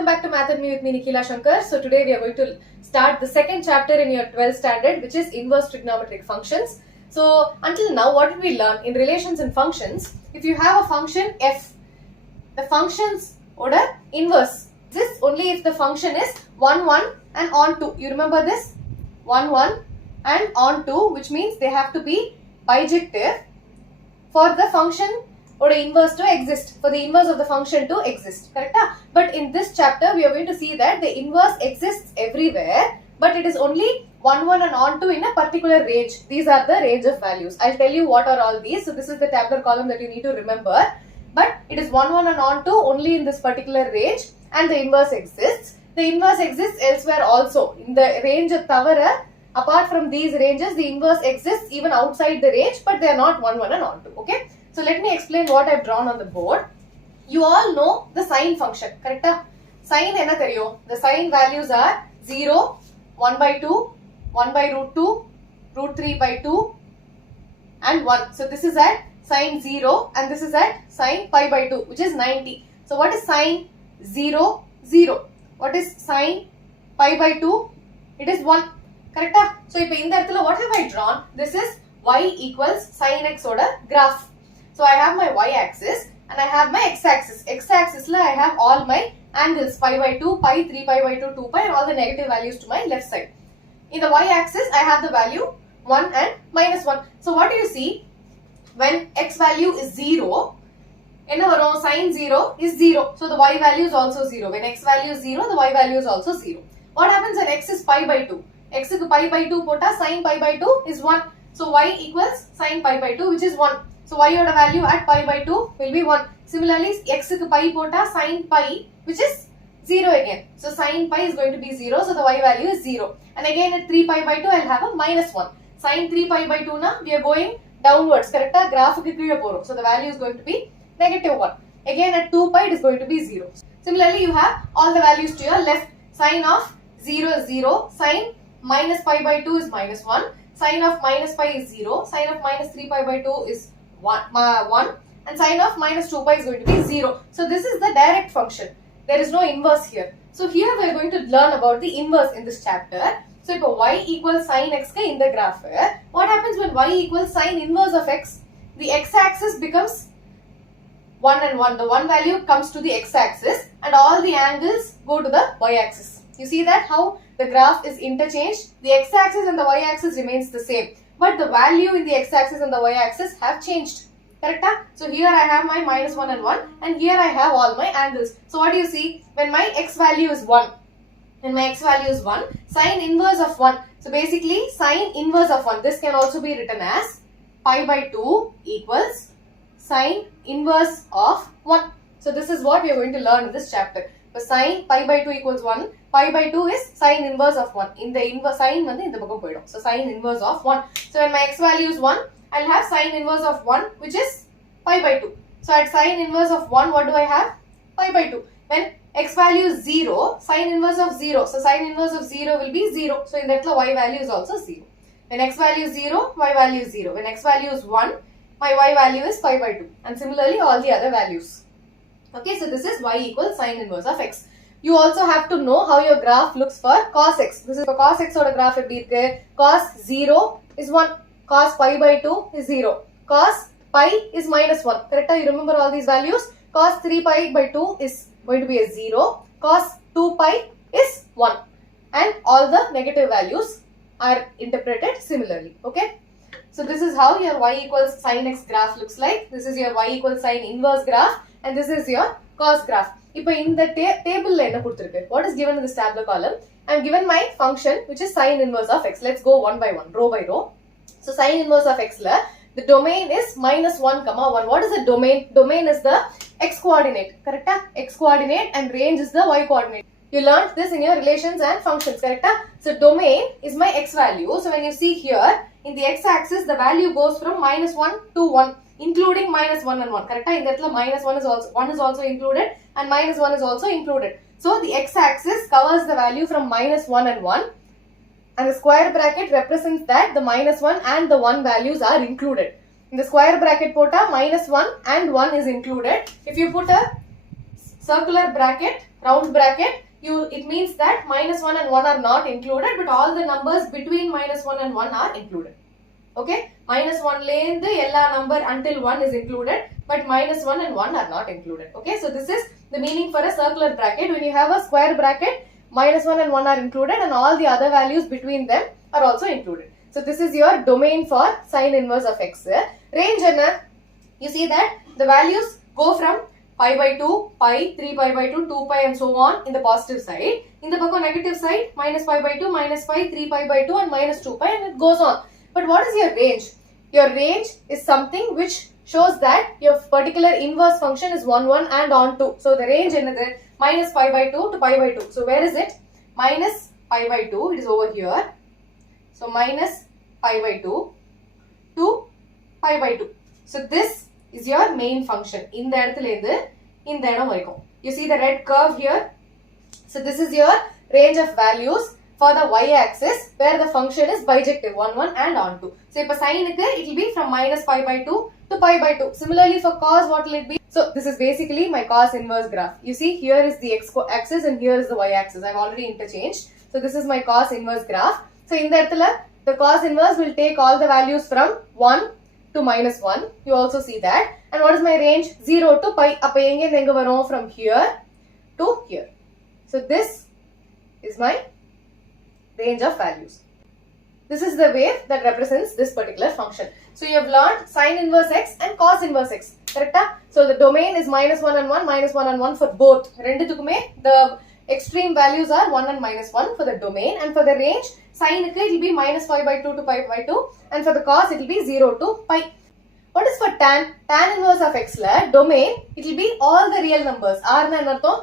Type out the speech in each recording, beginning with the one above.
welcome back to Math&Me with me Nikhila Shankar. So today we are going to start the second chapter in your 12th standard, which is inverse trigonometric functions. So until now, what did we learn? In relations and functions, if you have a function f, the function's order inverse. This only if the function is 1, 1 and on 2. You remember this? 1, 1 and on 2, which means they have to be bijective for the function or inverse to exist, for the inverse of the function to exist, correct? But in this chapter, we are going to see that the inverse exists everywhere, but it is only 1, 1 and on 2 in a particular range. These are the range of values. I'll tell you what are all these. So this is the tabular column that you need to remember. But it is 1, 1 and on 2 only in this particular range, and the inverse exists. The inverse exists elsewhere also. In the range of Tavara, apart from these ranges, the inverse exists even outside the range, but they are not 1, 1 and on 2, okay? So let me explain what I have drawn on the board. You all know the sine function, correct? Sine enna theriyo? The sine values are 0, 1 by 2, 1 by root 2, root 3 by 2 and 1. So this is at sine 0 and this is at sine pi by 2, which is 90. So what is sine 0, 0? What is sine pi by 2? It is 1, correct? So in the what have I drawn? This is y equals sine x oda graph. So I have my y-axis and I have my x-axis. X-axis la I have all my angles, pi by 2, pi, 3 pi by 2, 2 pi and all the negative values to my left side. In the y-axis, I have the value 1 and minus 1. So what do you see? When x value is 0, sine 0 is 0. So the y value is also 0. When x value is 0, the y value is also 0. What happens when x is pi by 2? X is pi by 2 pota, sine pi by 2 is 1. So y equals sine pi by 2, which is 1. So y oda value at pi by 2 will be 1. Similarly, x ku pi pota sine pi, which is 0 again. So sine pi is going to be 0, so the y value is 0. And again at 3 pi by 2, I will have a minus 1. Sine 3 pi by 2 na, we are going downwards, correct? Graph ku kizha poro. So the value is going to be negative 1. Again at 2 pi, it is going to be 0. Similarly, you have all the values to your left. Sine of 0 is 0. Sine minus pi by 2 is minus 1. Sine of minus pi is 0. Sine of minus 3 pi by 2 is 1 and sine of minus 2 pi is going to be 0. So this is the direct function. There is no inverse here. So here we are going to learn about the inverse in this chapter. So if y equals sine x in the graph, what happens when y equals sine inverse of x? The x-axis becomes 1 and 1. The 1 value comes to the x-axis and all the angles go to the y-axis. You see that how the graph is interchanged? The x-axis and the y-axis remains the same. But the value in the x-axis and the y-axis have changed. Correct? So here I have my minus 1 and 1 and here I have all my angles. So what do you see? When my x value is 1, sine inverse of 1. So basically sine inverse of 1. This can also be written as pi by 2 equals sine inverse of 1. So this is what we are going to learn in this chapter. So sine pi by 2 equals 1. Pi by 2 is sine inverse of 1. In the inverse sine in the so sine inverse of 1. So when my x value is 1, I will have sine inverse of 1, which is pi by 2. So at sine inverse of 1, what do I have? Pi by 2. When x value is 0, sine inverse of 0. So sine inverse of 0 will be 0. So in that y value is also 0. When x value is 0, y value is 0. When x value is 1, my y value is pi by 2. And similarly all the other values. Okay, so this is y equals sine inverse of x. You also have to know how your graph looks for cos x. This is for cos x oda graph cos 0 is 1. Cos pi by 2 is 0. Cos pi is minus 1. Correct? You remember all these values? Cos 3 pi by 2 is going to be a 0. Cos 2 pi is 1. And all the negative values are interpreted similarly. Okay? So this is how your y equals sine x graph looks like. This is your y equals sine inverse graph. And this is your cos graph. Now in the table, what is given in this tabular column? I am given my function which is sine inverse of x. Let's go one by one, row by row. So sine inverse of x, the domain is minus 1, 1. What is the domain? Domain is the x coordinate, correct? X coordinate and range is the y coordinate. You learned this in your relations and functions, correct? So domain is my x value. So when you see here, in the x-axis, the value goes from minus 1 to 1. Including minus 1 and 1, correct? In that minus 1 is also included and minus 1 is also included. So the x-axis covers the value from minus 1 and 1 and the square bracket represents that the minus 1 and the 1 values are included. In the square bracket pota minus 1 and 1 is included. If you put a circular bracket, round bracket, it means that minus 1 and 1 are not included, but all the numbers between minus 1 and 1 are included. Okay, minus 1 lane the ella number until 1 is included, but minus 1 and 1 are not included. Okay, so this is the meaning for a circular bracket. When you have a square bracket, minus 1 and 1 are included and all the other values between them are also included. So this is your domain for sine inverse of x. Range enna? You see that the values go from pi by 2, pi, 3 pi by 2, 2 pi and so on in the positive side. In the negative side, minus pi by 2, minus pi, 3 pi by 2 and minus 2 pi, and it goes on. But what is your range? Your range is something which shows that your particular inverse function is 1, 1 and on 2. So the range is minus pi by 2 to pi by 2. So where is it? Minus pi by 2, it is over here. So minus pi by 2 to pi by 2. So this is your main function. In the you see the red curve here. So this is your range of values for the y-axis where the function is bijective 1, 1 and on 2. So if sine it will be from minus pi by 2 to pi by 2. Similarly for cos, what will it be? So this is basically my cos inverse graph. You see here is the x-axis and here is the y-axis. I have already interchanged. So this is my cos inverse graph. So in the cos inverse will take all the values from 1 to minus 1. You also see that. And what is my range? 0 to pi. From here to here. So this is my range of values. This is the wave that represents this particular function. So you have learned sine inverse x and cos inverse x. Correct? So the domain is minus 1 and 1, minus 1 and 1 for both. The extreme values are 1 and minus 1 for the domain, and for the range, sine it will be minus pi by 2 to pi by 2, and for the cos it will be 0 to pi. What is for tan? Tan inverse of x domain, it will be all the real numbers.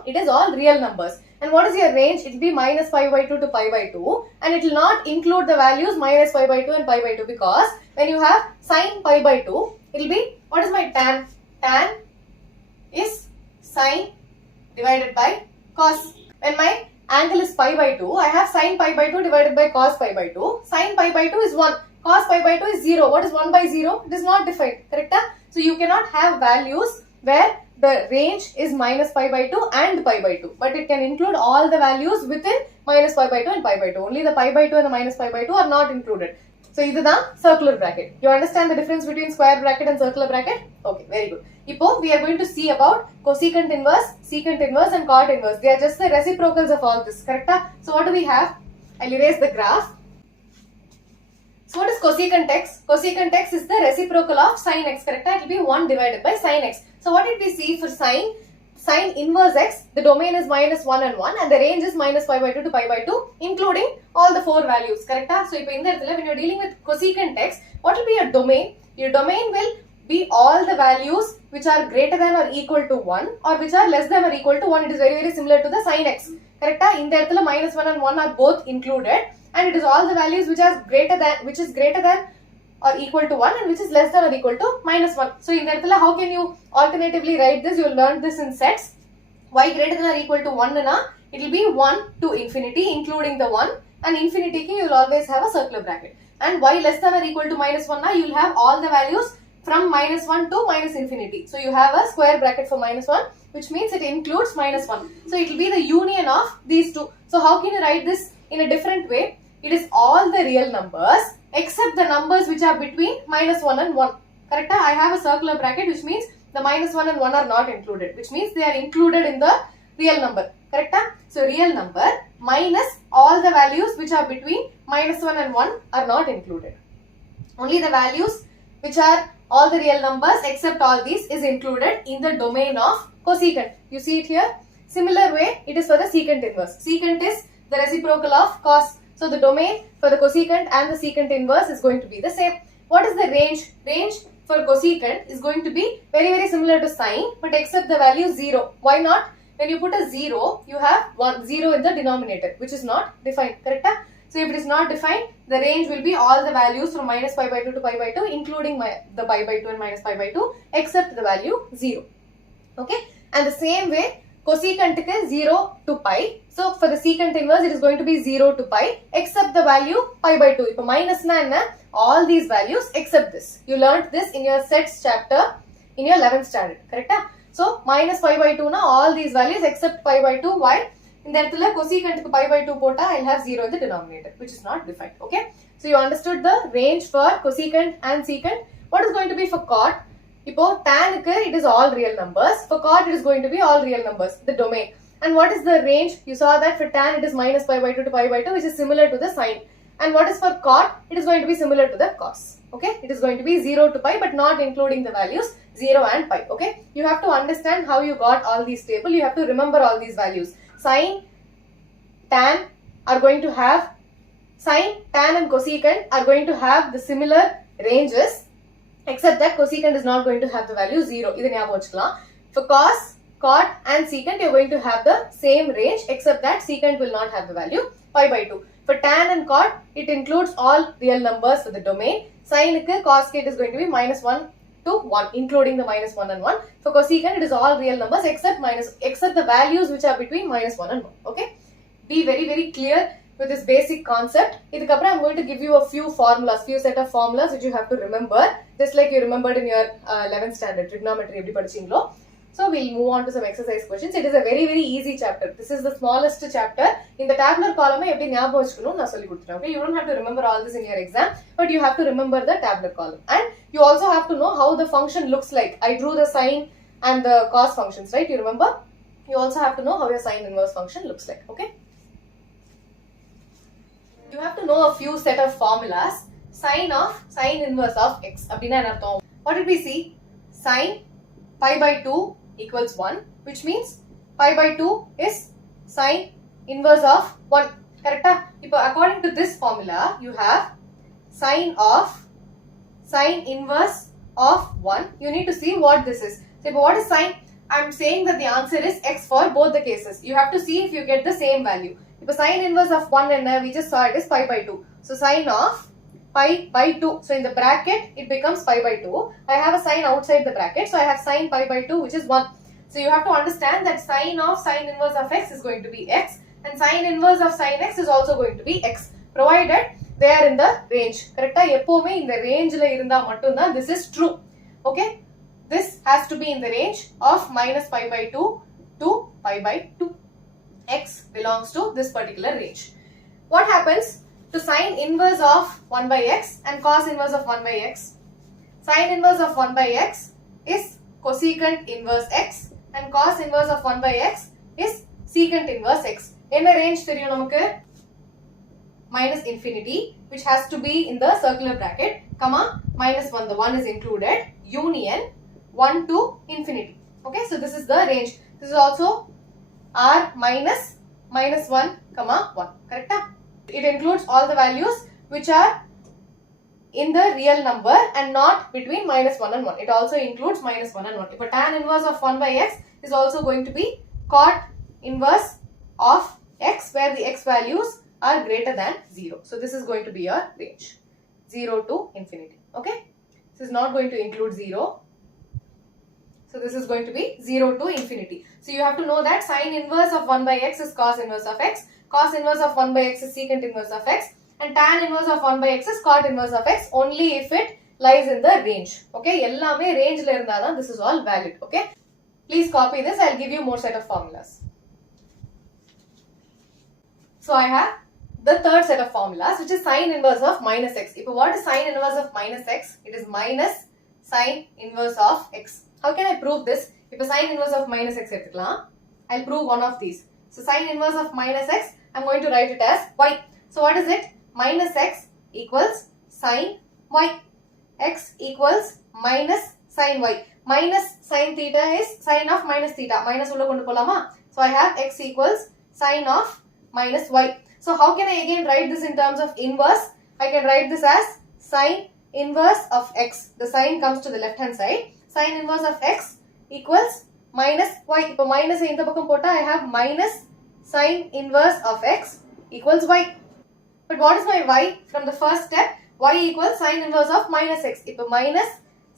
It is all real numbers. And what is your range? It will be minus pi by 2 to pi by 2, and it will not include the values minus pi by 2 and pi by 2, because when you have sine pi by 2, it will be, what is my tan? Tan is sine divided by cos. When my angle is pi by 2, I have sine pi by 2 divided by cos pi by 2. Sine pi by 2 is 1. Cos pi by 2 is 0. What is 1 by 0? It is not defined. Correct? So you cannot have values where the range is minus pi by 2 and pi by 2. But it can include all the values within minus pi by 2 and pi by 2. Only the pi by 2 and the minus pi by 2 are not included. So this is the circular bracket. You understand the difference between square bracket and circular bracket? Okay, very good. Now we are going to see about cosecant inverse, secant inverse and cot inverse. They are just the reciprocals of all this. Correct? So what do we have? I'll erase the graph. So what is cosecant x? Cosecant x is the reciprocal of sin x. Correct? It will be 1 divided by sin x. So what did we see for sine inverse x? The domain is minus 1 and 1 and the range is minus pi by 2 to pi by 2, including all the 4 values. Correct? So when you are dealing with cosecant x, what will be your domain? Your domain will be all the values which are greater than or equal to 1 or which are less than or equal to 1. It is very, very similar to the sin x. Correct? In the minus 1 and 1 are both included, and it is all the values which is greater than or equal to 1 and which is less than or equal to minus 1. So in the how can you alternatively write this? You will learn this in sets. Y greater than or equal to 1 it will be 1 to infinity including the 1, and infinity you will always have a circular bracket. And y less than or equal to minus 1 you will have all the values from minus 1 to minus infinity. So you have a square bracket for minus 1, which means it includes minus 1. So it will be the union of these two. So how can you write this in a different way? It is all the real numbers except the numbers which are between minus 1 and 1. Correct? I have a circular bracket, which means the minus 1 and 1 are not included, which means they are included in the real number. Correct? So real number minus all the values which are between minus 1 and 1 are not included. Only the values which are all the real numbers except all these is included in the domain of cosecant. You see it here? Similar way it is for the secant inverse. Secant is the reciprocal of cos. So the domain for the cosecant and the secant inverse is going to be the same. What is the range? Range for cosecant is going to be very, very similar to sine, but except the value 0. Why not? When you put a 0, you have 0 in the denominator, which is not defined. Correct? So if it is not defined, the range will be all the values from minus pi by 2 to pi by 2, including the pi by 2 and minus pi by 2, except the value 0. Okay? And the same way, cosecant is 0 to pi. So for the secant inverse, it is going to be 0 to pi, except the value pi by 2. If minus na, all these values except this. You learnt this in your sets chapter in your 11th standard. Correct? So minus pi by 2 na all these values except pi by 2. Why? In the இடத்துல cosecant க்கு pi by 2 போட்டா I'll have 0 in the denominator, which is not defined. Okay. So you understood the range for cosecant and secant. What is going to be for cot? இப்போ tan க்கு it is all real numbers. For cot it is going to be all real numbers, the domain. And what is the range? You saw that for tan it is minus pi by 2 to pi by 2, which is similar to the sine. And what is for cot? It is going to be similar to the cos. Okay, it is going to be 0 to pi, but not including the values 0 and pi. Okay, you have to understand how you got all these tables. You have to remember all these values. Sine, tan are going to have, sine, tan and cosecant are going to have the similar ranges, except that cosecant is not going to have the value 0. Idu nyabagam vechikalam. For cos, cot and secant, you are going to have the same range, except that secant will not have the value pi by 2. For tan and cot, it includes all real numbers for the domain. Sine ku cosecant is going to be minus 1 to 1, including the minus 1 and 1. For cosecant, it is all real numbers except the values which are between minus 1 and 1. Okay? Be very, very clear with this basic concept. Idukapra I'm going to give you a few formulas, few set of formulas which you have to remember, just like you remembered in your 11th standard trigonometry eppadi padichinglo. So we'll move on to some exercise questions. It is a very, very easy chapter. This is the smallest chapter. In the tabular column, eppadi nyabagam vechukonum na solli kuduthren. Okay, you don't have to remember all this in your exam, but you have to remember the tabular column. And you also have to know how the function looks like. I drew the sine and the cos functions, right? You remember? You also have to know how your sine inverse function looks like. Okay? You have to know a few set of formulas. Sine inverse of x. Abdina enna artham? What did we see? Sine pi by 2 equals 1, which means pi by 2 is sine inverse of 1. Correct? According to this formula, you have sine inverse of 1. You need to see what this is. So what is sine? I'm saying that the answer is x for both the cases. You have to see if you get the same value. If sine inverse of 1 and we just saw it is pi by 2. So sine of pi by 2. So in the bracket, it becomes pi by 2. I have a sign outside the bracket. So I have sine pi by 2, which is 1. So you have to understand that sine of sine inverse of x is going to be x. And sine inverse of sine x is also going to be x. Provided they are in the range. Correct? Eppovume in the range la irundha mattum dhaan this is true. Okay? This has to be in the range of minus pi by 2 to pi by 2. X belongs to this particular range. What happens to sine inverse of 1 by x and cos inverse of 1 by x? Sine inverse of 1 by x is cosecant inverse x and cos inverse of 1 by x is secant inverse x. Enna range theriyum namakku? Minus infinity, which has to be in the circular bracket, comma minus 1, the 1 is included, union 1 to infinity. Okay, so this is the range. This is also r minus 1 comma 1. Correct? It includes all the values which are in the real number and not between minus 1 and 1. It also includes minus 1 and 1. If tan inverse of 1 by x is also going to be cot inverse of x, where the x values are greater than 0. So this is going to be your range, 0 to infinity. Okay, this is not going to include 0. So this is going to be 0 to infinity. So you have to know that sine inverse of 1 by x is cos inverse of x, cos inverse of 1 by x is secant inverse of x, and tan inverse of 1 by x is cot inverse of x only if it lies in the range. Okay, ellame range la irundha dhaan this is all valid. Okay, please copy this. I'll give you more set of formulas. So I have the third set of formulas, which is sine inverse of minus x. If what is sine inverse of minus x? It is minus sine inverse of x. How can I prove this? If a sine inverse of minus x எடுத்துக்கலாம், I'll prove one of these. So sine inverse of minus x, I'm going to write it as y. So what is it? Minus x equals sine y. X equals minus sine y. Minus sine theta is sine of minus theta. Minus உள்ள கொண்டு போலாமா? So I have x equals sine of minus y. So how can I again write this in terms of inverse? I can write this as sine inverse of x. The sign comes to the left hand side. Sine inverse of x equals minus y. If minus in the pakkam pota, I have minus sine inverse of x equals y. But what is my y? From the first step, y equals sine inverse of minus x. If minus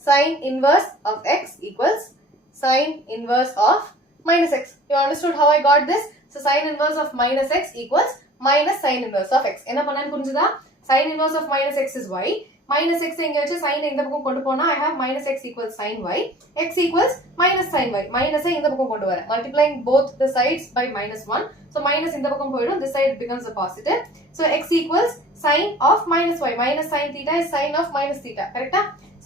sine inverse of x equals sine inverse of minus x. You understood how I got this? So sine inverse of minus x equals minus sine inverse of x. Enna pannan purinjudha? Sine inverse of minus x is y. minus x இங்க வச்சு sin இந்த பக்கம் கொண்டு போனா I have minus x equals sin y, x equals minus sin y. minus இந்த பக்கம் கொண்டு வரேன், multiplying both the sides by minus 1. So minus இந்த பக்கம் போயிடும், this side becomes a positive. So x equals sin of minus y. Minus sin theta is sin of minus theta. Correct?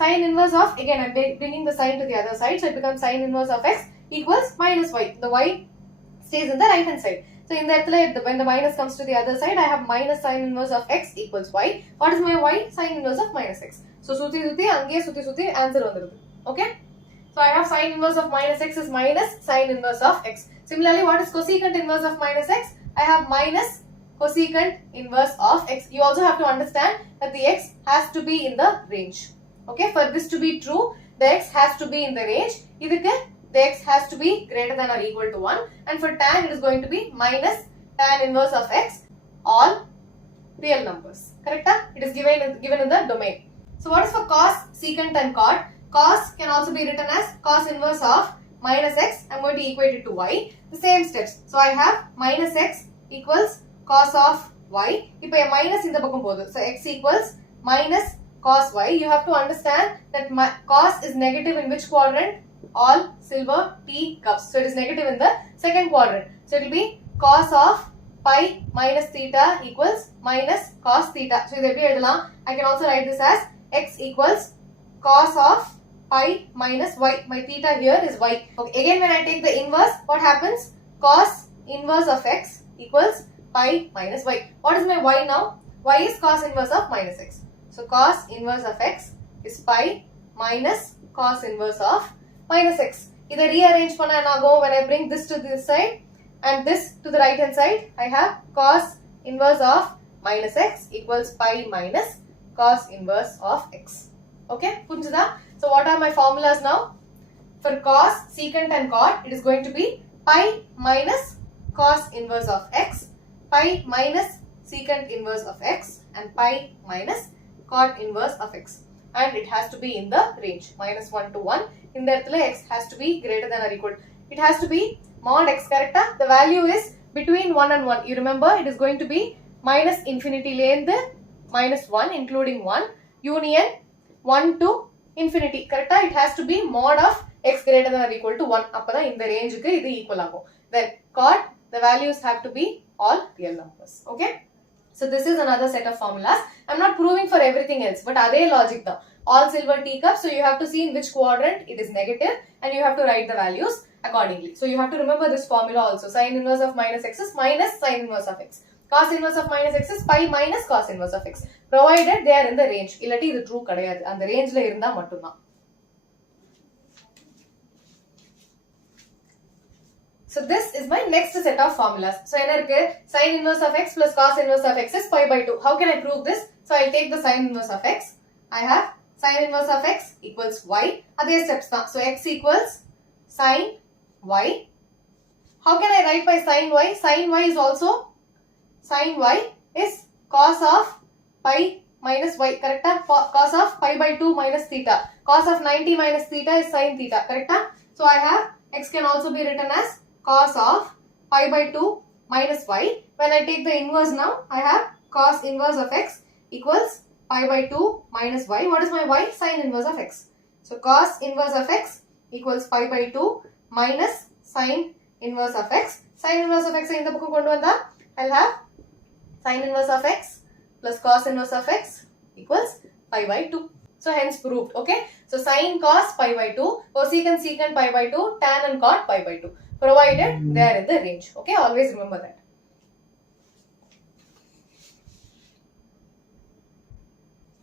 Sin inverse of, again I am bringing the sign to the other side, so it becomes sin inverse of x equals minus y. The y stays in the right hand side. So in the when the minus comes to the other side, I have minus sin inverse of x equals y. What is my y? Sin inverse of minus x. So suthi suthi ange suthi suthi answer vandirudhu. Okay? So I have sin inverse of minus x is minus sin inverse of x. Similarly, what is cosecant inverse of minus x? I have minus cosecant inverse of x. You also have to understand that the x has to be in the range. Okay? For this to be true, the x has to be in the range. Idukku the x has to be greater than or equal to 1, and for tan it is going to be minus tan inverse of x, all real numbers. Correct? It is given in the domain. So what is for cos, secant and cot? Cos can also be written as cos inverse of minus x. I am going to equate it to y. The same steps. So I have minus x equals cos of y. If I minus in the bakam podu. So x equals minus cos y. You have to understand that cos is negative in which quadrant? All silver tea cups. So it is negative in the second quadrant. So it will be cos of pi minus theta equals minus cos theta. So I can also write this as x equals cos of pi minus y. My theta here is y. Okay. Again, when I take the inverse, what happens? Cos inverse of x equals pi minus y. What is my y now? Y is cos inverse of minus x. So cos inverse of x is pi minus cos inverse of minus x. Either rearrange panna na go, when I bring this to this side and this to the right hand side, I have cos inverse of minus x equals pi minus cos inverse of x. Okay, punjada. So what are my formulas now? For cos, secant and cot, it is going to be pi minus cos inverse of x, pi minus secant inverse of x, and pi minus cot inverse of x. And it has to be in the range minus 1 to 1. In the x has to be greater than or equal. It has to be mod x. Correct? The value is between 1 and 1. You remember it is going to be minus infinity length minus 1 including 1 union 1 to infinity. Correct? It has to be mod of x greater than or equal to 1. Appada in the range ku idu equal agum. Then cot, the values have to be all real numbers. Okay? So this is another set of formulas. I am not proving for everything else, but adhe logic da. All silver teacups, so you have to see in which quadrant it is negative and you have to write the values accordingly. So you have to remember this formula also. Sin inverse of minus x is minus sin inverse of x. Cos inverse of minus x is pi minus cos inverse of x. Provided they are in the range. Illati idu true kadayadu. And the range la irundha mattumda. So this is my next set of formulas. So enna irukku? Sin inverse of x plus cos inverse of x is pi by 2. How can I prove this? So I will take the sin inverse of x. I have sin inverse of x equals y. Adhe steps na. So x equals sin y. How can I write by sin y? Sin y is also, sin y is cos of pi minus y. Correct? Cos of pi by 2 minus theta. Cos of 90 minus theta is sin theta. Correct? So I have x can also be written as cos of pi by 2 minus y. When I take the inverse now, I have cos inverse of x equals pi by 2 minus y. What is my y? Sin inverse of x. So cos inverse of x equals pi by 2 minus sin inverse of x. Sin inverse of x in the book kondu vanda, I'll have sin inverse of x plus cos inverse of x equals pi by 2. So hence proved. Okay. So sin cos pi by 2, cosecant secant pi by 2, tan and cot pi by 2. Provided they are in the range. Okay. Always remember that.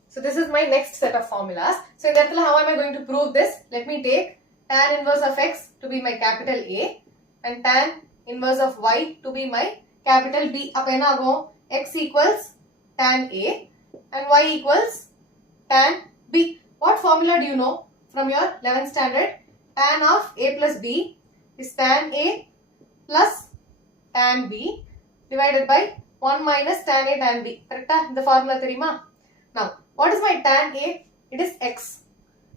So this is my next set of formulas. So in that, how am I going to prove this? Let me take tan inverse of x to be my capital A and tan inverse of y to be my capital B. Appo enna agum? X equals tan A and y equals tan B. What formula do you know from your 11th standard? Tan of A plus B is tan A plus tan B divided by 1 minus tan A tan B. Correct? The formula theriyuma? Now, what is my tan A? It is x.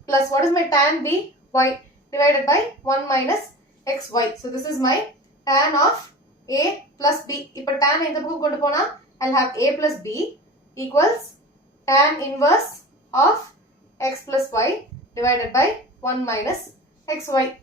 Plus, what is my tan B? Y divided by 1 minus xy. So, this is my tan of A plus B. If tan in the book, I'll have A plus B equals tan inverse of x plus y divided by 1 minus xy.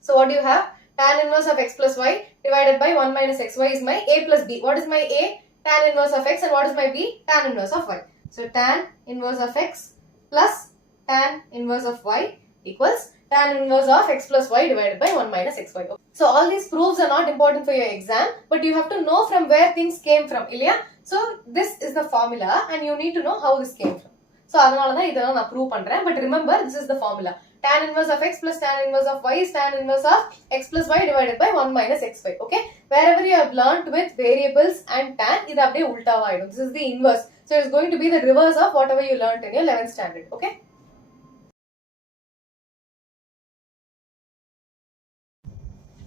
So what do you have? Tan inverse of x plus y divided by 1 minus xy is my a plus b. What is my a? Tan inverse of x, and what is my b? Tan inverse of y. So tan inverse of x plus tan inverse of y equals tan inverse of x plus y divided by 1 minus xy. So all these proofs are not important for your exam, but you have to know from where things came from, Ilya. So this is the formula and you need to know how this came from. So அதனால தான் இதெல்லாம் நான் prove பண்றேன். But remember, this is the formula. Tan inverse of x plus tan inverse of y is tan inverse of x plus y divided by 1 minus xy. Okay. Wherever you have learnt with variables and tan, இது அப்படியே உல்டாவா ஆயிடும். This is the inverse. So it is going to be the reverse of whatever you learnt in your 11th standard. Okay.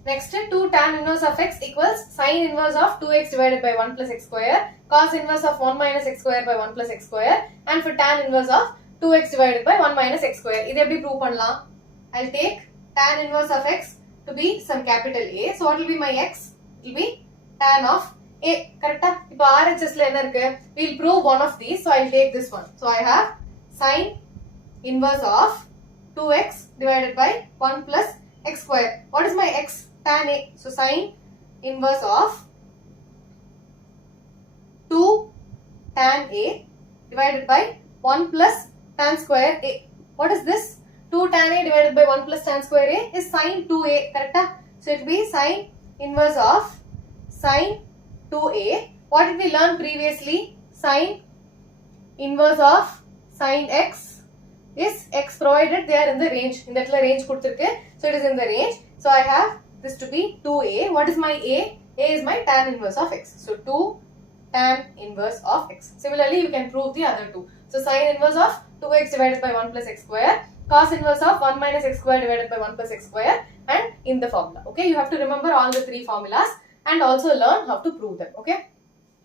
Next, 2 tan inverse of x equals sin inverse of 2x divided by 1 plus x square, cos inverse of 1 minus x square by 1 plus x square, and for tan inverse of 2x divided by 1 minus x square. இது எப்படி prove பண்ணலாம்? I'll take tan inverse of x to be some capital A. So what will be my x? It will be tan of A. Correcta? இப்போ RHSல என்ன இருக்கு? We'll prove one of these. So I'll take this one. So I have sin inverse of 2x divided by 1 plus x square. What is my x? Tan A. So sin inverse of 2 tan A divided by 1 plus tan square A. What is this? 2 tan A divided by 1 plus tan square A is sin 2A. Correct? So it will be sin inverse of sin 2A. What did we learn previously? Sin inverse of sin x is x provided they are in the range. In that range கொடுத்திருக்கு. So it is in the range. So I have this to be 2a. What is my a? A is my tan inverse of x. So 2 tan inverse of x. Similarly, you can prove the other two. So sin inverse of 2x divided by 1 plus x square, cos inverse of 1 minus x square divided by 1 plus x square, and in the formula. Okay, you have to remember all the three formulas and also learn how to prove them. Okay.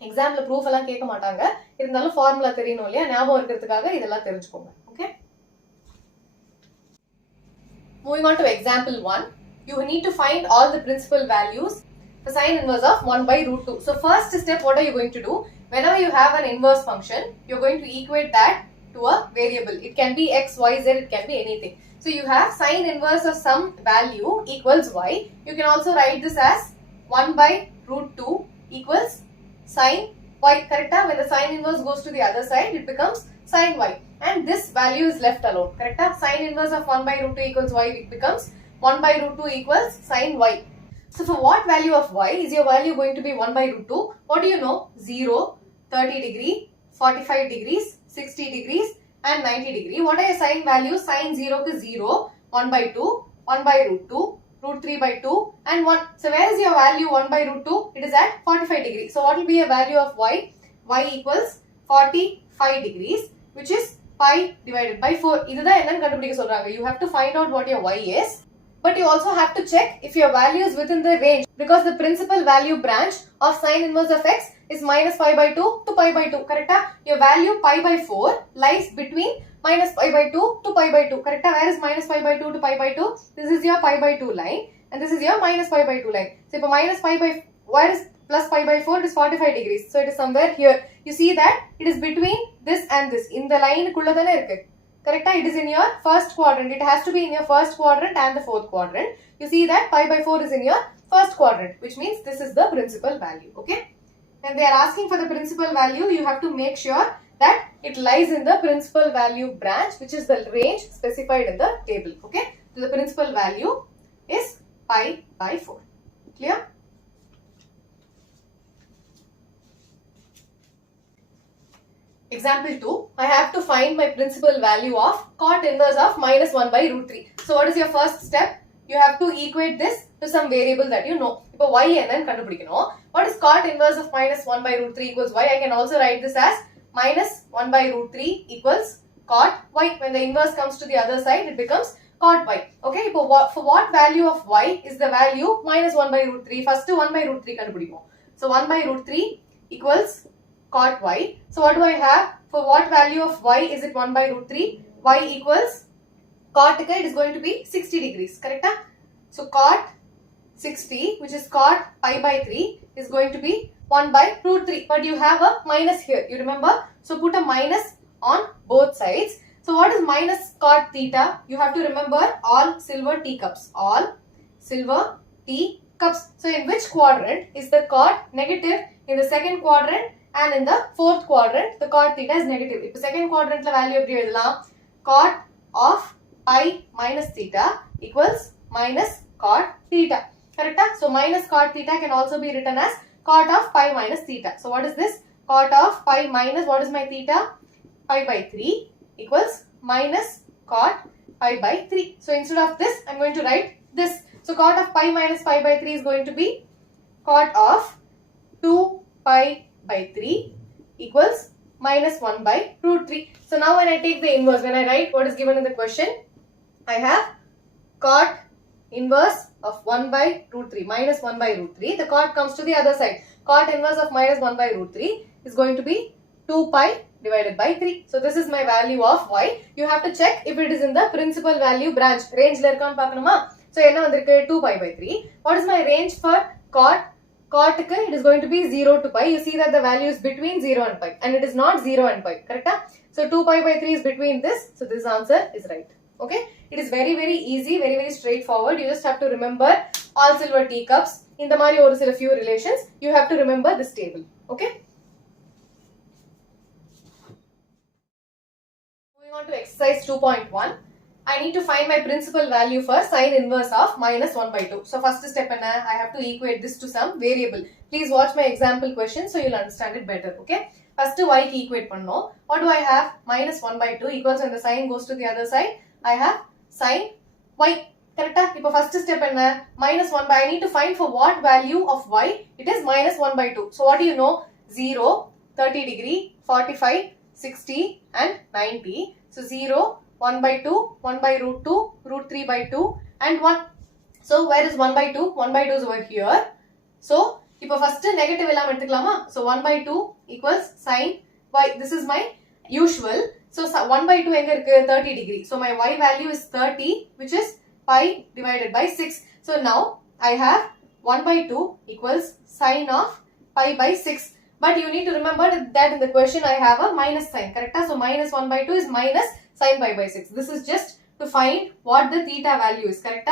Exam la proof எல்லாம் கேட்க மாட்டாங்க. இருந்தாலும் formula தெரியணும் இல்லையா? ஞாபகம் இருக்கிறதுக்காக இதெல்லாம் தெரிஞ்சுக்கோங்க. Okay. Moving on to example 1. You need to find all the principal values for sin inverse of 1 by root 2. So first step, what are you going to do? Whenever you have an inverse function, you're going to equate that to a variable. It can be x, y, z, it can be anything. So you have sin inverse of some value equals y. You can also write this as 1 by root 2 equals sin y. Correct? When the sin inverse goes to the other side, it becomes sin y. And this value is left alone. Correct? Sin inverse of 1 by root 2 equals y, it becomes 1 by root 2 equals sin y. So for what value of y is your value going to be 1 by root 2? What do you know? 0, 30 degree, 45 degrees, 60 degrees and 90 degree. What are your sin values? Sin 0 is 0, 1 by 2, 1 by root 2, root 3 by 2 and 1. So where is your value 1 by root 2? It is at 45 degrees. So what will be a value of y? Y equals 45 degrees, which is pi divided by 4. இதுதான் என்னன்னு கண்டுபிடிக்க சொல்றாங்க. You have to find out what your y is. But you also have to check if your value is within the range, because the principal value branch of sin inverse of x is minus pi by 2 to pi by 2. Correct? Your value pi by 4 lies between minus pi by 2 to pi by 2. Correct? Where is minus pi by 2 to pi by 2? This is your pi by 2 line and this is your minus pi by 2 line. So if minus pi by, where is plus pi by 4? It is 45 degrees. So it is somewhere here. You see that it is between this and this. In the line kulla thane irukku. Correct? It is in your first quadrant. It has to be in your first quadrant and the fourth quadrant. You see that pi by 4 is in your first quadrant, which means this is the principal value. Okay? When they are asking for the principal value, you have to make sure that it lies in the principal value branch, which is the range specified in the table. Okay? So the principal value is pi by 4. Clear? Example 2, I have to find my principal value of cot inverse of minus 1 by root 3. So what is your first step? You have to equate this to some variable that you know. இப்போ y என்னன்னு கண்டுபிடிக்கணும். What is cot inverse of minus 1 by root 3 equals y? I can also write this as minus 1 by root 3 equals cot y. When the inverse comes to the other side, it becomes cot y. Okay, for what value of y is the value minus 1 by root 3? First 1 by root 3 கண்டுபிடிப்போம். So 1 by root 3 equals cot y. So what do I have? For what value of y is it 1 by root 3? Y equals cot, it is going to be 60 degrees. Correct? So cot 60, which is cot pi by 3, is going to be 1 by root 3. But you have a minus here. You remember? So put a minus on both sides. So what is minus cot theta? You have to remember all silver teacups. All silver teacups. So in which quadrant is the cot negative? In the second quadrant, and in the fourth quadrant the cot theta is negative. If the second quadrant value எப்படி எழுதலாம்? Cot of pi minus theta equals minus cot theta. Correct? So minus cot theta can also be written as cot of pi minus theta. So what is this? Cot of pi minus, what is my theta? Pi by 3 equals minus cot pi by 3. So instead of this, I am going to write this. So cot of pi minus pi by 3 is going to be cot of 2 pi by 3 equals minus 1 by root 3. So now when I take the inverse, when I write what is given in the question, I have cot inverse of 1 by root 3 minus 1 by root 3. The cot comes to the other side. Cot inverse of minus 1 by root 3 is going to be 2 pi divided by 3. So this is my value of y. You have to check if it is in the principal value branch. Range la irukanu paakanuma. So enna vandirukku 2 pi by 3. What is my range for cot? Cot it is going to be 0 to pi. You see that the value is between 0 and pi, and it is not 0 and pi. Correct? So 2 pi by 3 is between this. So this answer is right. Okay? It is very easy, very straightforward. You just have to remember all silver teacups. In the mari oru sila few relations, you have to remember this table. Okay? Moving on to exercise 2.1. I need to find my principal value for sine inverse of minus 1 by 2. So first step I have to equate this to some variable. Please watch my example question so you'll understand it better. Okay? First y ki equate pannom. What do I have? Minus 1 by 2 equals, when the sign goes to the other side, I have sine y. Correct? Now first step minus 1 by, I need to find for what value of y it is minus 1 by 2. So what do you know? 0, 30 degree, 45, 60 and 90. So 0, 1 by 2, 1 by root 2, root 3 by 2 and 1. So where is 1 by 2? 1 by 2 is over here. So இப்போ first negative எல்லாம் எடுத்துக்கலாமா? So 1 by 2 equals sine y. This is my usual. So 1 by 2 எங்க இருக்கு? 30 degree. So my y value is 30, which is pi divided by 6. So now I have 1 by 2 equals sine of pi by 6. But you need to remember that in the question I have a minus sign. Correct? So minus 1 by 2 is minus sine pi by 6. This is just to find what the theta value is. Correct?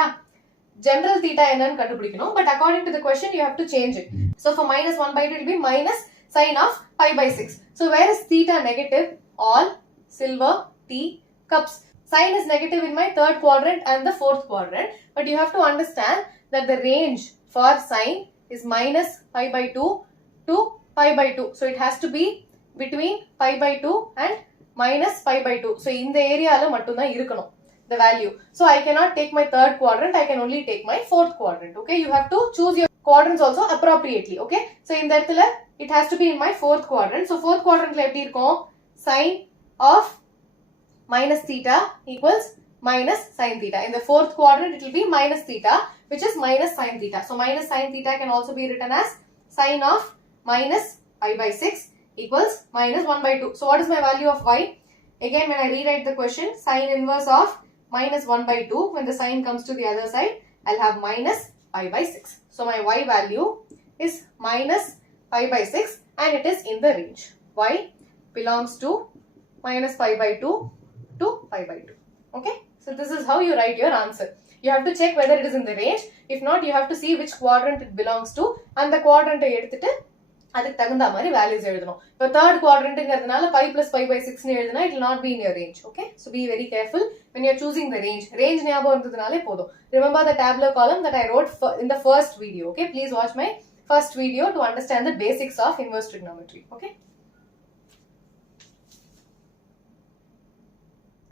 General theta ennan kandupidikanum, but according to the question you have to change it. So for minus 1 by 2 it will be minus sine of pi by 6. So where is theta negative? All silver teacups. Sine is negative in my third quadrant and the fourth quadrant, but you have to understand that the range for sine is minus pi by 2 to pi by 2. So it has to be between pi by 2 and minus pi by 2. So in the area la mattum da irukanum the value. So I cannot take my third quadrant, I can only take my fourth quadrant. Okay, you have to choose your quadrants also appropriately. Okay, so in that it has to be in my fourth quadrant. So fourth quadrant la eppadi irukum? Sine of minus theta equals minus sine theta. In the fourth quadrant it will be minus theta, which is minus sine theta. So minus sine theta can also be written as sine of minus pi by 6 equals minus 1 by 2. So what is my value of y? Again, when I rewrite the question, sine inverse of minus 1 by 2, when the sign comes to the other side, I'll have minus pi by 6. So my y value is minus pi by 6 and it is in the range. Y belongs to minus pi by 2 to pi by 2. Okay? So this is how you write your answer. You have to check whether it is in the range. If not, you have to see which quadrant it belongs to and the quadrant எடுத்துட்டு அதுக்கு தகுந்த மாதிரி values எழுதணும். இப்போ third quadrantங்கிறதுனால pi plus pi by 6 னு எழுதுனா it will not be in your range. Okay? So be very careful when you are choosing the range. Range ஞாபகம் இருந்ததுனாலே போதும். Remember the tabular column that I wrote in the first video. Okay? Please watch my first video to understand the basics of inverse trigonometry. Okay?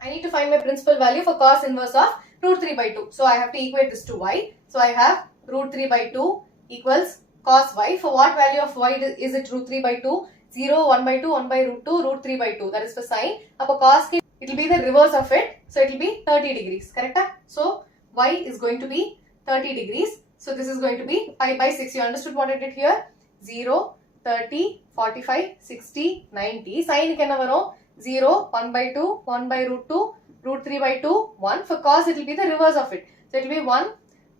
I need to find my principal value for cos inverse of root 3 by 2. So I have to equate this to y. So I have root 3 by 2 equals cos y. For what value of y is it root 3 by 2? 0, 1 by 2, 1 by root 2, root 3 by 2. That is for sine. Appo cos it will be the reverse of it. So it will be 30 degrees. Correct? So y is going to be 30 degrees. So this is going to be pi by 6. You understood what I did here? 0, 30, 45, 60, 90. Sine kenna varum? 0, 1 by 2, 1 by root 2, root 3 by 2, 1. For cos it will be the reverse of it. So it will be 1,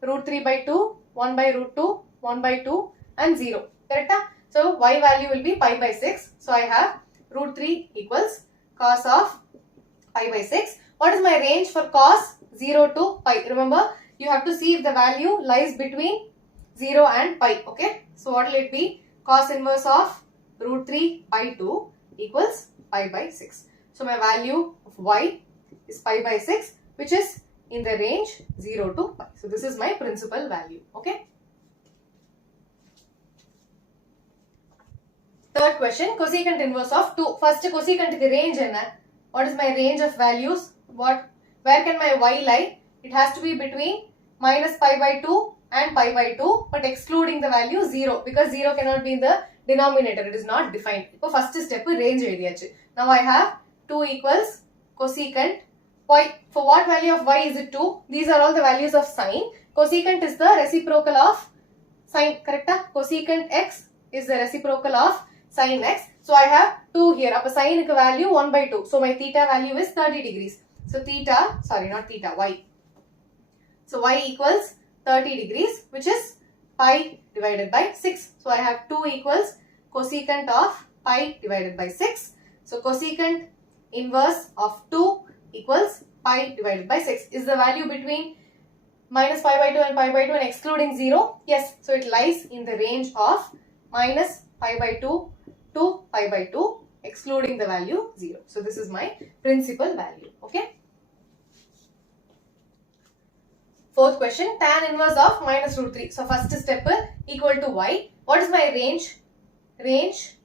root 3 by 2, 1 by root 2, 1 by 2 and 0. Correct? So y value will be pi by 6. So I have root 3 equals cos of pi by 6. What is my range for cos 0 to pi? Remember, you have to see if the value lies between 0 and pi. Okay. So what will it be? Cos inverse of root 3 pi 2 equals pi by 6. So my value of y is pi by 6, which is in the range 0 to pi. So this is my principal value. Okay. Third question, cosecant inverse of 2. First cosecant the range enna? What is my range of values? Where can my y lie? It has to be between minus pi by 2 and pi by 2, but excluding the value 0, because 0 cannot be in the denominator. It is not defined. So first step range eliyachu. Now I have 2 equals cosecant y. For what value of y is it 2? These are all the values of sine. Cosecant is the reciprocal of sine, correct? Cosecant x is the reciprocal of sin x. So I have 2 here. Appa sin value 1 by 2. So my theta value is 30 degrees. So y. So y equals 30 degrees, which is pi divided by 6. So I have 2 equals cosecant of pi divided by 6. So cosecant inverse of 2 equals pi divided by 6. Is the value between minus pi by 2 and pi by 2 and excluding 0? Yes. So it lies in the range of minus pi by 2 to pi by 2, excluding the value 0. So this is my principal value. Okay. Fourth question, tan inverse of minus root 3. So first step equal to y. What is my range? Range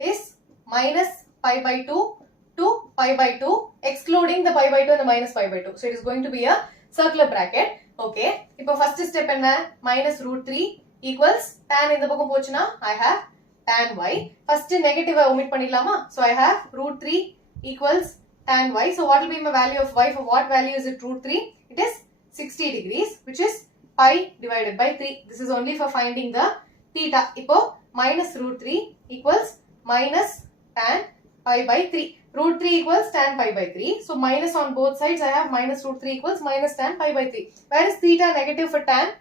is minus pi by 2 to pi by 2, excluding the pi by 2 and the minus pi by 2. So it is going to be a circular bracket. Okay. Now first step enna? Minus root 3 equals tan in the book pochuna, I have tan y. First negative omit pannilama. So I have root 3 equals tan y. So what will be my value of y? For what value is it root 3? It is 60 degrees, which is pi divided by 3. This is only for finding the theta. Now minus root 3 equals minus tan pi by 3. Root 3 equals tan pi by 3. So minus on both sides, I have minus root 3 equals minus tan pi by 3. Where is theta negative for tan?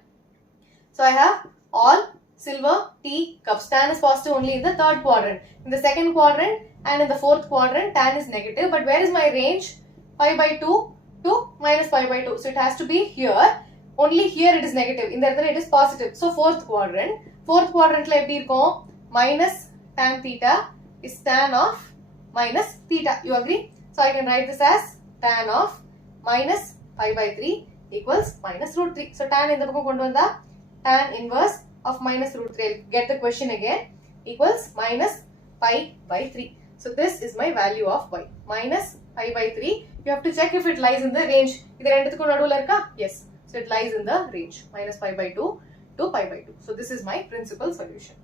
So I have all silver tea cups. Tan is positive only in the third quadrant. In the second quadrant and in the fourth quadrant, tan is negative. But where is my range? Pi by 2 to minus pi by 2. So it has to be here. Only here it is negative. In the other it is positive. So fourth quadrant. Fourth quadrant la eppadi irukum? Minus tan theta is tan of minus theta. You agree? So I can write this as tan of minus pi by 3 equals minus root 3. So tan in the book kondu vanda tan inverse of minus root 3. I'll get the question again. Equals minus pi by 3. So this is my value of y. Minus pi by 3. You have to check if it lies in the range. Yes. So it lies in the range. Minus pi by 2 to pi by 2. So this is my principal solution.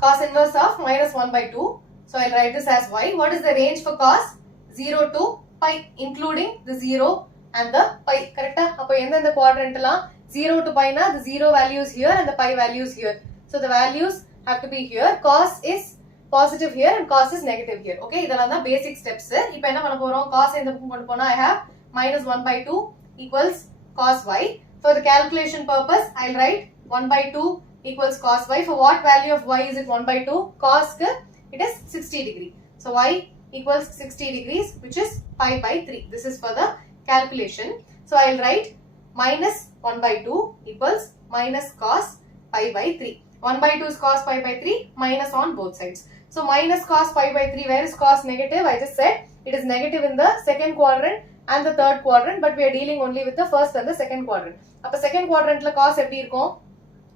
Cos inverse of minus 1 by 2. So I'll write this as y. What is the range for cos? 0 to pi, including the 0 and the pi. Correct? Appo endha the quadrant la 0 to pi na the 0 value is here and the pi value is here. So the values have to be here. Cos is positive here and cos is negative here. Okay, idella the basic steps. Ipo enna panna porom? Cos endha kondu pona I have minus 1 by 2 equals cos y. For the calculation purpose, I'll write 1 by 2 equals cos y. For what value of y is it 1 by 2? Cos it is 60 degree. So y equals 60 degrees, which is pi by 3. This is for the calculation. So I'll write minus 1 by 2 equals minus cos pi by 3. 1 by 2 is cos pi by 3, minus on both sides. So minus cos pi by 3, where is cos negative? I just said it is negative in the second quadrant and the third quadrant, but we are dealing only with the first and the second quadrant. Appa second quadrant la cos eppadi irukum?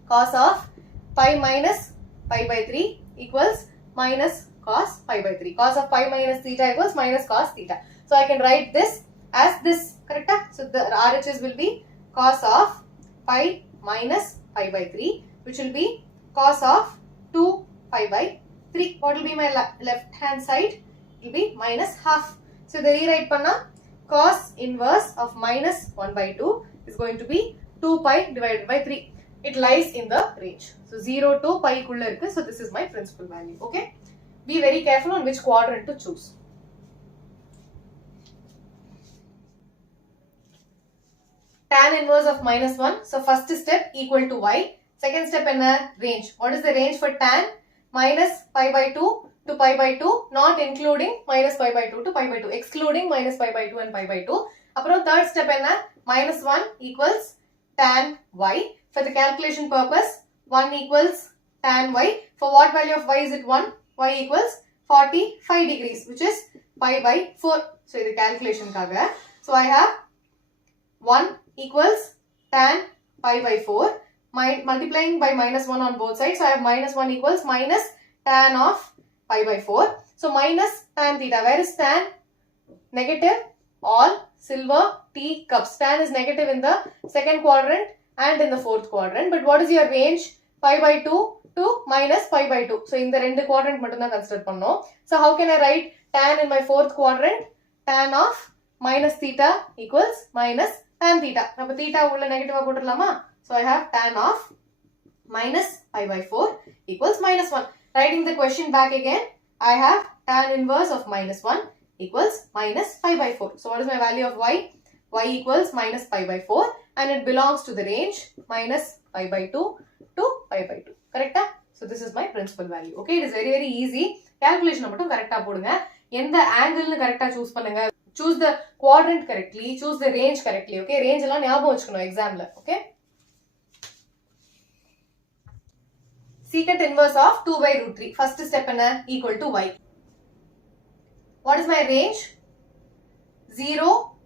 Cos of pi minus pi by 3 equals minus cos pi by 3. Cos of pi minus theta equals minus cos theta. So I can write this as this, correct? So the RHS will be cos of pi minus pi by 3, which will be cos of 2 pi by 3. What will be my left hand side? It will be minus half. So the rewrite panna, cos inverse of minus 1 by 2 is going to be 2 pi divided by 3. It lies in the range. So 0 to pi kulla irukku. So this is my principal value. Okay. Be very careful on which quadrant to choose. Tan inverse of minus 1. So first step equal to y. Second step in a range. What is the range for tan? minus pi by 2 to pi by 2, not including minus pi by 2 to pi by 2, excluding minus pi by 2 and pi by 2. அப்புறம் third step என்ன? minus 1 equals tan y. For the calculation purpose, 1 equals tan y. For what value of y is it 1? Y equals 45 degrees, which is pi by 4. So, இது calculation காக. So, I have 1 equals tan pi by 4. Multiplying by minus 1 on both sides. So, I have minus 1 equals minus tan of pi by 4. So, minus tan theta. Where is tan? Negative. All silver tea cups. Tan is negative in the second quadrant and in the fourth quadrant. But what is your range? Pi by 2 to minus pi by 2. So, in the rendu quadrant mattum dhaan consider pannom. So, how can I write tan in my fourth quadrant? Tan of minus theta equals minus tan theta. Appo theta ulla negative ah potralama. So, I have tan of minus pi by 4 equals minus 1. Writing the question back again, I have tan inverse of minus 1 equals minus pi by 4. So, what is my value of y? Y equals minus pi by 4 and it belongs to the range minus pi by 2 to pi by 2. Correct? So, this is my principal value. Okay, it is very, very easy. Calculation மட்டும் correct போடுங்க. எந்த angle correct choose பண்ணுங்க. Choose the quadrant correctly. Choose the range correctly. Okay, range எல்லாம் ஞாபகம் வச்சுக்கணும் examல. Okay. Secant inverse of 2 by root 3. First step என்ன? Equal to y. What is my range? 0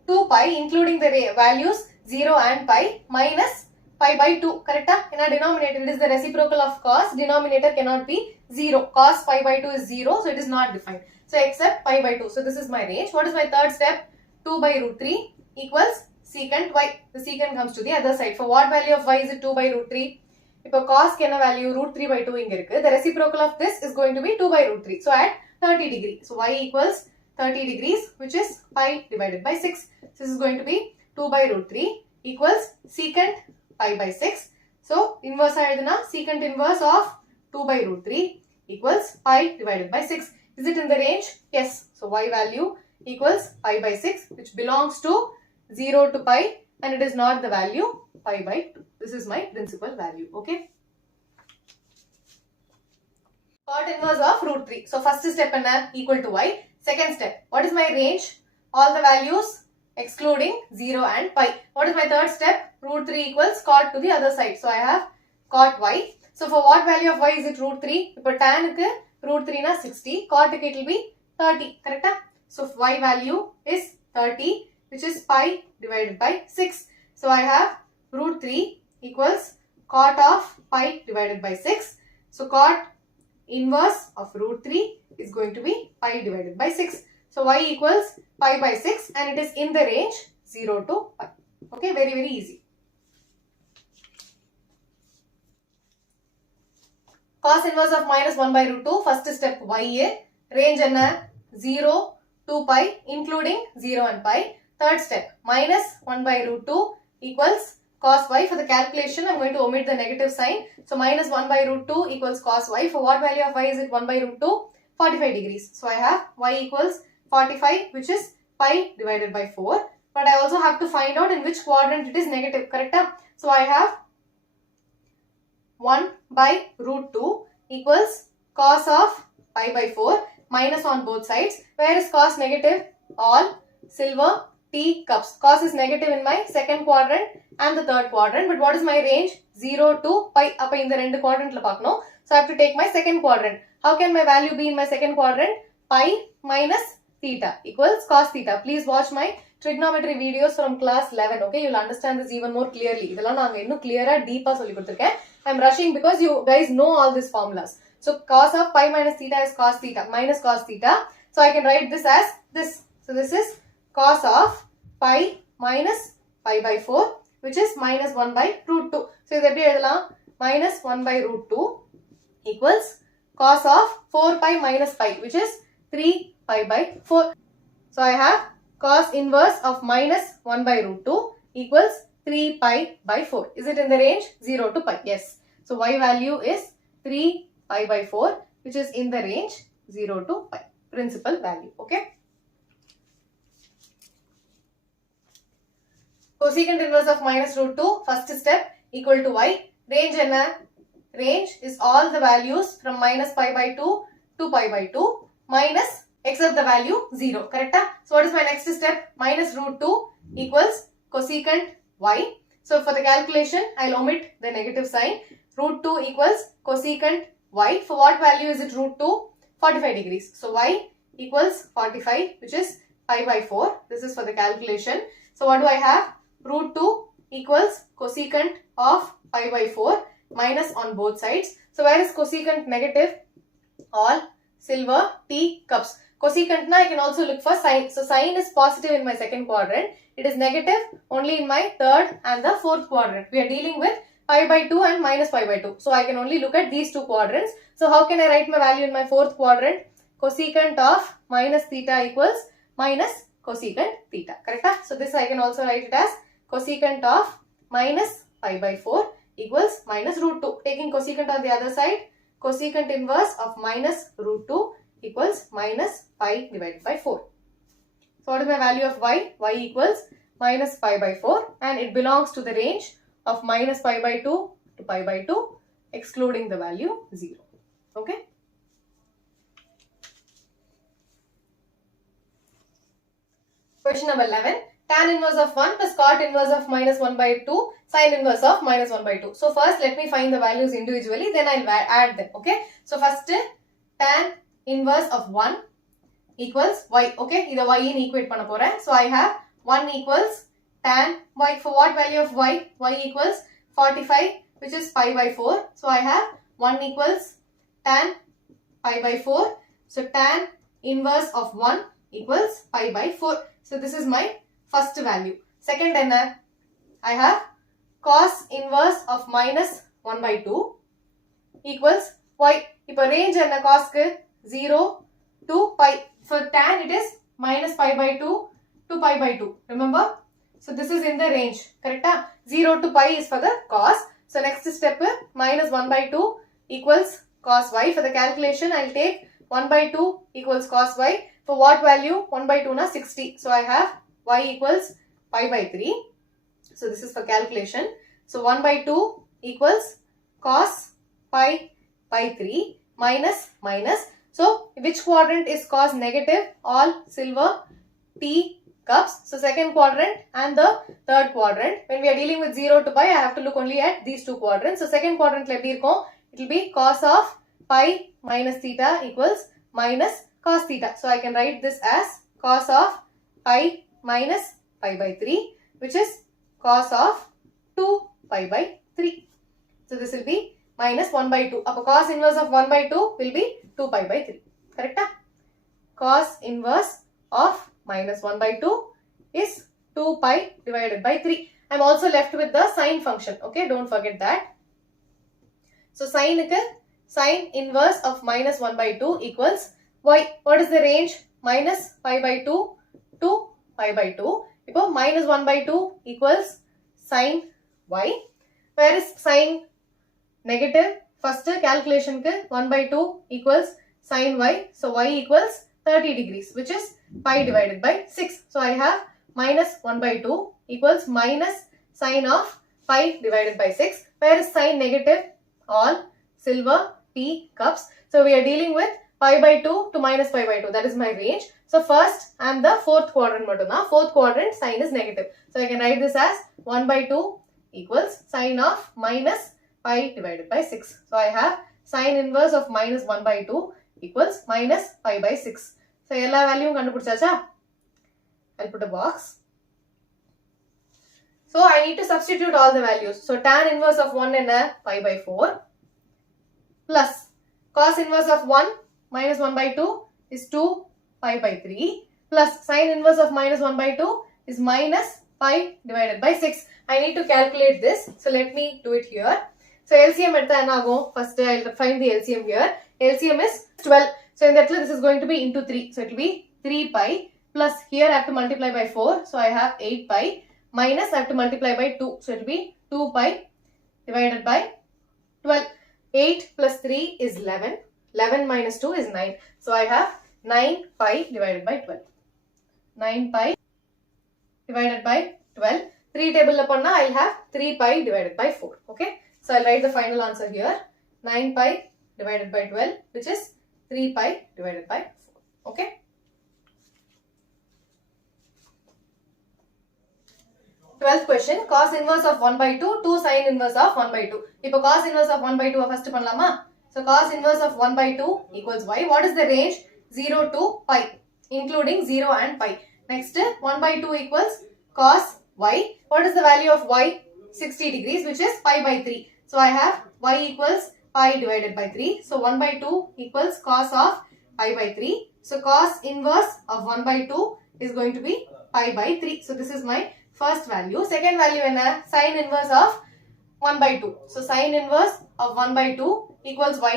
to pi, including the values 0 and pi, minus pi by 2. Correct? In our denominator, it is the reciprocal of cos. Denominator cannot be 0. Cos pi by 2 is 0, so it is not defined. So, except pi by 2. So, this is my range. What is my third step? 2 by root 3 equals secant y. The secant comes to the other side. For what value of y is it 2 by root 3? If a cos can value root 3 by 2 inga irukku. The reciprocal of this is going to be 2 by root 3. So, at 30 degrees. So, y equals 30 degrees, which is pi divided by 6. So, this is going to be 2 by root 3 equals secant pi by 6. So, inverse ayadana, secant inverse of 2 by root 3 equals pi divided by 6. Is it in the range? Yes. So, y value equals pi by 6, which belongs to 0 to pi and it is not the value pi by 2. This is my principal value. Okay. Cot inverse of root 3. So, first step equal to y. Second step, what is my range? All the values excluding 0 and pi. What is my third step? Root 3 equals cot to the other side. So, I have cot y. So, for what value of y is it root 3? If tan ku root 3 na 60, cot ku it will be 30. Correct? So, y value is 30, which is pi divided by 6. So, I have root 3 equals cot of pi divided by 6. So, cot inverse of root 3 is going to be pi divided by 6. So, y equals pi by 6 and it is in the range 0 to pi. Okay, very, very easy. Cos inverse of minus 1 by root 2. First step y. Range enna? 0 to pi including 0 and pi. Third step minus 1 by root 2 equals cos y. For the calculation, I am going to omit the negative sign. So, minus 1 by root 2 equals cos y. For what value of y is it 1 by root 2? 45 degrees. So, I have y equals 45, which is pi divided by 4. But I also have to find out in which quadrant it is negative. Correct? So, I have 1 by root 2 equals cos of pi by 4 minus on both sides. Where is cos negative? All silver tea cups. Cos is negative in my second quadrant and the third quadrant. But what is my range? 0 to pi. Appa in the rendu quadrant la paakano. So, I have to take my second quadrant. How can my value be in my second quadrant? Pi minus theta equals cos theta. Please watch my trigonometry videos from class 11. Okay, you will understand this even more clearly. Idella naanga innum clear ah deep ah solli kuduthirken. I am rushing because you guys know all these formulas. So, cos of pi minus theta is cos theta minus cos theta. So, I can write this as this. So, this is cos of pi minus pi by 4, which is minus 1 by root 2. So, this is minus 1 by root 2 equals cos of 4 pi minus pi, which is 3 pi by 4. So, I have cos inverse of minus 1 by root 2 equals 3 pi by 4. Is it in the range 0 to pi? Yes. So, y value is 3 pi by 4, which is in the range 0 to pi. Principal value. Okay. Cosecant inverse of minus root 2, first step equal to y. Range enna? range is all the values from minus pi by 2 to pi by 2 minus except the value 0. Correct? So what is my next step? Minus root 2 equals cosecant y. So for the calculation, I'll omit the negative sign. Root 2 equals cosecant y. For what value is it root 2? 45 degrees. So y equals 45, which is pi by 4. This is for the calculation. So what do I have? Root 2 equals cosecant of pi by 4 minus on both sides. So where is cosecant negative? All silver T cups. Cosecant na I can also look for sine. So sine is positive in my second quadrant. It is negative only in my third and the fourth quadrant. We are dealing with pi by 2 and minus pi by 2. So I can only look at these two quadrants. So how can I write my value in my fourth quadrant? Cosecant of minus theta equals minus cosecant theta. Correct? So this I can also write it as cosecant of minus pi by 4 equals minus root 2. Taking cosecant on the other side, cosecant inverse of minus root 2 equals minus pi divided by 4. So what is my value of y? Y equals minus pi by 4 and it belongs to the range of minus pi by 2 to pi by 2 excluding the value 0. Okay. Question number 11. Tan inverse of 1 plus cot inverse of minus 1 by 2 sin inverse of minus 1 by 2. So first let me find the values individually, then I'll add them. Okay. So first tan inverse of 1 equals y. Okay. Either y in equate panna poren. So I have 1 equals tan y. For what value of y? Y equals 45, which is pi by 4. So I have 1 equals tan pi by 4. So tan inverse of 1 equals pi by 4. So this is my first value. Second I have cos inverse of minus 1 by 2 equals y. Now range enna cos ku 0 to pi. For tan it is minus pi by 2 to pi by 2. Remember? So this is in the range. Correct? 0 to pi is for the cos. So next step minus 1 by 2 equals cos y. For the calculation I will take 1 by 2 equals cos y. For what value? 1 by 2 na 60. So I have y equals pi by 3. So this is for calculation. So 1 by 2 equals cos pi by 3 minus minus. So which quadrant is cos negative? All silver T cups. So second quadrant and the third quadrant. When we are dealing with 0 to pi, I have to look only at these two quadrants. So second quadrant it will be cos of pi minus theta equals minus cos theta. So I can write this as cos of pi minus pi by 3, which is cos of 2 pi by 3. So this will be minus 1 by 2. Up cos inverse of 1 by 2 will be 2 pi by 3. Correct? Cos inverse of minus 1 by 2 is 2 pi divided by 3. I am also left with the sine function. Okay, don't forget that. So sine inverse of minus 1 by 2 equals y. What is the range? Minus pi by 2 to pi by 2. Now minus 1 by 2 equals sine y. Where is sine negative? First calculation 1 by 2 equals sine y. So y equals 30 degrees, which is pi divided by 6. So I have minus 1 by 2 equals minus sine of pi divided by 6. Where is sine negative? All silver T cups. So we are dealing with pi by 2 to minus pi by 2. That is my range. So first and the fourth quadrant matuna. Fourth quadrant sine is negative. So I can write this as 1 by 2 equals sine of minus pi divided by 6. So I have sine inverse of minus 1 by 2 equals minus pi by 6. So ella value kandupidichacha. I'll put a box. So I need to substitute all the values. So tan inverse of 1 in pi by 4 plus cos inverse of 1 minus 1 by 2 is 2 pi by 3 plus sine inverse of minus 1 by 2 is minus pi divided by 6. I need to calculate this. So let me do it here. So LCM at the first I'll find the LCM here. LCM is 12. So in that this is going to be into 3. So it will be 3 pi plus here I have to multiply by 4. So I have 8 pi minus I have to multiply by 2. So it will be 2 pi divided by 12. 8 plus 3 is 11. 11 minus 2 is 9. So I have 9 pi divided by 12. 9 pi divided by 12. 3 table upon I'll have 3 pi divided by 4. Okay. So I'll write the final answer here. 9 pi divided by 12, which is 3 pi divided by 4. Okay. Twelfth question, cos inverse of 1 by 2 to sin inverse of 1 by 2. இப்போ cos inverse of 1 by 2 first பண்ணலாமா? So cos inverse of 1 by 2 equals y. What is the range? 0 to pi, including 0 and pi. Next, 1 by 2 equals cos y. What is the value of y? 60 degrees, which is pi by 3. So I have y equals pi divided by 3. So 1 by 2 equals cos of pi by 3. So cos inverse of 1 by 2 is going to be pi by 3. So this is my first value. Second value is sin inverse of 1 by 2. So sin inverse of 1 by 2 equals y.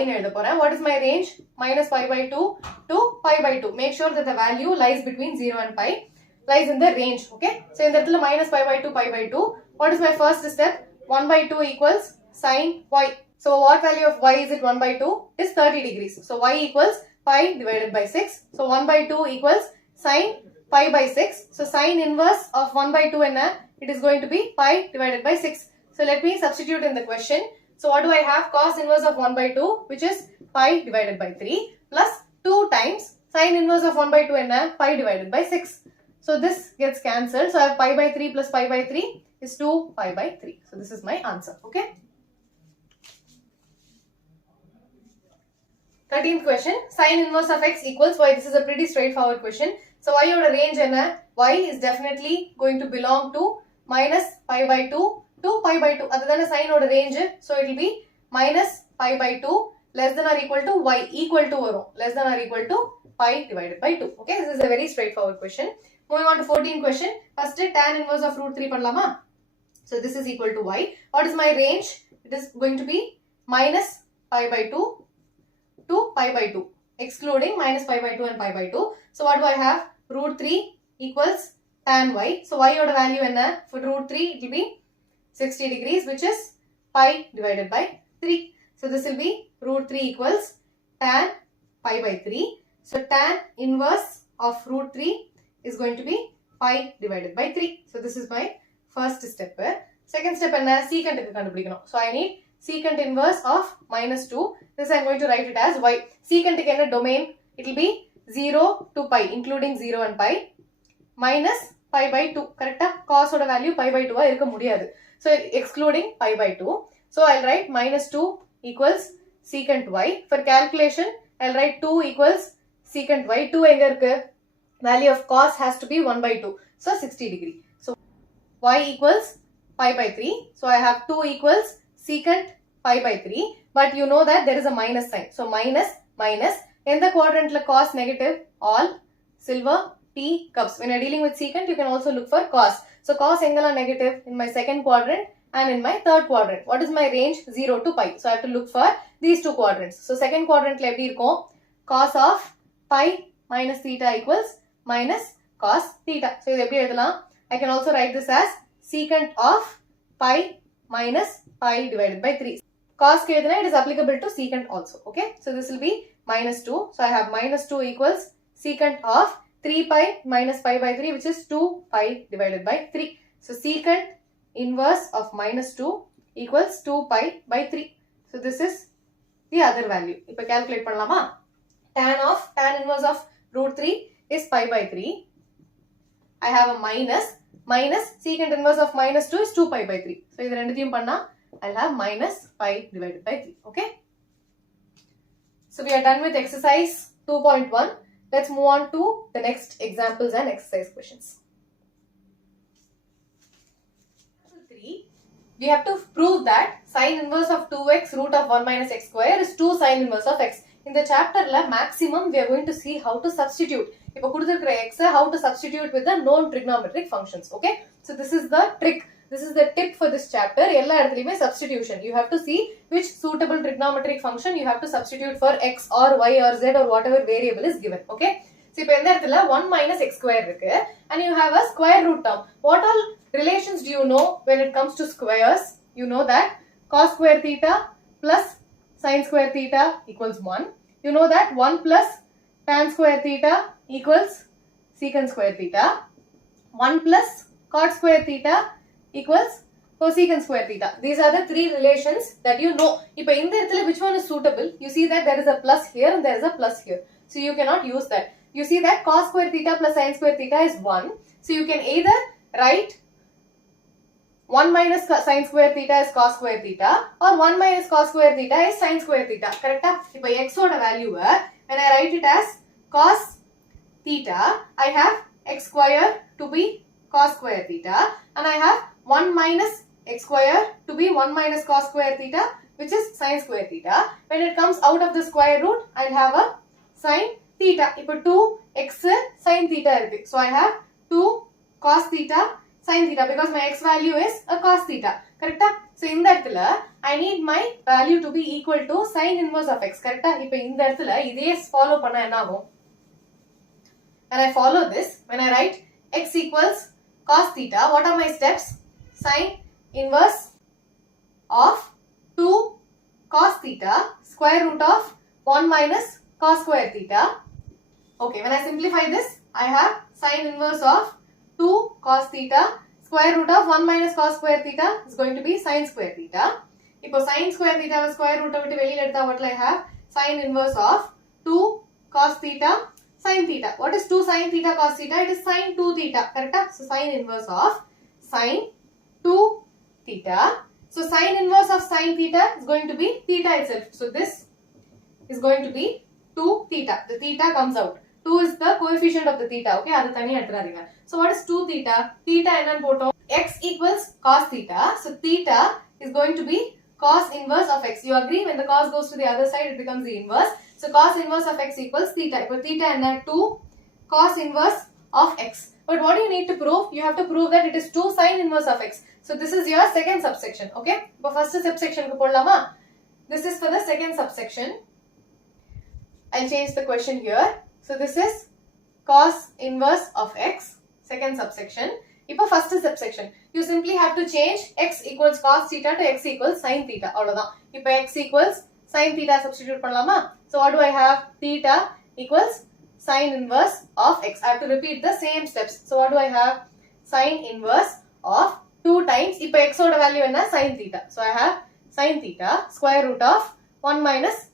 What is my range? Minus pi by 2 to pi by 2. Make sure that the value lies between 0 and pi. Lies in the range. Okay. So in that minus pi by 2, pi by 2. What is my first step? 1 by 2 equals sin y. So what value of y is it? 1 by 2 is 30 degrees. So y equals pi divided by 6. So 1 by 2 equals sin pi by 6. So sin inverse of 1 by 2 and it is going to be pi divided by 6. So let me substitute in the question. So what do I have? Cos inverse of 1 by 2, which is pi divided by 3 plus 2 times sin inverse of 1 by 2 and pi divided by 6. So this gets cancelled. So I have pi by 3 plus pi by 3 is 2 pi by 3. So this is my answer. Okay. 13th question, sin inverse of x equals y. This is a pretty straightforward question. So y oda range enna? Y is definitely going to belong to minus pi by 2 to pi by 2. Other than a sin oda range, so it will be minus pi by 2 less than or equal to y equal to varum. Less than or equal to pi divided by 2. Okay, this is a very straightforward question. Moving on to 14th question. First, tan inverse of root 3 பண்ணலாமா? So this is equal to y. What is my range? It is going to be minus pi by 2 to pi by 2, excluding minus pi by 2 and pi by 2. So what do I have? Root 3 equals tan y. So y oda value enna? For root 3 it will be 60 degrees, which is pi divided by 3. So this will be root 3 equals tan pi by 3. So tan inverse of root 3 is going to be pi divided by 3. So this is my first step. Second step enna? Secant ku kandupidikkanum. So I need secant inverse of minus 2. This I am going to write it as y. Secant ku enna domain? It will be 0 to pi, including 0 and pi, minus pi by 2. Correct? Cos oda value pi by 2 irukka mudiyadhu. So excluding pi by 2. So I'll write minus 2 equals secant y. For calculation, I'll write 2 equals secant y. 2 enga irukku? Value of cos has to be 1 by 2. So 60 degree. So y equals pi by 3. So I have 2 equals secant pi by 3. But you know that there is a minus sign. So minus, minus. In the quadrant cos negative, all silver, tea, cups. When you're dealing with secant, you can also look for cos. So cos engala negative in my second quadrant and in my third quadrant. What is my range? 0 to pi. So I have to look for these two quadrants. So second quadrant la eppadi irukum? Cos of pi minus theta equals minus cos theta. So idu eppadi eduthalam? I can also write this as secant of pi minus pi divided by 3. Cos ke eduna, it is applicable to secant also. Okay. So this will be minus 2. So I have minus 2 equals secant of 3 pi minus pi by 3, which is 2 pi divided by 3. So secant inverse of minus 2 equals 2 pi by 3. So this is the other value. Ipa calculate பண்ணலாமா? Tan inverse of root 3 is pi by 3. I have a minus secant inverse of minus 2 is 2 pi by 3. So idu rendiyum panna I'll have minus pi divided by 3. Okay. So we are done with exercise 2.1. Let's move on to the next examples and exercise questions. 3. We have to prove that sin inverse of 2x root of 1 minus x square is 2 sin inverse of x. In the chapter maximum we are going to see how to substitute. Ipo kuduthirukra x how to substitute with the known trigonometric functions. Okay. So this is the trick. This is the tip for this chapter. Ella edathiliyume substitution. You have to see which suitable trigonometric function you have to substitute for x or y or z or whatever variable is given. Okay. So ipo endha edathila 1 minus x square irukku and you have a square root term. What all relations do you know when it comes to squares? You know that cos square theta plus sin square theta equals 1. You know that 1 plus tan square theta equals secant square theta. 1 plus cot square theta equals cosecant square theta. These are the three relations that you know. Now, in the which one is suitable? You see that there is a plus here and there is a plus here. So you cannot use that. You see that cos square theta plus sin square theta is 1. So you can either write 1 minus sin square theta is cos square theta or 1 minus cos square theta is sin square theta. Correct? Now x oda value, when I write it as cos theta, I have x square to be cos square theta and I have 1 minus x square to be 1 minus cos square theta, which is sin square theta. When it comes out of the square root, I'll have a sin theta. Now 2x sin theta. So I have 2 cos theta sin theta because my x value is a cos theta. Correct? So in that I need my value to be equal to sin inverse of x. Correct? Now in that this follow panna enna agum. And I follow this. When I write x equals cos theta, what are my steps? Sin inverse of 2 cos theta square root of 1 minus cos square theta. Okay, when I simplify this, I have sin inverse of 2 cos theta square root of 1 minus cos square theta is going to be sin square theta. Now sin square theta square root of it, what I have? Sin inverse of 2 cos theta sin theta. What is 2 sin theta cos theta? It is sin 2 theta. Correct? So sin inverse of sin 2 theta. So sin inverse of sin theta is going to be theta itself. So this is going to be 2 theta. The theta comes out. 2 is the coefficient of the theta. Okay, so what is 2 theta? Theta and x equals cos theta. So theta is going to be cos inverse of x. You agree? When the cos goes to the other side, it becomes the inverse. So cos inverse of x equals theta. But theta and 2 cos inverse of x. But what do you need to prove? You have to prove that it is 2 sin inverse of x. So this is your second subsection. Okay. But first subsection ko podlama. This is for the second subsection. I'll change the question here. So this is cos inverse of x, second subsection. Now first subsection, you simply have to change x equals cos theta to x equals sin theta. Now x equals sin theta substitute pannalama. So what do I have? Theta equals sin inverse of x. I have to repeat the same steps. So what do I have? Sin inverse of 2 times. Now x oda value enna? Sin theta. So I have sin theta square root of 1 minus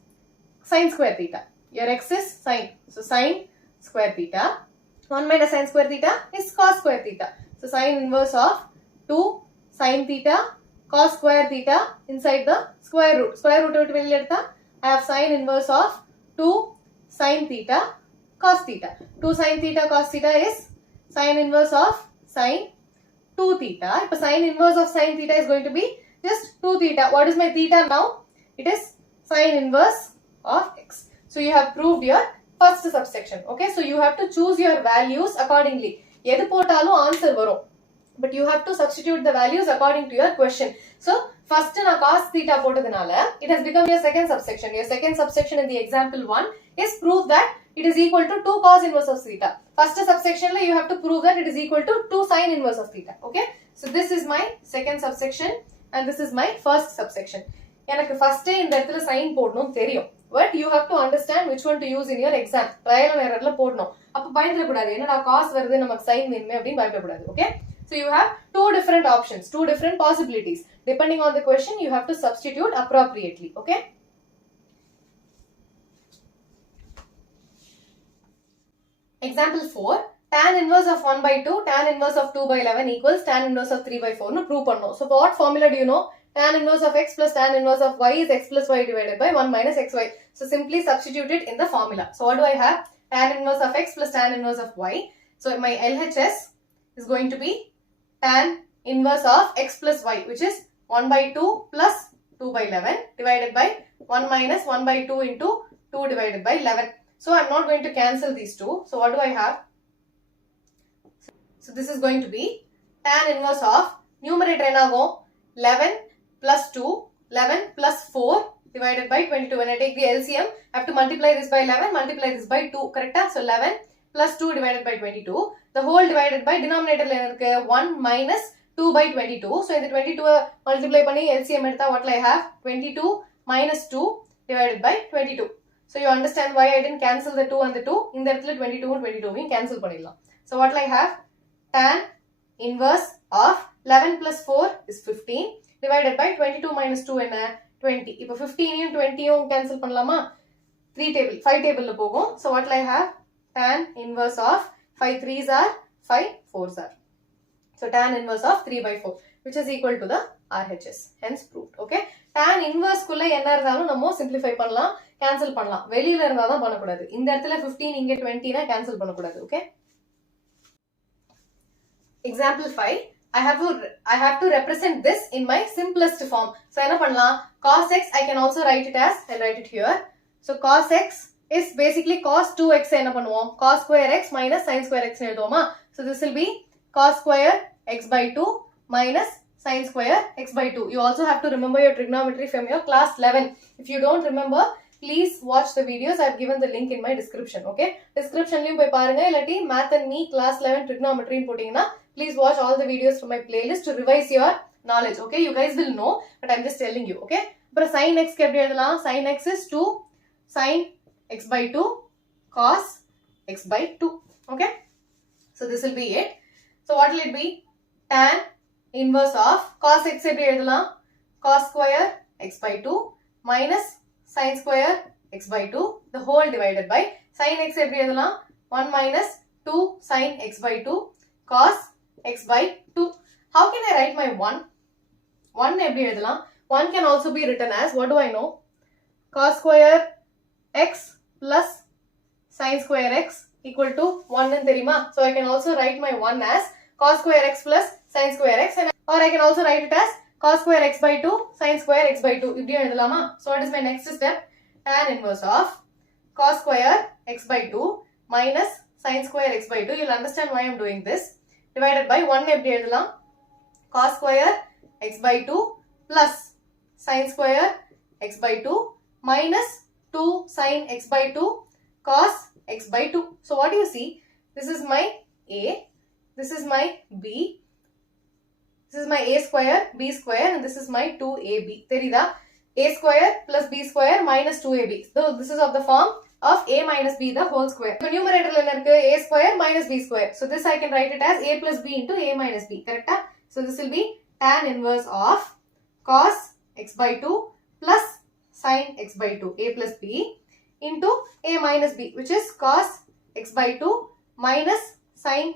sin square theta. Your x is sin. So sin square theta. 1 minus sin square theta is cos square theta. So sin inverse of 2 sin theta cos square theta inside the square root. Square root of it, I have sin inverse of 2 sin theta cos theta. 2 sin theta cos theta is sin inverse of sin 2 theta. If sin inverse of sin theta is going to be just 2 theta. What is my theta now? It is sin inverse of x. So you have proved your first subsection. Okay, so you have to choose your values accordingly. Edu potalu answer varum. But you have to substitute the values according to your question. So first na cos theta potadunala, it has become your second subsection. Your second subsection in the example 1 is prove that it is equal to 2 cos inverse of theta. First subsection la you have to prove that it is equal to 2 sin inverse of theta. Okay, so this is my second subsection and this is my first subsection. எனக்கு first day இந்த இடத்துல sin போடணும் தெரியும். But you have to understand which one to use in your exam. Trial and error la போடணும். அப்ப பயந்துட கூடாது. என்னடா cos வருது நமக்கு sin வேணுமே அப்படி பயப்பட கூடாது. Okay? So you have two different options, two different possibilities. Depending on the question, you have to substitute appropriately. Okay? Example 4. Tan inverse of 1 by 2, tan inverse of 2 by 11 equals tan inverse of 3 by 4. No, prove pannom. So what formula do you know? Tan inverse of x plus tan inverse of y is x plus y divided by 1 minus xy. So simply substitute it in the formula. So what do I have? Tan inverse of x plus tan inverse of y. So my LHS is going to be tan inverse of x plus y, which is 1 by 2 plus 2 by 11 divided by 1 minus 1 by 2 into 2 divided by 11. So I'm not going to cancel these two. So what do I have? So this is going to be tan inverse of numerator enagum 11 plus 2, 11 plus 4 divided by 22. When I take the LCM, I have to multiply this by 11, multiply this by 2. Correct? So 11 plus 2 divided by 22. The whole divided by denominator 1 minus 2 by 22. So in the 22 multiply panni LCM edutha what will I have? 22 minus 2 divided by 22. So you understand why I didn't cancel the 2 and the 2. In the இடத்துல 22 and 22 cancel பண்ணிடலாம். So what will I have? Tan inverse of 11 plus 4 is 15 divided by 22 minus 2 என்ன 20. இப்போ 15 யும் 20 யும் cancel பண்ணலாமா 5 table ல போகும். So what will I have? Tan inverse of 5 3s are 5 4s are. So tan inverse of 3 by 4 which is equal to the RHS. Hence proved. Okay. Tan inverse குள்ள என்ன இருந்தாலும் நம்ம simplify பண்ணலாம், cancel பண்ணலாம். வெளியில இருந்தா தான் பண்ணக்கூடாது. இந்த இடத்துல 15 இங்க 20 னா cancel பண்ணக்கூடாது. Okay. Example 5. I have to represent this in my simplest form. So என்ன பண்ணலாம்? Cos x I can also write it as, I'll write it here. So cos x is basically cos 2x என்ன பண்ணுவோம்? Cos square x minus sin square x எழுதுவோமா? So this will be cos square x by 2 minus sin square x by 2. You also have to remember your trigonometry from your class 11. If you don't remember, please watch the videos. I have given the link in my description. Okay. Description லையும் போய் பாருங்க. இல்லாட்டி Math&Me class 11 trigonometry போட்டீங்கன்னா please watch all the videos from my playlist to revise your knowledge. Okay. You guys will know, but I'm just telling you. Okay. அப்புறம் sin x எப்படி எழுதலாம்? Sin x is 2 sin x by 2 cos x by 2. Okay. So this will be it. So what will it be? Tan inverse of cos x எப்படி எழுதலாம்? Cos square x by 2 minus sin square x by 2 the whole divided by sin x எப்படி எழுதலாம்? 1 minus 2 sin x by 2 cos x by 2. How can I write my 1? 1 எப்படி எழுதலாம்? 1 can also be written as, what do I know? Cos square x plus sin square x equal to 1 ன்னு தெரியுமா? So I can also write my 1 as cos square x plus sin square x, or I can also write it as cos square x by 2 sin square x by 2. இப்படியும் எழுதலாமா? So what is my next step? Tan inverse of cos square x by 2 minus sin square x by 2. You'll understand why I'm doing this. Divided by 1 எப்படி எழுதலாம்? Cos square x by 2 plus sin square x by 2 minus 2 sin x by 2 cos x by 2. So what do you see? This is my A, this is my B, this is my A square, B square, and this is my 2AB. தெரியுதா? A square plus B square minus 2AB. So this is of the form of A minus B the whole square. So numerator என்ன இருக்கு? A square minus B square. So this I can write it as A plus B into A minus B. Correct? So this will be tan inverse of cos x by 2 plus sin x by 2. A plus B into A minus B, which is cos x by 2 minus sin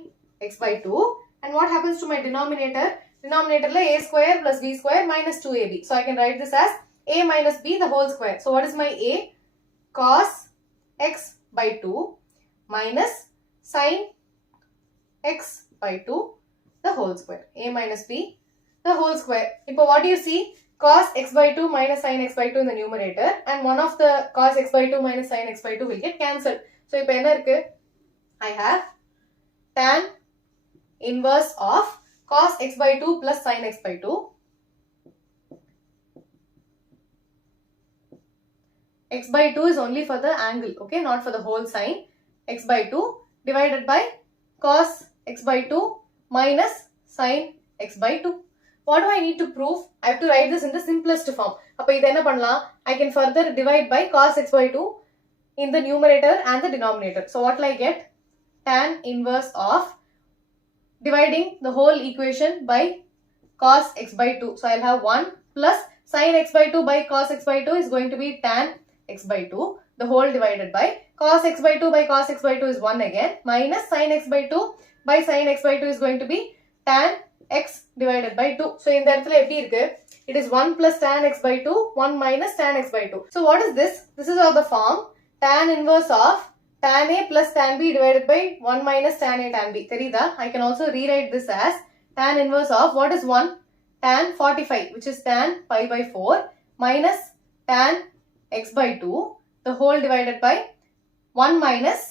x by 2. And what happens to my denominator? Denominator la A square plus B square minus 2AB. So I can write this as A minus B the whole square. So what is my A? Cos x by 2 minus sin x by 2 the whole square. A minus B the whole square. Now what do you see? Cos x by 2 minus sin x by 2 in the numerator, and one of the cos x by 2 minus sin x by 2 will get cancelled. So இப்போ என்ன இருக்கு? I have tan inverse of cos x by 2 plus sin x by 2. X by 2 is only for the angle, okay, not for the whole sign. X by 2 divided by cos x by 2 minus sin x by 2. What do I need to prove? I have to write this in the simplest form. அப்ப இது என்ன பண்ணலாம்? I can further divide by cos x by 2 in the numerator and the denominator. So what will I get? Tan inverse of dividing the whole equation by cos x by 2. So I'll have 1 plus sin x by 2 by cos x by 2 is going to be tan x by 2. The whole divided by cos x by 2 by cos x by 2 is 1 again, minus sin x by 2 by sin x by 2 is going to be tan x divided by 2. So in the இடத்துல எப்படி இருக்கு? It is 1 plus tan x by 2, 1 minus tan x by 2. So what is this? This is of the form tan inverse of tan A plus tan B divided by 1 minus tan A tan B. தெரியுதா? I can also rewrite this as tan inverse of, what is 1? Tan 45, which is tan pi by 4 minus tan x by 2, the whole divided by 1 minus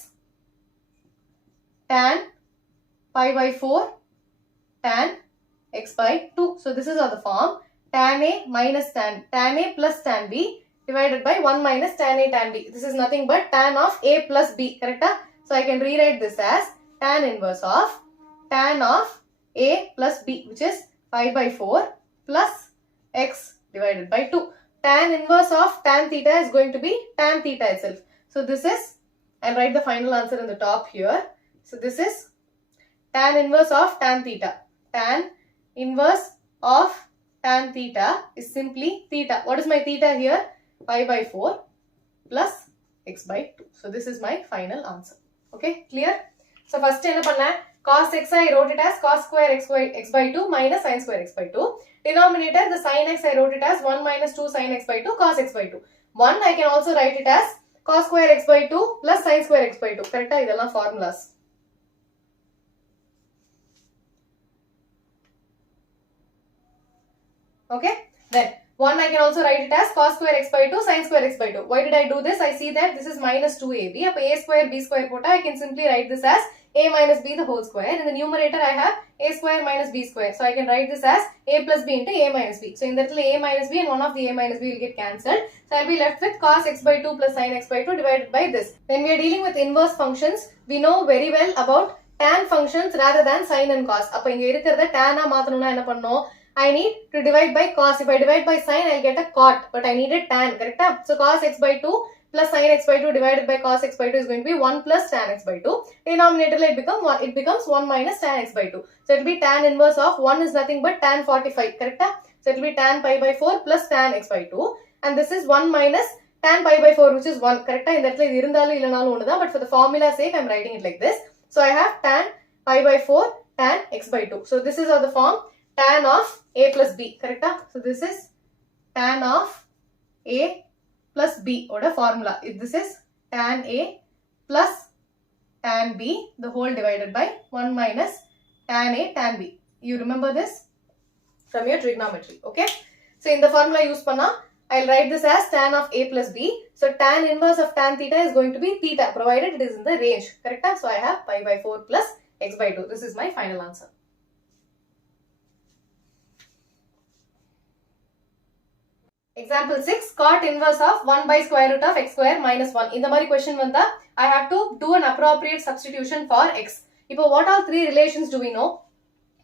tan pi by 4 tan x by 2. So this is of the form tan A minus tan A plus tan B divided by 1 minus tan A tan B. This is nothing but tan of A plus B, correct? So I can rewrite this as tan inverse of tan of A plus B, which is pi by 4 plus x divided by 2. Tan inverse of tan theta is going to be tan theta itself. So this is, I'll write the final answer in the top here. So this is tan inverse of tan theta. Tan inverse of tan theta is simply theta. What is my theta here? Pi by 4 plus x by 2. So this is my final answer. Okay, clear? So first enna panna cos x I wrote it as cos square x by 2 minus sin square x by 2. Denominator, the sin x I wrote it as 1 minus 2 sin x by 2 cos x by 2. 1 I can also write it as cos square x by 2 plus sin square x by 2. Correct? Idella formulas. Okay, then 1 I can also write it as cos square x by 2 sin square x by 2. Why did I do this? I see that this is minus 2ab. Up a square b square pota, I can simply write this as a minus b the whole square. In the numerator I have a square minus b square. So I can write this as a plus b into a minus b. So in that a minus b and one of the a minus b will get cancelled. So I will be left with cos x by 2 plus sin x by 2 divided by this. When we are dealing with inverse functions, we know very well about tan functions rather than sin and cos. Appa inga irukkiradha tan ah maathranumna enna pannom? I need to divide by cos. If I divide by sin, I'll get a cot, but I need a tan, correct? So cos x by 2 plus sin x by 2 divided by cos x by 2 is going to be 1 plus tan x by 2. Denominator it becomes 1 minus tan x by 2. So it will be tan inverse of 1 is nothing but tan 45, correct? So it will be tan pi by 4 plus tan x by 2. And this is 1 minus tan pi by 4, which is 1, correct? In that but for the formula sake, I'm writing it like this. So I have tan pi by 4 tan x by 2. So this is of the form tan of a plus b, correct? So this is tan of a plus b order formula. If this is tan a plus tan b the whole divided by 1 minus tan a tan b. You remember this from your trigonometry, okay? So in the formula use panna, I'll write this as tan of a plus b. So tan inverse of tan theta is going to be theta provided it is in the range, correct? So I have pi by 4 plus x by 2. This is my final answer. Example 6, cot inverse of 1 by square root of x square minus 1. In the mari question vanda, I have to do an appropriate substitution for x. Now what all three relations do we know?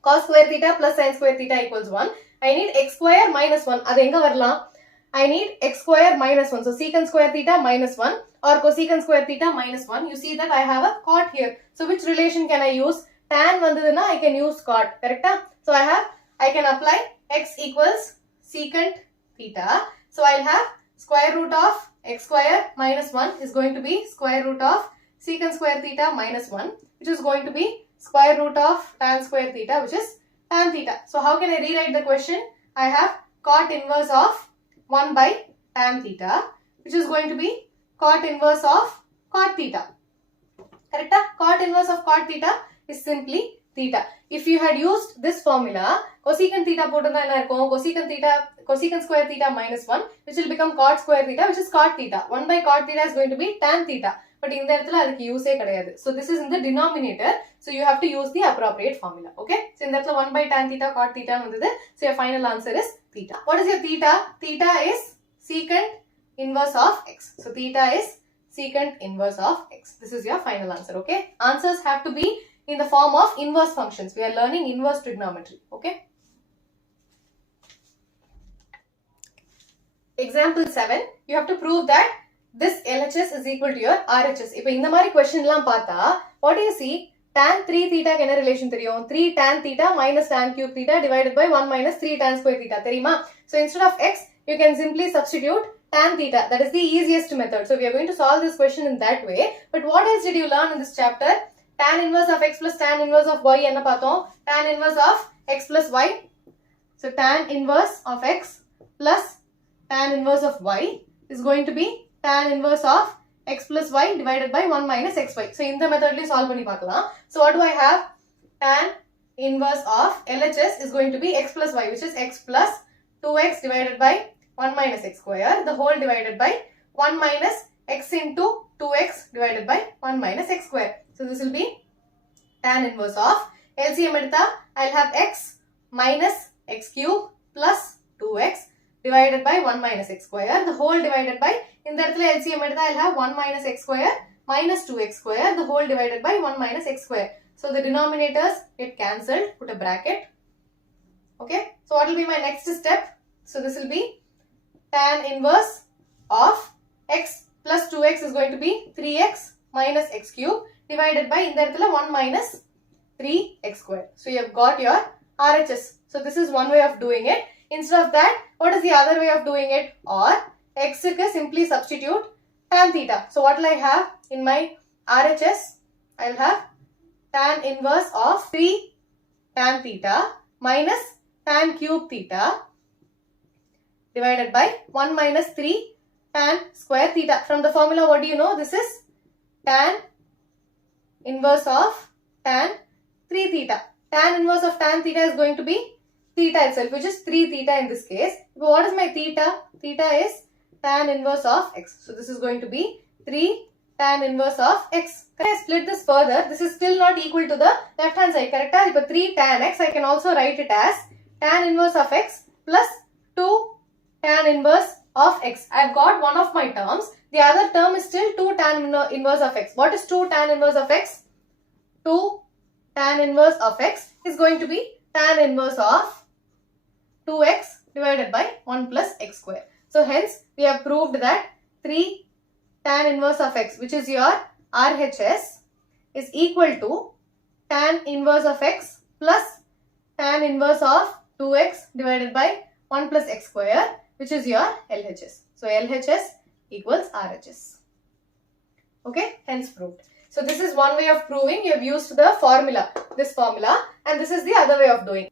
Cos square theta plus sin square theta equals 1. I need x square minus 1. Adu enga varala? I need x square minus 1. So secant square theta minus 1 or cosecant square theta minus 1. You see that I have a cot here. So which relation can I use? Tan vandaduna I can use cot, correct? So I can apply x equals secant theta. So I'll have square root of x square minus 1 is going to be square root of secant square theta minus 1, which is going to be square root of tan square theta, which is tan theta. So how can I rewrite the question? I have cot inverse of 1 by tan theta, which is going to be cot inverse of cot theta. Correct? Cot inverse of cot theta is simply theta. If you had used this formula, cosecant theta cosecant square theta minus 1, which will become cot square theta, which is cot theta. 1 by cot theta is going to be tan theta. But in the use so this is in the denominator. So you have to use the appropriate formula. Okay. So in that 1 by tan theta cot theta. So your final answer is theta. What is your theta? Theta is secant inverse of x. So theta is secant inverse of x. This is your final answer. Okay. Answers have to be in the form of inverse functions. We are learning inverse trigonometry. Okay. Example 7. You have to prove that this LHS is equal to your RHS. Now, in the question, what do you see? Tan 3 theta can a relation 3 tan theta minus tan cube theta divided by 1 minus 3 tan square theta. So instead of x, you can simply substitute tan theta. That is the easiest method. So we are going to solve this question in that way. But what else did you learn in this chapter? Tan inverse of x plus tan inverse of y. Tan inverse of x plus y. So tan inverse of x plus tan inverse of y is going to be tan inverse of x plus y divided by 1 minus xy. So in the method solve panni paakalam. So what do I have? Tan inverse of LHS is going to be x plus y, which is x plus 2x divided by 1 minus x square, the whole divided by 1 minus x into 2x divided by 1 minus x square. So this will be tan inverse of LCM edutha, I'll have x minus x cube plus 2x divided by 1 minus x square, the whole divided by, in the LCM edutha, I'll have 1 minus x square minus 2x square, the whole divided by 1 minus x square. So the denominators get cancelled, put a bracket. Okay, so what will be my next step? So this will be tan inverse of x plus 2x is going to be 3x minus x cube divided by in the 1 minus 3x square. So you have got your RHS. So this is one way of doing it. Instead of that, what is the other way of doing it? Or x simply substitute tan theta. So what will I have in my RHS? I will have tan inverse of 3 tan theta minus tan cube theta divided by 1 minus 3 tan square theta. From the formula, what do you know? This is tan inverse of tan 3 theta. Tan inverse of tan theta is going to be theta itself, which is 3 theta in this case. But what is my theta? Theta is tan inverse of x. So this is going to be 3 tan inverse of x. Can I split this further? This is still not equal to the left hand side, correct? But 3 tan x, I can also write it as tan inverse of x plus 2 tan inverse of x. I have got one of my terms. The other term is still 2 tan inverse of x. What is 2 tan inverse of x? 2 tan inverse of x is going to be tan inverse of 2x divided by 1 plus x square. So hence we have proved that 3 tan inverse of x, which is your RHS, is equal to tan inverse of x plus tan inverse of 2x divided by 1 plus x square, which is your LHS. So LHS equals RHS. Okay, hence proved. So this is one way of proving. You have used the formula, this formula, and this is the other way of doing.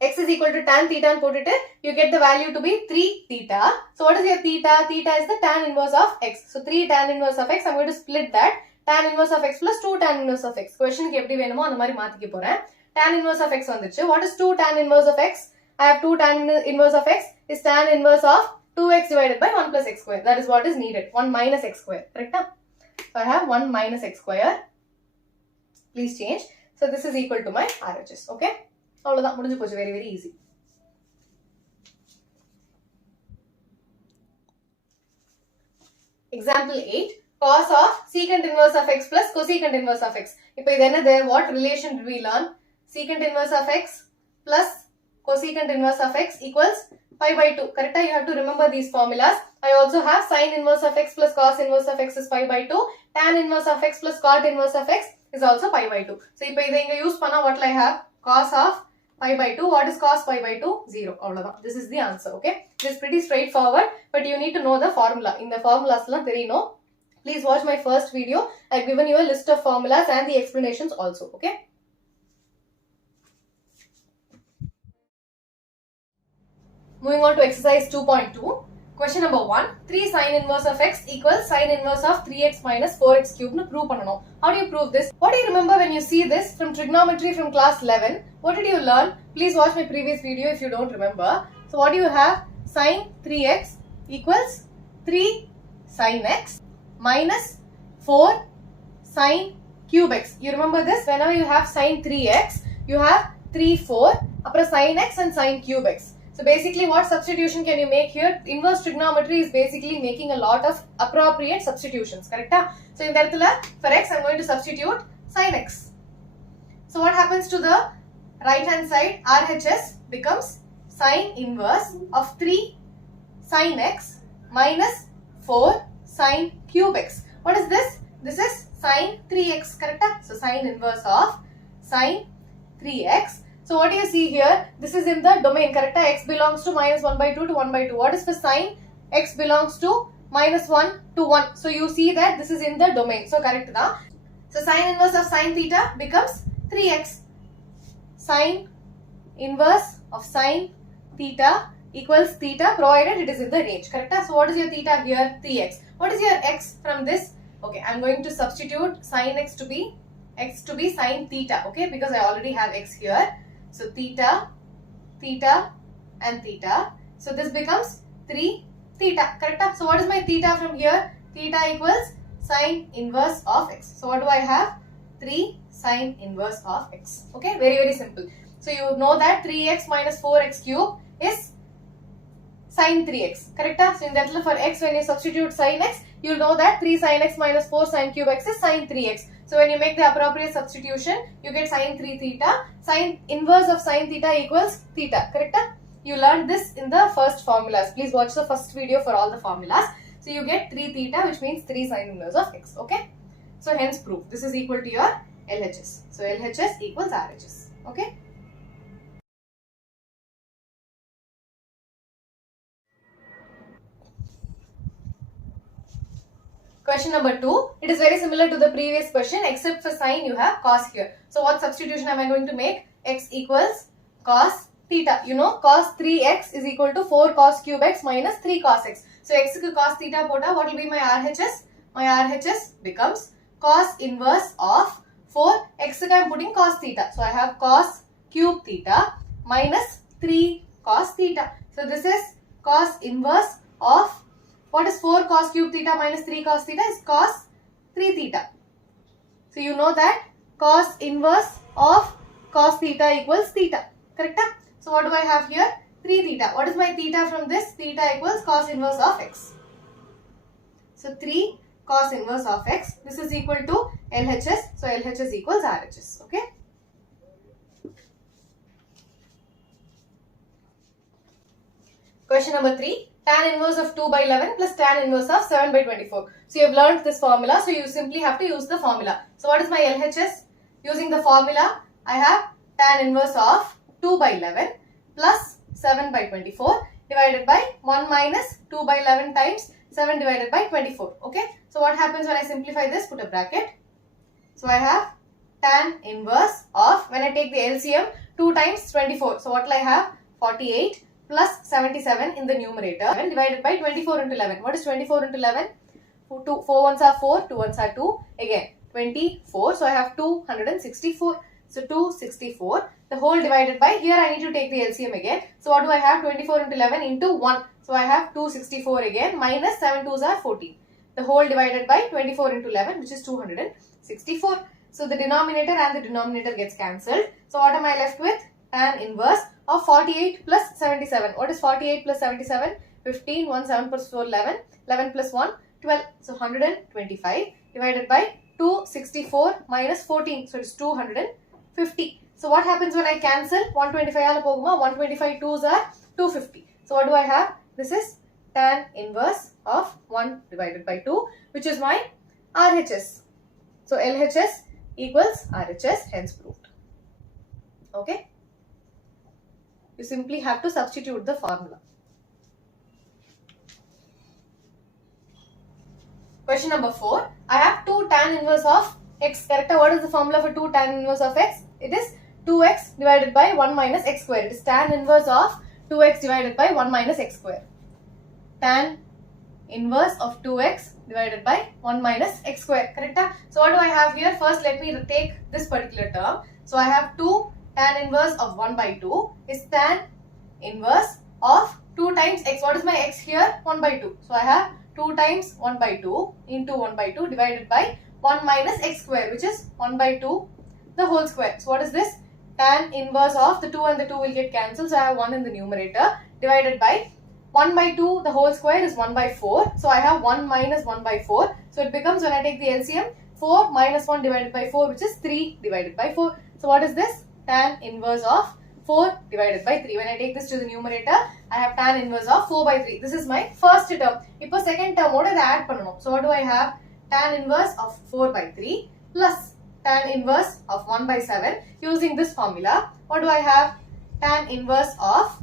X is equal to tan theta and put it in, you get the value to be 3 theta. So what is your theta? Theta is the tan inverse of x. So 3 tan inverse of x, I am going to split that. Tan inverse of x plus 2 tan inverse of x. Question ku eppadi venumo andha mari maathikka poren. Tan inverse of x vandiruchu. What is 2 tan inverse of x? I have 2 tan inverse of x is tan inverse of 2x divided by 1 plus x square. That is what is needed. 1 minus x square. Correct? So I have 1 minus x square. Please change. So this is equal to my RHS. Okay? Very, very easy. Example 8. Cos of secant inverse of x plus cosecant inverse of x. What relation did we learn? Secant inverse of x plus cosecant inverse of x equals pi by 2. Correct? You have to remember these formulas. I also have sin inverse of x plus cos inverse of x is pi by 2. Tan inverse of x plus cot inverse of x is also pi by 2. So, if I use panna, what will I have? Cos of pi by 2. What is cos pi by 2? 0. This is the answer. Okay. This is pretty straightforward, but you need to know the formula. In the formulas, please watch my first video. I have given you a list of formulas and the explanations also. Okay. Moving on to exercise 2.2. Question number 1. 3 sin inverse of x equals sin inverse of 3x minus 4x cubed. Prove panano. How do you prove this? What do you remember when you see this from trigonometry from class 11? What did you learn? Please watch my previous video if you don't remember. So what do you have? Sin 3x equals 3 sin x minus 4 sin cube x. You remember this? Whenever you have sin 3x, you have 3, 4, upper sin x and sin cube x. So basically what substitution can you make here? Inverse trigonometry is basically making a lot of appropriate substitutions. Correct? So in that for x, I am going to substitute sin x. So what happens to the right hand side? RHS becomes sin inverse of 3 sin x minus 4 sin cube x. What is this? This is sin 3x. Correct? So sin inverse of sin 3x. So what do you see here? This is in the domain, correct? X belongs to minus 1 by 2 to 1 by 2. What is for sine? X belongs to minus 1 to 1. So you see that this is in the domain. So correct da. So sine inverse of sine theta becomes 3x. Sine inverse of sine theta equals theta provided it is in the range, correct? So what is your theta here? 3x. What is your x from this? Okay, I am going to substitute sine x to be sine theta, okay, because I already have x here. So theta, theta and theta. So this becomes 3 theta, correct? So what is my theta from here? Theta equals sine inverse of x. So what do I have? 3 sine inverse of x. Okay, very, very simple. So you know that 3x minus 4x cube is sine 3x, correct? So in that for x, when you substitute sine x, you will know that 3 sine x minus 4 sine cube x is sine 3x. So when you make the appropriate substitution, you get sine 3 theta. Sine inverse of sine theta equals theta, correct? You learned this in the first formulas. Please watch the first video for all the formulas. So you get 3 theta, which means 3 sine inverse of x, okay? So hence proof. This is equal to your LHS. So LHS equals RHS, okay? Question number 2. It is very similar to the previous question except for sign you have cos here. So what substitution am I going to make? X equals cos theta. You know cos 3x is equal to 4 cos cube x minus 3 cos x. So x ku cos theta pota, what will be my RHS? My RHS becomes cos inverse of 4 x I am putting cos theta. So I have cos cube theta minus 3 cos theta. So this is cos inverse of, what is 4 cos cube theta minus 3 cos theta is cos 3 theta. So you know that cos inverse of cos theta equals theta. Correct? So what do I have here? 3 theta. What is my theta from this? Theta equals cos inverse of x. So 3 cos inverse of x. This is equal to LHS. So LHS equals RHS. Okay. Question number 3. Tan inverse of 2 by 11 plus tan inverse of 7 by 24. So you have learned this formula. So you simply have to use the formula. So what is my LHS? Using the formula, I have tan inverse of 2 by 11 plus 7 by 24 divided by 1 minus 2 by 11 times 7 divided by 24. Okay. So what happens when I simplify this? Put a bracket. So I have tan inverse of, when I take the LCM, 2 times 24. So what will I have? 48 plus 77 in the numerator and divided by 24 into 11. What is 24 into 11? 4 ones are 4, 2 ones are 2. Again 24. So I have 264. So 264. The whole divided by, here I need to take the LCM again. So what do I have? 24 into 11 into 1. So I have 264 again minus 7 2s are 14. The whole divided by 24 into 11, which is 264. So the denominator and the denominator gets cancelled. So what am I left with? Tan inverse of 48 plus 77. What is 48 plus 77? 15, 1, 7 plus 4, 11. 11 plus 1, 12. So 125 divided by 264 minus 14. So it is 250. So what happens when I cancel? 125 125 2s are 250. So what do I have? This is tan inverse of 1 divided by 2, which is my RHS. So LHS equals RHS, hence proved. Okay. You simply have to substitute the formula. Question number 4. I have 2 tan inverse of x. Correct? What is the formula for 2 tan inverse of x? It is 2x divided by 1 minus x square. It is tan inverse of 2x divided by 1 minus x square. Tan inverse of 2x divided by 1 minus x square. Correct? So what do I have here? First let me take this particular term. So I have 2 tan inverse of 1 by 2 is tan inverse of 2 times x. What is my x here? 1 by 2. So I have 2 times 1 by 2 into 1 by 2 divided by 1 minus x square, which is 1 by 2 the whole square. So what is this? Tan inverse of the 2 and the 2 will get cancelled. So I have 1 in the numerator divided by 1 by 2 the whole square is 1 by 4. So I have 1 minus 1 by 4. So it becomes, when I take the LCM, 4 minus 1 divided by 4, which is 3 divided by 4. So what is this? Tan inverse of 4 divided by 3. When I take this to the numerator, I have tan inverse of 4 by 3. This is my first term. Now second term, what is add pananum? So what do I have? Tan inverse of 4 by 3 plus tan inverse of 1 by 7. Using this formula, what do I have? Tan inverse of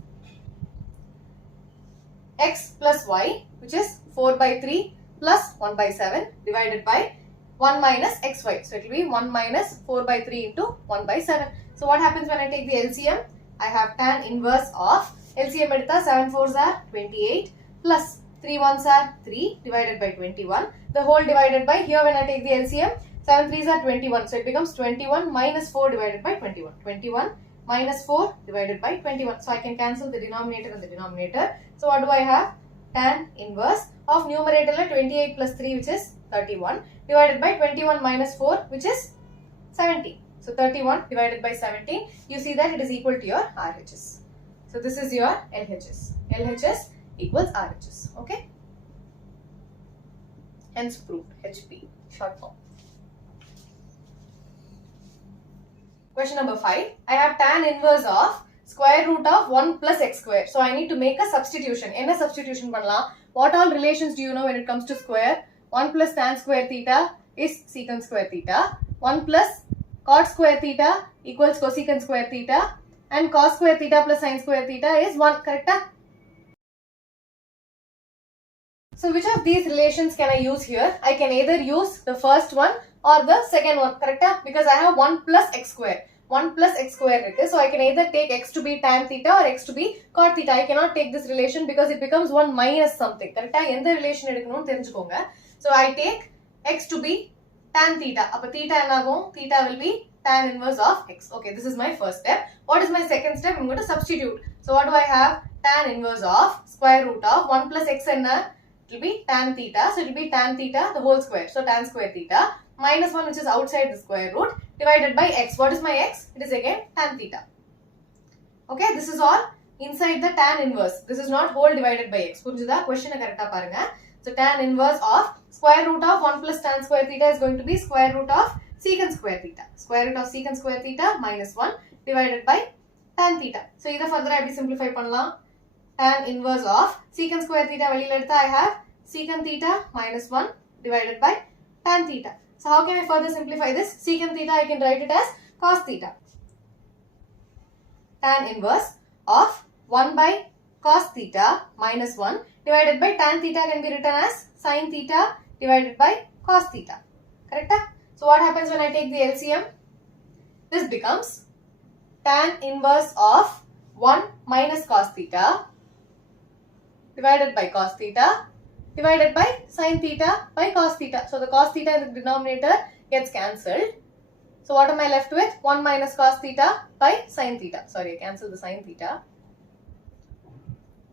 x plus y, which is 4 by 3 plus 1 by 7 divided by 1 minus xy. So it will be 1 minus 4 by 3 into 1 by 7. So what happens when I take the LCM? I have tan inverse of, LCM edita 7 4s are 28 plus 3 1s are 3 divided by 21. The whole divided by, here when I take the LCM, 7 3s are 21. So it becomes 21 minus 4 divided by 21. 21 minus 4 divided by 21. So I can cancel the denominator and the denominator. So what do I have? Tan inverse of numerator 28 plus 3, which is 31, divided by 21 minus 4, which is 17. So 31 divided by 17, you see that it is equal to your RHS. So this is your LHS. LHS equals RHS. Okay. Hence proved. HP, short form. Question number 5. I have tan inverse of square root of 1 plus x square. So I need to make a substitution. Enna substitution pannalam? What all relations do you know when it comes to square? 1 plus tan square theta is secant square theta. 1 plus cot square theta equals cosecant square theta. And cos square theta plus sin square theta is 1. Correct? So which of these relations can I use here? I can either use the first one or the second one, correct? Because I have 1 plus x square. 1 plus x square irukku. So I can either take x to be tan theta or x to be cot theta. I cannot take this relation because it becomes 1 minus something. Correct? Endha relation edukanum therinjikonga. So I take x to be tan theta. Appo theta enagum? Theta will be tan inverse of x. Okay, this is my first step. What is my second step? I'm going to substitute. So what do I have? Tan inverse of square root of 1 plus x enna? It will be tan theta. So it will be tan theta the whole square. So tan square theta minus 1 which is outside the square root divided by x. What is my x? It is again tan theta. Okay, this is all inside the tan inverse. This is not whole divided by x. Purinjudha? Question correct ah parunga. So tan inverse of square root of 1 plus tan square theta is going to be square root of secant square theta. Square root of secant square theta minus 1 divided by tan theta. So either further I simplify pannalam. Tan inverse of secant square theta velila edutha I have secant theta minus 1 divided by tan theta. So how can I further simplify this? Secant theta I can write it as cos theta. Tan inverse of 1 by cos theta minus 1 divided by tan theta can be written as sin theta divided by cos theta. Correct? So what happens when I take the LCM? This becomes tan inverse of 1 minus cos theta divided by cos theta divided by sin theta by cos theta. So the cos theta in the denominator gets cancelled. So what am I left with? 1 minus cos theta by sin theta. Sorry, I cancel the sin theta.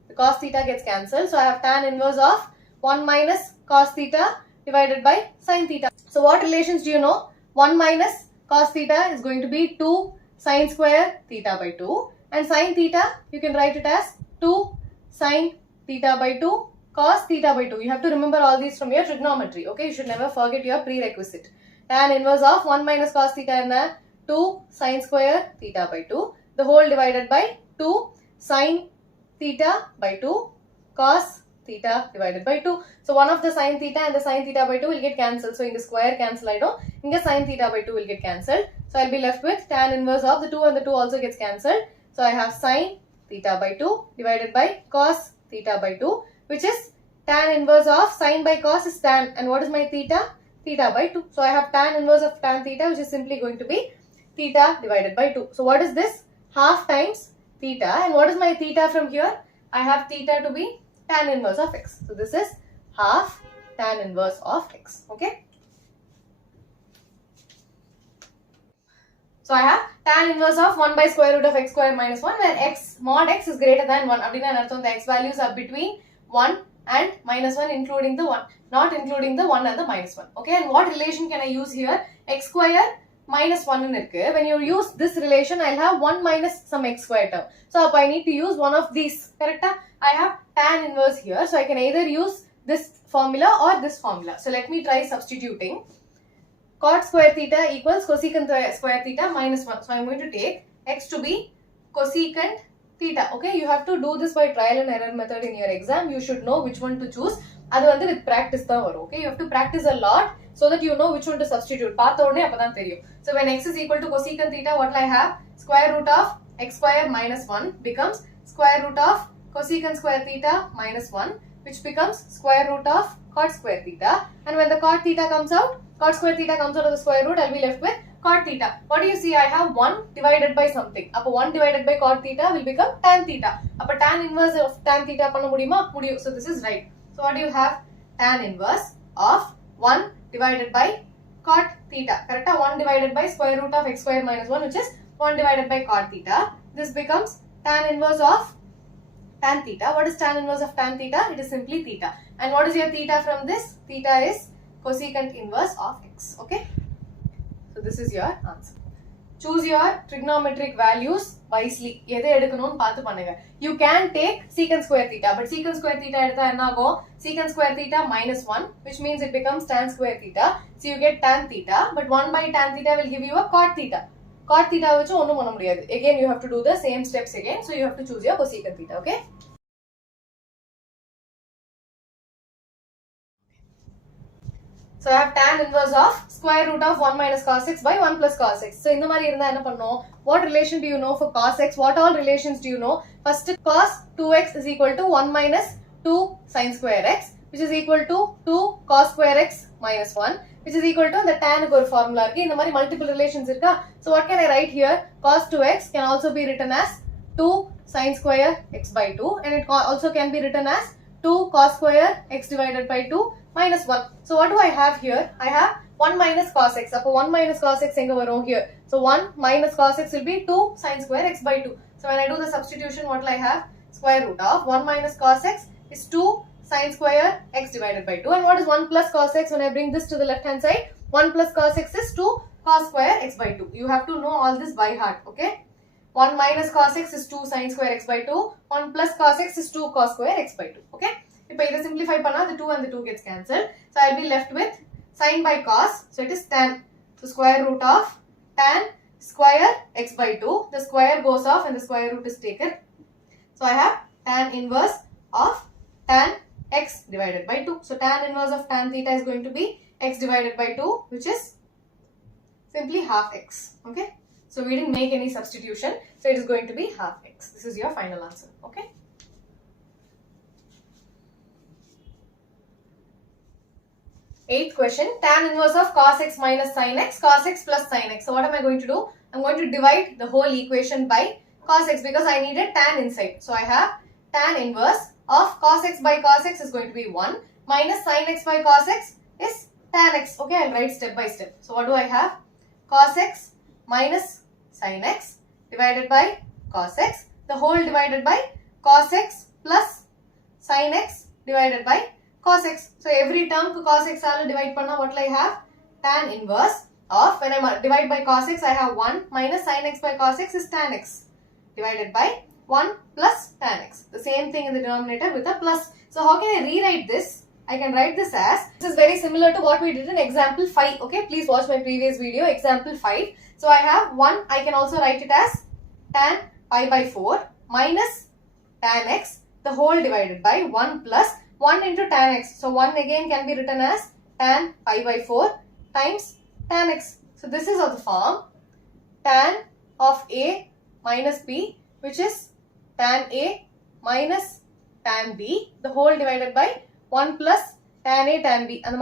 The cos theta gets cancelled. So I have tan inverse of 1 minus cos theta divided by sin theta. So what relations do you know? 1 minus cos theta is going to be 2 sin square theta by 2. And sin theta, you can write it as 2 sin theta by 2 cos theta by 2. You have to remember all these from your trigonometry. Okay, you should never forget your prerequisite. Tan inverse of 1 minus cos theta and 2 sin square theta by 2. The whole divided by 2 sin theta by 2 cos theta divided by 2. So one of the sin theta and the sin theta by 2 will get cancelled. So in the square cancel I don't. In the sin theta by 2 will get cancelled. So I'll be left with tan inverse of the 2 and the 2 also gets cancelled. So I have sin theta by 2 divided by cos theta by 2, which is tan inverse of sin by cos is tan. And what is my theta? Theta by 2. So I have tan inverse of tan theta, which is simply going to be theta divided by 2. So what is this? Half times theta. And what is my theta from here? I have theta to be tan inverse of x. So this is half tan inverse of x. Okay. So I have tan inverse of 1 by square root of x square minus 1, where x mod x is greater than 1. Abdina nartham, the x values are between 1 and minus 1 including the 1, not including the 1 and the minus 1. Okay, and what relation can I use here? X square minus 1 in irukku. When you use this relation, I'll have 1 minus some x square term. So I need to use one of these. Correct? I have tan inverse here. So I can either use this formula or this formula. So let me try substituting. Cot square theta equals cosecant square theta minus 1. So I am going to take x to be cosecant theta. Okay, you have to do this by trial and error method in your exam. You should know which one to choose. Adu vandu with practice da varum. Okay, you have to practice a lot so that you know which one to substitute. Paatha odane appo dhaan theriyum. So when x is equal to cosecant theta, what will I have? Square root of x square minus 1 becomes square root of cosecant square theta minus 1, which becomes square root of cot square theta. And when the cot theta comes out, cot square theta comes out of the square root, I'll be left with cot theta. What do you see? I have 1 divided by something. Appo 1 divided by cot theta will become tan theta. Appo tan inverse of tan theta panna mudiyuma? Mudiyum. So this is right. So what do you have? Tan inverse of 1 divided by cot theta. Correct? 1 divided by square root of x square minus 1, which is 1 divided by cot theta. This becomes tan inverse of tan theta. What is tan inverse of tan theta? It is simply theta. And what is your theta from this? Theta is cosecant inverse of x. Okay. So this is your answer. Choose your trigonometric values wisely. எதை எடுக்கணும்னு பார்த்து பண்ணுங்க. You can take secant square theta, but secant square theta எடுத்தா என்ன ஆகும்? Secant square theta minus 1, which means it becomes tan square theta. So you get tan theta, but 1 by tan theta will give you a cot theta. Cot theta வச்சு ஒண்ணும் பண்ண முடியாது. Again you have to do the same steps again. So you have to choose your cosecant theta. Okay. So I have tan inverse of square root of 1 minus cos x by 1 plus cos x. So இந்த மாதிரி இருந்தா என்ன பண்ணோம்? What relation do you know for cos x? What all relations do you know? First, cos 2x is equal to 1 minus 2 sin square x. which is equal to 2 cos square x minus 1, which is equal to the tan க்கு ஒரு formula இருக்கு. இந்த மாதிரி multiple relations இருக்கா. So what can I write here? Cos 2x can also be written as 2 sin square x by 2, and it also can be written as 2 cos square x divided by 2 minus 1. So what do I have here? I have 1 minus cos x. So 1 minus cos x enga varum here. So 1 minus cos x will be 2 sin square x by 2. So when I do the substitution, what will I have? Square root of 1 minus cos x is 2 sin square x divided by 2. And what is 1 plus cos x? When I bring this to the left hand side, 1 plus cos x is 2 cos square x by 2. You have to know all this by heart, okay? 1 minus cos x is 2 sin square x by 2. 1 plus cos x is 2 cos square x by 2, okay? If I simplify panna, the 2 and the 2 gets cancelled. So I'll be left with sin by cos. So it is tan. So square root of tan square x by 2. The square goes off and the square root is taken. So I have tan inverse of tan x divided by 2. So tan inverse of tan theta is going to be x divided by 2, which is simply half x. Okay. So we didn't make any substitution. So it is going to be half x. This is your final answer. Okay. Eighth question, tan inverse of cos x minus sin x, cos x plus sin x. So what am I going to do? I'm going to divide the whole equation by cos x because I needed tan inside. So I have tan inverse of cos x by cos x is going to be 1 minus sin x by cos x is tan x. Okay, I'll write step by step. So what do I have? Cos x minus sin x divided by cos x, the whole divided by cos x plus sin x divided by cos x. So every term to cos x I'll divide panna, what will I have? Tan inverse of, when I divide by cos x, I have 1 minus sin x by cos x is tan x divided by 1 plus tan x. The same thing in the denominator with a plus. So how can I rewrite this? I can write this as, this is very similar to what we did in example 5. Okay, please watch my previous video, example 5. So I have 1, I can also write it as tan pi by 4 minus tan x, the whole divided by 1 plus 1 into tan x. So 1 again can be written as tan pi by 4 times tan x. So this is of the form tan of a minus b, which is tan a minus tan b, the whole divided by 1 plus tan a tan b. And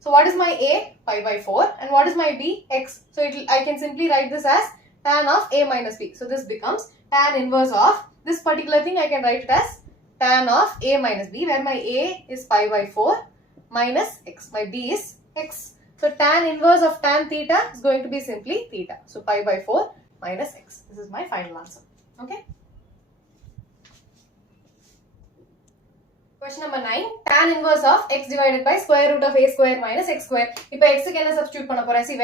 so what is my a? Pi by 4. And what is my b? X. So I can simply write this as tan of a minus b. So this becomes tan inverse of this particular thing. I can write it as tan of a minus b, where my a is pi by 4 minus x. My b is x. So tan inverse of tan theta is going to be simply theta. So pi by 4 minus x. This is my final answer. Okay. Question number 9. Tan inverse of x divided by square root of a square minus x square. Now x can substitute panna pora. See,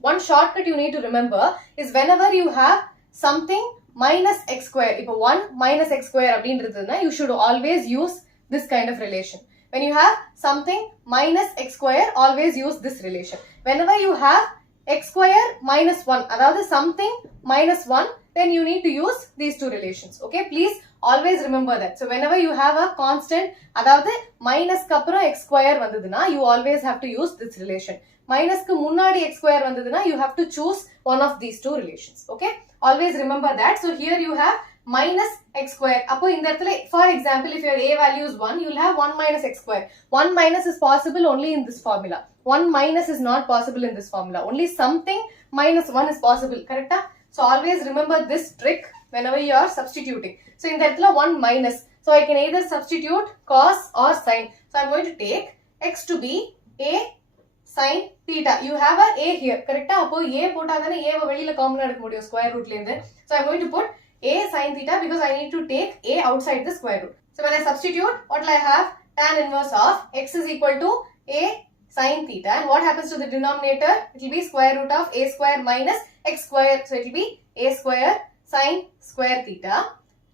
one shortcut you need to remember is whenever you have something minus x square, if 1 minus x square you should always use this kind of relation. When you have something minus x square, always use this relation. Whenever you have x square minus 1, around something minus 1, then you need to use these two relations. Okay, please always remember that. So whenever you have a constant, around minus kapra x square vandaduna, you always have to use this relation. Minus ku munnadi x square vandaduna, you have to choose one of these two relations. Okay, always remember that. So here you have minus x square. For example, if your a value is 1, you will have 1 minus x square. 1 minus is possible only in this formula. 1 minus is not possible in this formula. Only something minus 1 is possible. Correct? So always remember this trick whenever you are substituting. So in that 1 minus. So I can either substitute cos or sin. So I am going to take x to be a sin theta. You have a a here. Correct? Appo a potadana a velila common edukka mudiyum square root la irundhu. So I am going to put a sin theta because I need to take a outside the square root. So when I substitute, what will I have? Tan inverse of x is equal to a sin theta. And what happens to the denominator? It will be square root of a square minus x square. So it will be a square sin square theta.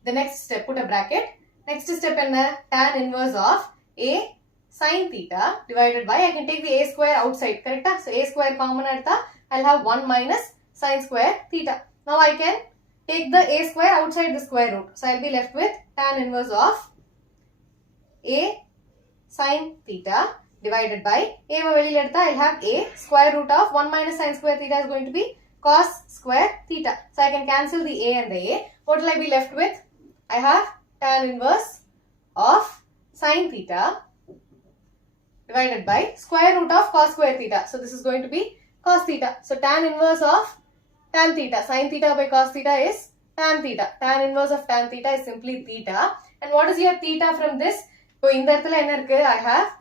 The next step, put a bracket. Next step in tan inverse of a sin theta divided by, I can take the a square outside. Correct? So a square common adta, I'll have 1 minus sin square theta. Now I can take the a square outside the square root. So I'll be left with tan inverse of a sin theta divided by, I'll have a square root of 1 minus sin square theta is going to be cos square theta. So I can cancel the a and the a. What will I be left with? I have tan inverse of sin theta divided by square root of cos square theta. So this is going to be cos theta. So tan inverse of tan theta, sin theta by cos theta is tan theta. Tan inverse of tan theta is simply theta. And what is your theta from this? So in that I have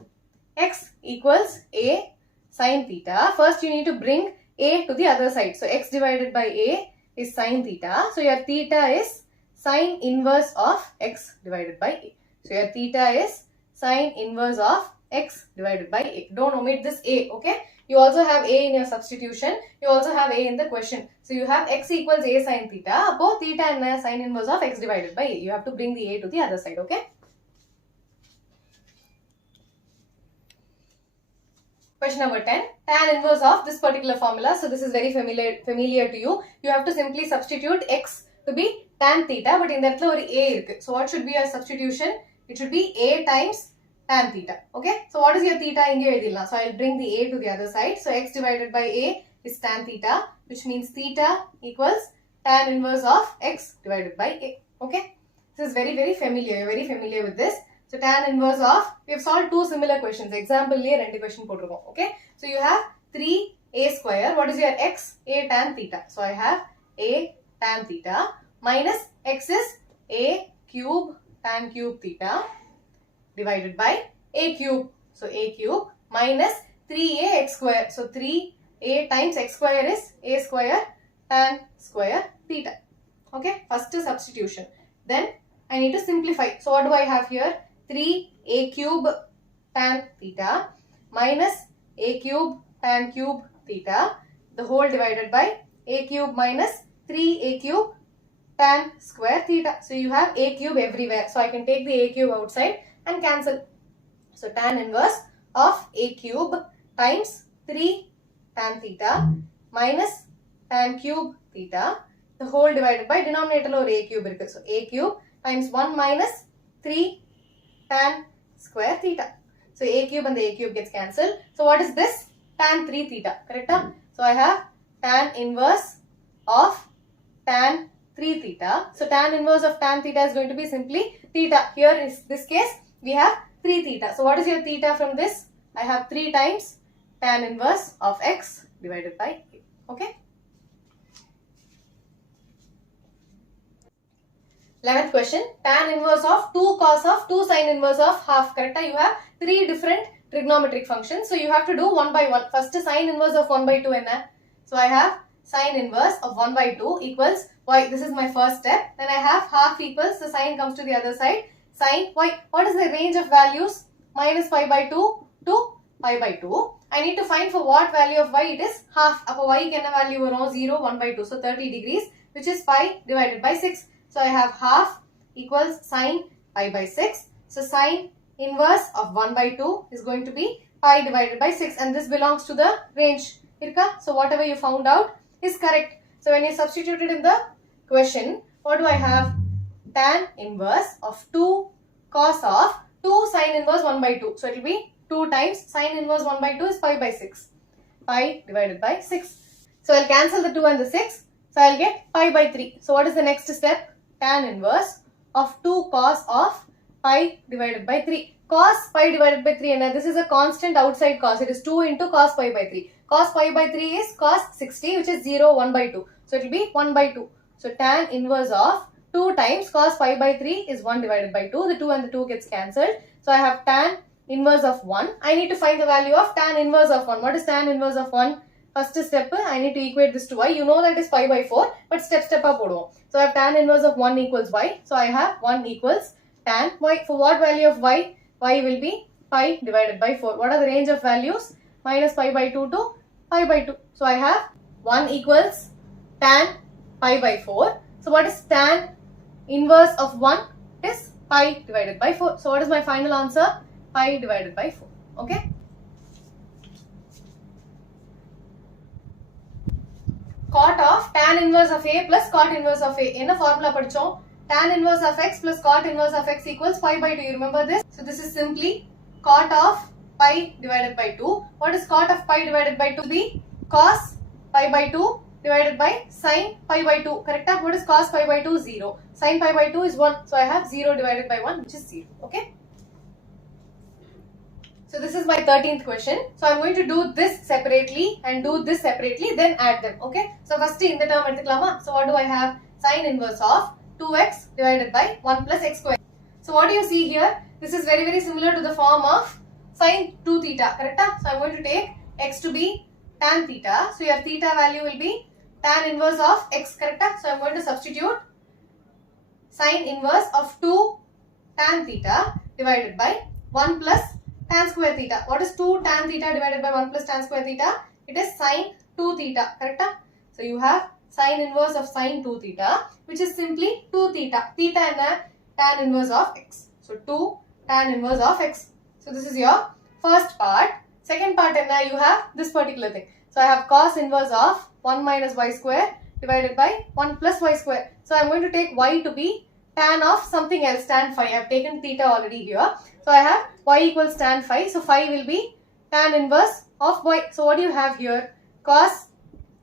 x equals a sin theta. First you need to bring a to the other side. So x divided by a is sin theta. So your theta is sin inverse of x divided by a. So your theta is sin inverse of x divided by a. Don't omit this a, okay? You also have a in your substitution. You also have a in the question. So you have x equals a sin theta. Both theta and sin inverse of x divided by a. You have to bring the a to the other side, okay? Question number 10. Tan inverse of this particular formula. So this is very familiar to you. You have to simply substitute x to be tan theta. But in that a irukku. So what should be your substitution? It should be a times tan theta. Okay. So what is your theta? So I will bring the a to the other side. So x divided by a is tan theta. Which means theta equals tan inverse of x divided by a. Okay. This is very familiar. You're very familiar with this. So tan inverse of, we have solved two similar questions. Example liye rendu question poturukom. Okay. So you have 3a square. What is your x? A tan theta. So I have a tan theta minus x is a cube tan cube theta divided by a cube. So a cube minus 3a x square. So 3a times x square is a square tan square theta. Okay. First substitution. Then I need to simplify. So what do I have here? 3a cube tan theta minus a cube tan cube theta, the whole divided by a cube minus 3a cube tan square theta. So you have a cube everywhere. So I can take the a cube outside and cancel. So tan inverse of a cube times 3 tan theta minus tan cube theta, the whole divided by denominator or a cube. So a cube times 1 minus 3 tan square theta. So a cube and the a cube gets cancelled. So what is this? Tan 3 theta. Correct? So I have tan inverse of tan 3 theta. So tan inverse of tan theta is going to be simply theta. Here is this case we have 3 theta. So what is your theta from this? I have 3 times tan inverse of x divided by a. Okay. 11th question. Tan inverse of 2 cos of 2 sin inverse of half. Correct? You have 3 different trigonometric functions. So you have to do one by one. First sin inverse of 1 by 2. So I have sin inverse of 1 by 2 equals y. This is my first step. Then I have half equals, the sign comes to the other side. Sin y. What is the range of values? Minus pi by 2 to pi by 2. I need to find for what value of y it is half. Appo y kenna value varum 0, 1 by 2. So 30 degrees, which is pi divided by 6. So I have half equals sin pi by 6. So sin inverse of 1 by 2 is going to be pi divided by 6, and this belongs to the range. Irka? So whatever you found out is correct. So when you substitute it in the question, what do I have? Tan inverse of 2 cos of 2 sin inverse 1 by 2. So it will be 2 times sin inverse 1 by 2 is pi by 6. Pi divided by 6. So I'll cancel the 2 and the 6. So I'll get pi by 3. So what is the next step? Tan inverse of 2 cos of pi divided by 3. Cos pi divided by 3, and this is a constant outside cos. It is 2 into cos pi by 3. Cos pi by 3 is cos 60, which is 0, 1 by 2. So it will be 1 by 2. So tan inverse of 2 times cos pi by 3 is 1 divided by 2. The 2 and the 2 gets cancelled. So I have tan inverse of 1. I need to find the value of tan inverse of 1. What is tan inverse of 1? First step, I need to equate this to y. You know that is pi by 4, but step up. So I have tan inverse of 1 equals y. So I have 1 equals tan y. For what value of y? Y will be pi divided by 4. What are the range of values? Minus pi by 2 to pi by 2. So I have 1 equals tan pi by 4. So what is tan inverse of 1? It is pi divided by 4. So what is my final answer? Pi divided by 4. Okay. Cot of tan inverse of a plus cot inverse of a. In a formula padichom, tan inverse of x plus cot inverse of x equals pi by 2. You remember this? So this is simply cot of pi divided by 2. What is cot of pi divided by 2? Be cos pi by 2 divided by sin pi by 2. Correct? What is cos pi by 2? 0. Sin pi by 2 is 1. So I have 0 divided by 1, which is 0. Okay. So this is my 13th question. So I'm going to do this separately and do this separately, then add them. Okay. So first in the term edukalama. So what do I have? Sine inverse of 2x divided by 1 plus x square. So what do you see here? This is very similar to the form of sine 2 theta. Correct? So I'm going to take x to be tan theta. So your theta value will be tan inverse of x. Correct? So I'm going to substitute sine inverse of 2 tan theta divided by 1 plus tan square theta. What is 2 tan theta divided by 1 plus tan square theta? It is sine 2 theta. Correct? So you have sine inverse of sine 2 theta, which is simply 2 theta. Theta and tan inverse of x. So 2 tan inverse of x. So this is your first part. Second part and you have this particular thing. So I have cos inverse of 1 minus y square divided by 1 plus y square. So I am going to take y to be tan of something else, tan phi. I have taken theta already here. So I have y equals tan phi. So phi will be tan inverse of y. So what do you have here? Cos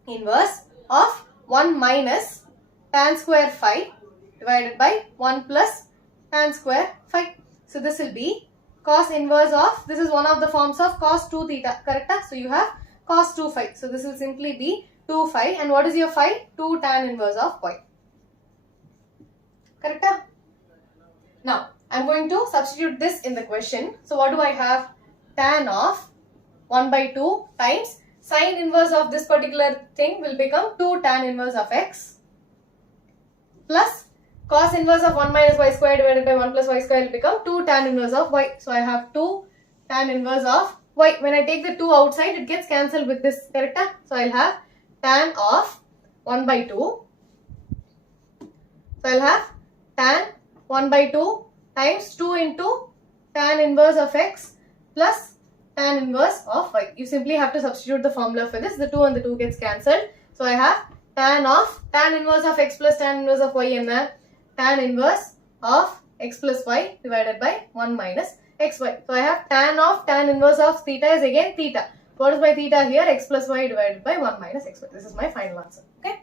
inverse of 1 minus tan square phi divided by 1 plus tan square phi. So this will be cos inverse of, this is one of the forms of cos 2 theta. Correct? So you have cos 2 phi. So this will simply be 2 phi. And what is your phi? 2 tan inverse of y. Correct? Now, I am going to substitute this in the question. So, what do I have? Tan of 1 by 2 times sine inverse of this particular thing will become 2 tan inverse of x plus cos inverse of 1 minus y square divided by 1 plus y square will become 2 tan inverse of y. So, I have 2 tan inverse of y. When I take the 2 outside, it gets cancelled with this. Correct? So, I will have tan of 1 by 2. So, I will have tan 1 by 2 times 2 into tan inverse of x plus tan inverse of y. You simply have to substitute the formula for this. The 2 and the 2 gets cancelled. So I have tan inverse of x plus tan inverse of y and tan inverse of x plus y divided by 1 minus xy. So I have tan inverse of theta is again theta. What is my theta here? X plus y divided by 1 minus xy. This is my final answer. Okay.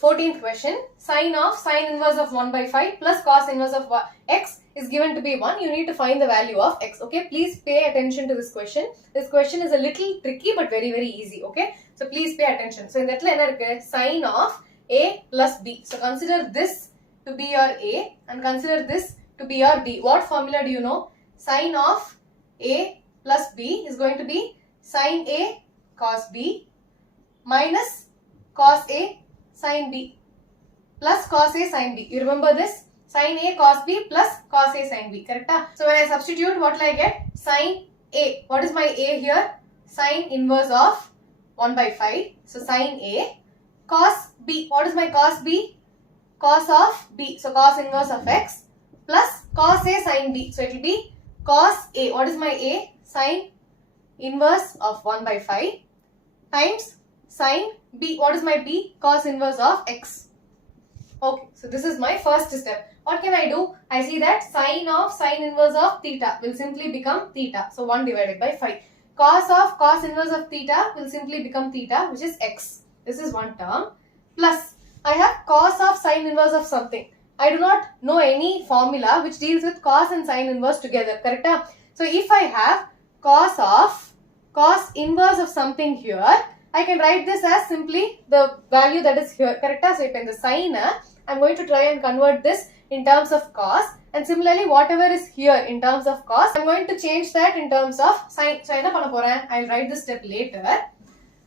14th question, sine inverse of 1 by 5 plus cos inverse of x is given to be 1. You need to find the value of x. Okay, please pay attention to this question. This question is a little tricky but very easy. Okay, so please pay attention. So in that sine of a plus b. So consider this to be your a and consider this to be your b. What formula do you know? Sine of a plus b is going to be sine a cos b minus cos a sin b plus cos a sin b. You remember this? Sin a cos b plus cos a sin b. Correct? So when I substitute, what will I get? Sin a. What is my a here? Sin inverse of 1 by 5. So sin a. Cos b. What is my cos b? Cos of b. So cos inverse of x plus cos a sin b. So it will be cos a. What is my a? Sin inverse of 1 by 5 times sin b. What is my b? Cos inverse of x. Okay, so this is my first step. What can I do? I see that sin inverse of theta will simply become theta. So 1 divided by 5. Cos inverse of theta will simply become theta, which is x. This is one term. Plus, I have cos of sin inverse of something. I do not know any formula which deals with cos and sin inverse together. Correct? So if I have cos inverse of something here, I can write this as simply the value that is here. Correct? So if in the sine, I am going to try and convert this in terms of cos, and similarly whatever is here in terms of cos, I am going to change that in terms of sine. So I will write this step later.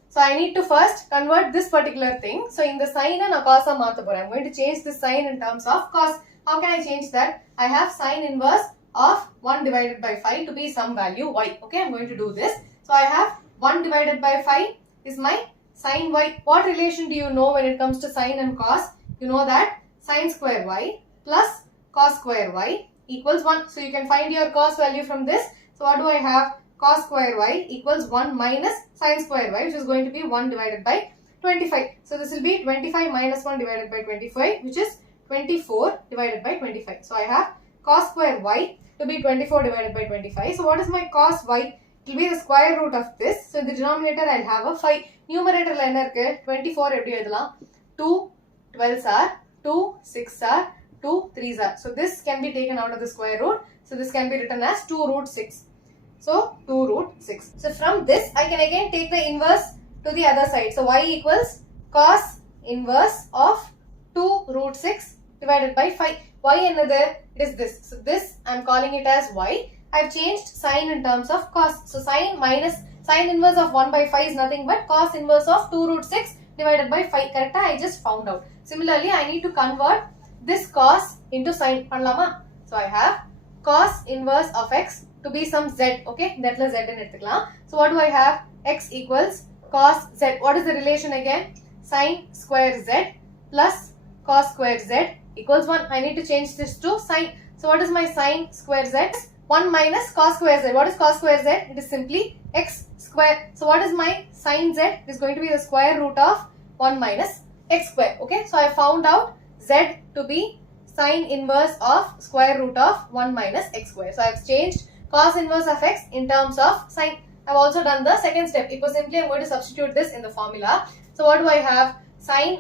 So I need to first convert this particular thing. So in the sine and cos I am going to change this sine in terms of cos. How can I change that? I have sine inverse of 1 divided by 5 to be some value y. Okay, I am going to do this. So I have 1 divided by 5 is my sine y. What relation do you know when it comes to sine and cos? You know that sine square y plus cos square y equals 1. So you can find your cos value from this. So what do I have? Cos square y equals 1 minus sine square y, which is going to be 1 divided by 25. So this will be 25 minus 1 divided by 25, which is 24 divided by 25. So I have cos square y to be 24 divided by 25. So what is my cos y? It will be the square root of this. So in the denominator I will have a 5. Numerator la enna irukku 24 eppadi edhulam 2 12s are 2 6 are 2 3s are. So this can be taken out of the square root. So this can be written as 2 root 6. So 2 root 6. So from this I can again take the inverse to the other side. So y equals cos inverse of 2 root 6 divided by 5. Y another, it is this. So this I am calling it as y. I have changed sign in terms of cos. So sin inverse of 1 by 5 is nothing but cos inverse of 2 root 6 divided by 5. Correct? I just found out. Similarly, I need to convert this cos into sin. So I have cos inverse of x to be some z. Okay, that is z in it. So what do I have? X equals cos z. What is the relation again? Sin square z plus cos square z equals 1. I need to change this to sin. So what is my sin square z? 1 minus cos square z. What is cos square z? It is simply x square. So what is my sin z? It is going to be the square root of 1 minus x square. Okay, so I found out z to be sin inverse of square root of 1 minus x square. So I have changed cos inverse of x in terms of sin. I have also done the second step. It was simply I am going to substitute this in the formula. So what do I have? Sin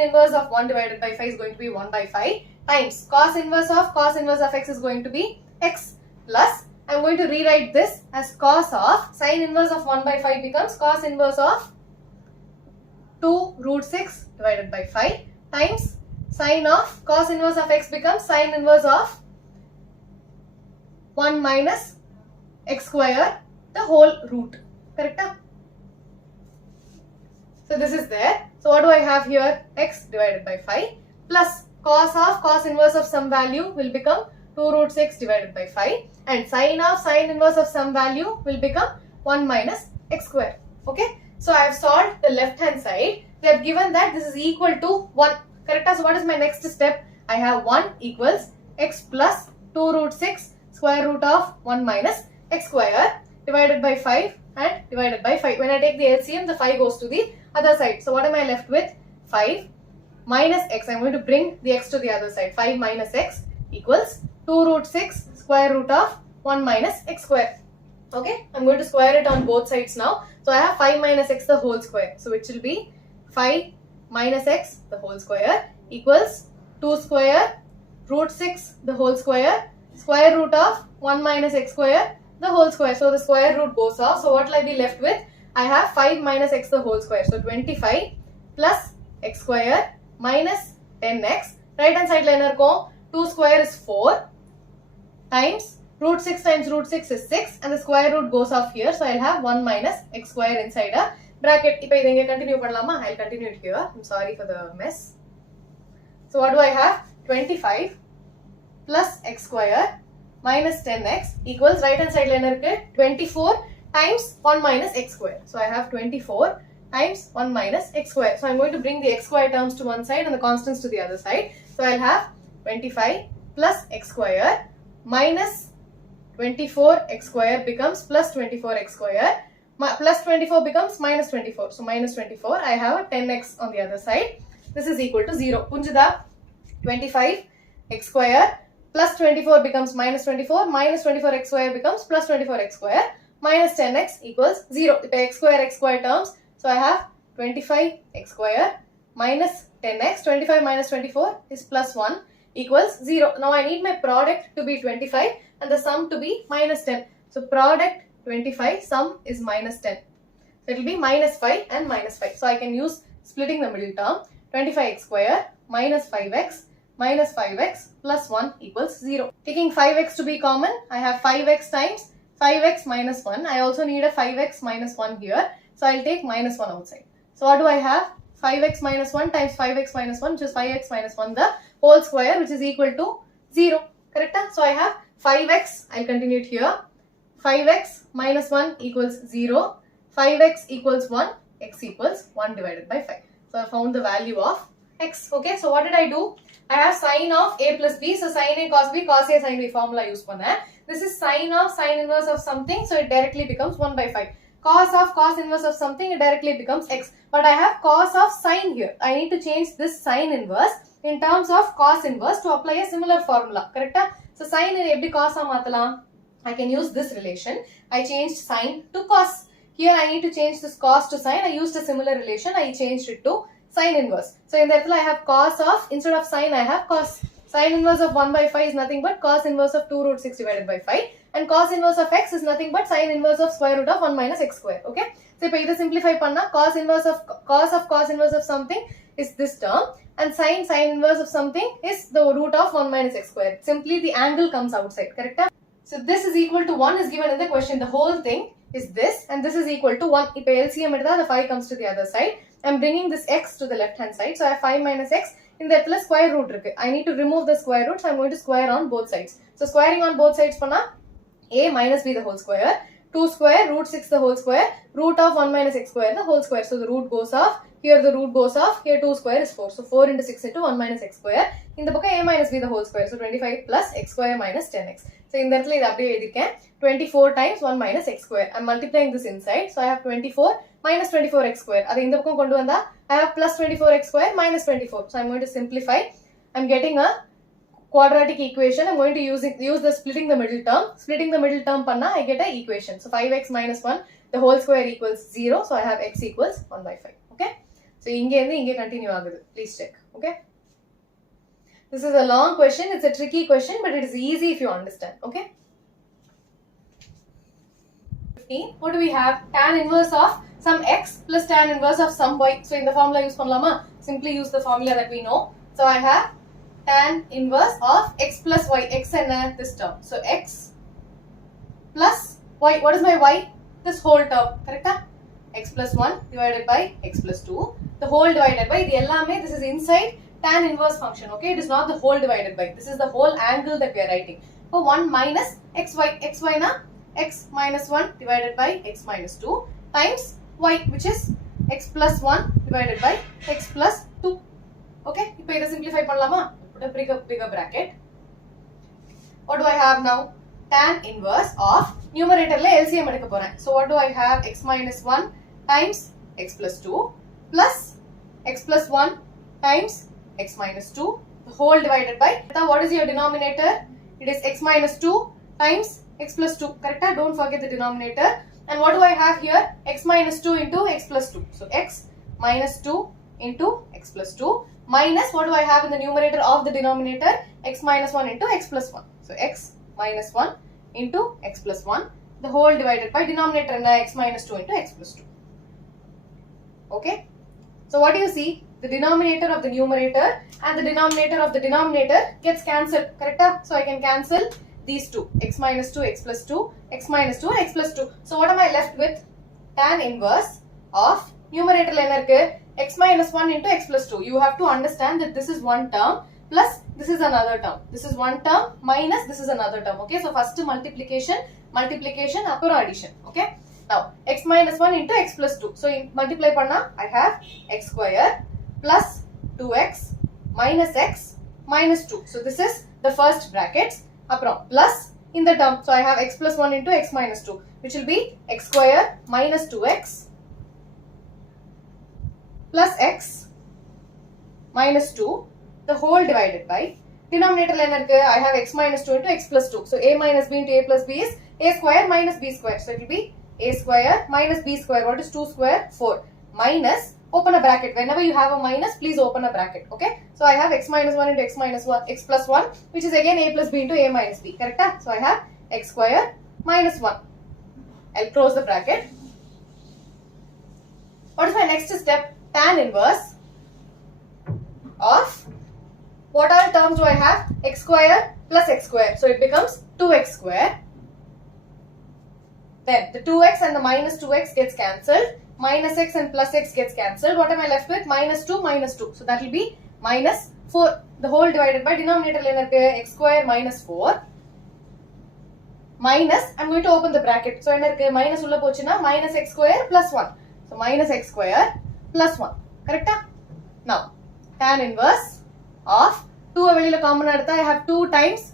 inverse of 1 divided by 5 is going to be 1 by 5 times cos inverse of x is going to be x plus I am going to rewrite this as cos of sin inverse of 1 by 5 becomes cos inverse of 2 root 6 divided by 5 times sin of cos inverse of x becomes sin inverse of 1 minus x square the whole root. Correct? So this is there. So what do I have here? X divided by 5 plus cos inverse of some value will become 2 root 6 divided by 5 and sin inverse of some value will become 1 minus x square. Okay. So I have solved the left hand side. They have given that this is equal to 1. Correct? So what is my next step? I have 1 equals x plus 2 root 6 square root of 1 minus x square divided by 5 and divided by 5. When I take the LCM, the 5 goes to the other side. So what am I left with? 5 minus x. I am going to bring the x to the other side. 5 minus x equals 2 root 6 square root of 1 minus x square. Okay, I am going to square it on both sides now. So I have 5 minus x the whole square. So which will be 5 minus x the whole square equals 2 square root 6 the whole square root of 1 minus x square the whole square. So the square root goes off. So what will I be left with? I have 5 minus x the whole square. So 25 plus x square minus 10x. Right hand side line 2 square is 4 times root 6 times root 6 is 6 and the square root goes off here. So I'll have 1 minus x square inside a bracket. If I continue, I'll continue it here. I'm sorry for the mess. So what do I have? 25 plus x square minus 10x equals right hand side line 24 times 1 minus x square. So I have 24 times 1 minus x square. So I'm going to bring the x square terms to one side and the constants to the other side. So I'll have 25 plus x square minus 24 x square becomes plus 24 x square. Plus 24 becomes minus 24. So minus 24. I have a 10x on the other side. This is equal to 0. Punjada 25 x square plus 24 becomes minus 24. Minus 24 x square becomes plus 24 x square. Minus 10x equals 0. The x square terms. So I have 25 x square minus 10x. 25 minus 24 is plus 1 equals 0. Now I need my product to be 25 and the sum to be minus 10. So product 25, sum is minus 10. So it will be minus 5 and minus 5. So I can use splitting the middle term. 25x square minus 5x minus 5x plus 1 equals 0. Taking 5x to be common, I have 5x times 5x minus 1. I also need a 5x minus 1 here. So I'll take minus 1 outside. So what do I have? 5x minus 1 times 5x minus 1, which is 5x minus 1 the whole square, which is equal to 0. Correct? So I have 5x, I'll continue it here. 5x minus 1 equals 0. 5x equals 1. X equals 1 divided by 5. So I found the value of x. Okay, so what did I do? I have sine of a plus b. So sine a cos b, cos a sin b formula use panna. This is sine of sine inverse of something. So it directly becomes 1 by 5. Cos of cos inverse of something, it directly becomes x. But I have cos of sine here. I need to change this sine inverse in terms of cos inverse to apply a similar formula. Correct? So sine in every cos matala. I can use this relation. I changed sine to cos. Here I need to change this cos to sine. I used a similar relation. I changed it to sine inverse. So in the I have cos of, instead of sine I have cos. Sin inverse of 1 by 5 is nothing but cos inverse of 2 root 6 divided by 5. And cos inverse of x is nothing but sin inverse of square root of 1 minus x square. Okay. So, if I simplify panna, cos inverse of something is this term. And sin inverse of something is the root of 1 minus x square. Simply the angle comes outside. Correct? So, this is equal to 1 is given in the question. The whole thing is this and this is equal to 1. If LCM the 5 comes to the other side. I am bringing this x to the left hand side. So, I have 5 minus x. In that square root. I need to remove the square root. So, I am going to square on both sides. So, squaring on both sides panna a minus b the whole square. 2 square root 6 the whole square. Root of 1 minus x square the whole square. So, the root goes off. Here the root goes off. Here 2 square is 4. So, 4 into 6 into 1 minus x square. In the book a minus b the whole square. So, 25 plus x square minus 10x. So, in that 24 times 1 minus x square. I am multiplying this inside. So, I have 24 minus 24x square. That in the book I have plus 24x square minus 24. So, I am going to simplify. I am getting a quadratic equation. I am going to use the splitting the middle term. Splitting the middle term panna, I get an equation. So, 5x minus 1, the whole square equals 0. So, I have x equals 1 by 5. Okay. So, inge continue agudhu. Please check. Okay. This is a long question. It's a tricky question, but it is easy if you understand. Okay. 15. What do we have? Tan inverse of some x plus tan inverse of some y. So, in the formula use pannalama, simply use the formula that we know. So, I have tan inverse of x plus y. X and this term. So, x plus y. What is my y? This whole term. Correct? X plus 1 divided by x plus 2. The whole divided by the llame. This is inside tan inverse function. Okay. It is not the whole divided by. This is the whole angle that we are writing. So, 1 minus xy. Xy na x minus 1 divided by x minus 2 times y, which is x plus 1 divided by x plus 2. Okay, now I simplify pannalama. Put a bigger bracket. What do I have now? Tan inverse of numerator la LCM edukka poren. So what do I have? X minus 1 times x plus 2 plus x plus 1 times x minus 2 the whole divided by. What is your denominator? It is x minus 2 times x plus 2. Correct? Don't forget the denominator. And what do I have here? X minus 2 into x plus 2. So, x minus 2 into x plus 2 minus what do I have in the numerator of the denominator? X minus 1 into x plus 1. So, x minus 1 into x plus 1 the whole divided by denominator and x minus 2 into x plus 2. Okay. So, what do you see? The denominator of the numerator and the denominator of the denominator gets cancelled. Correct? So, I can cancel these two, x minus 2, x plus 2, x minus 2 and x plus 2. So, what am I left with? Tan inverse of numerator x minus 1 into x plus 2. You have to understand that this is one term plus this is another term. This is one term minus this is another term. Okay. So, first multiplication, upper addition. Okay. Now, x minus 1 into x plus 2. So, in multiply panna, I have x square plus 2x minus x minus 2. So, this is the first brackets. Plus in the term. So, I have x plus 1 into x minus 2, which will be x square minus 2x plus x minus 2 the whole divided by denominator I have x minus 2 into x plus 2. So, a minus b into a plus b is a square minus b square. So, it will be a square minus b square. What is 2 square? 4 minus, open a bracket. Whenever you have a minus, please open a bracket. Okay. So, I have x minus 1 into x minus 1, x plus 1, which is again a plus b into a minus b. Correct? So, I have x square minus 1. I'll close the bracket. What is my next step? Tan inverse of what all terms do I have? X square plus x square. So, it becomes 2x square. Then, the 2x and the minus 2x gets cancelled. Minus x and plus x gets cancelled. What am I left with? Minus 2, minus 2. So, that will be minus 4. The whole divided by denominator x square minus 4. Minus, I am going to open the bracket. So, minus ulla pochina minus x square plus 1. So, minus x square plus 1. Correct? Now, tan inverse of 2 velila common I have 2 times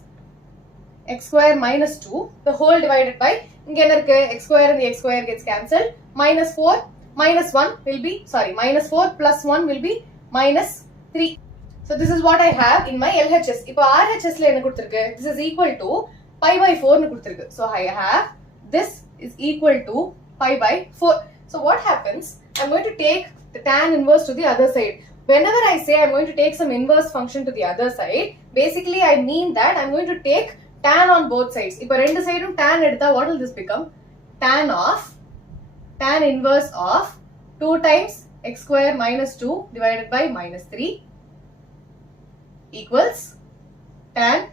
x square minus 2. The whole divided by x square and the x square gets cancelled. Minus 4 minus 1 will be, minus 4 plus 1 will be minus 3. So, this is what I have in my LHS. Now, RHS this is equal to pi by 4. So, I have this is equal to pi by 4. So, what happens? I am going to take the tan inverse to the other side. whenever I say I'm going to take some inverse function to the other side, basically I mean that I'm going to take tan on both sides. If rendu side tan edutha, what will this become? Tan inverse of 2 times x square minus 2 divided by minus 3 equals tan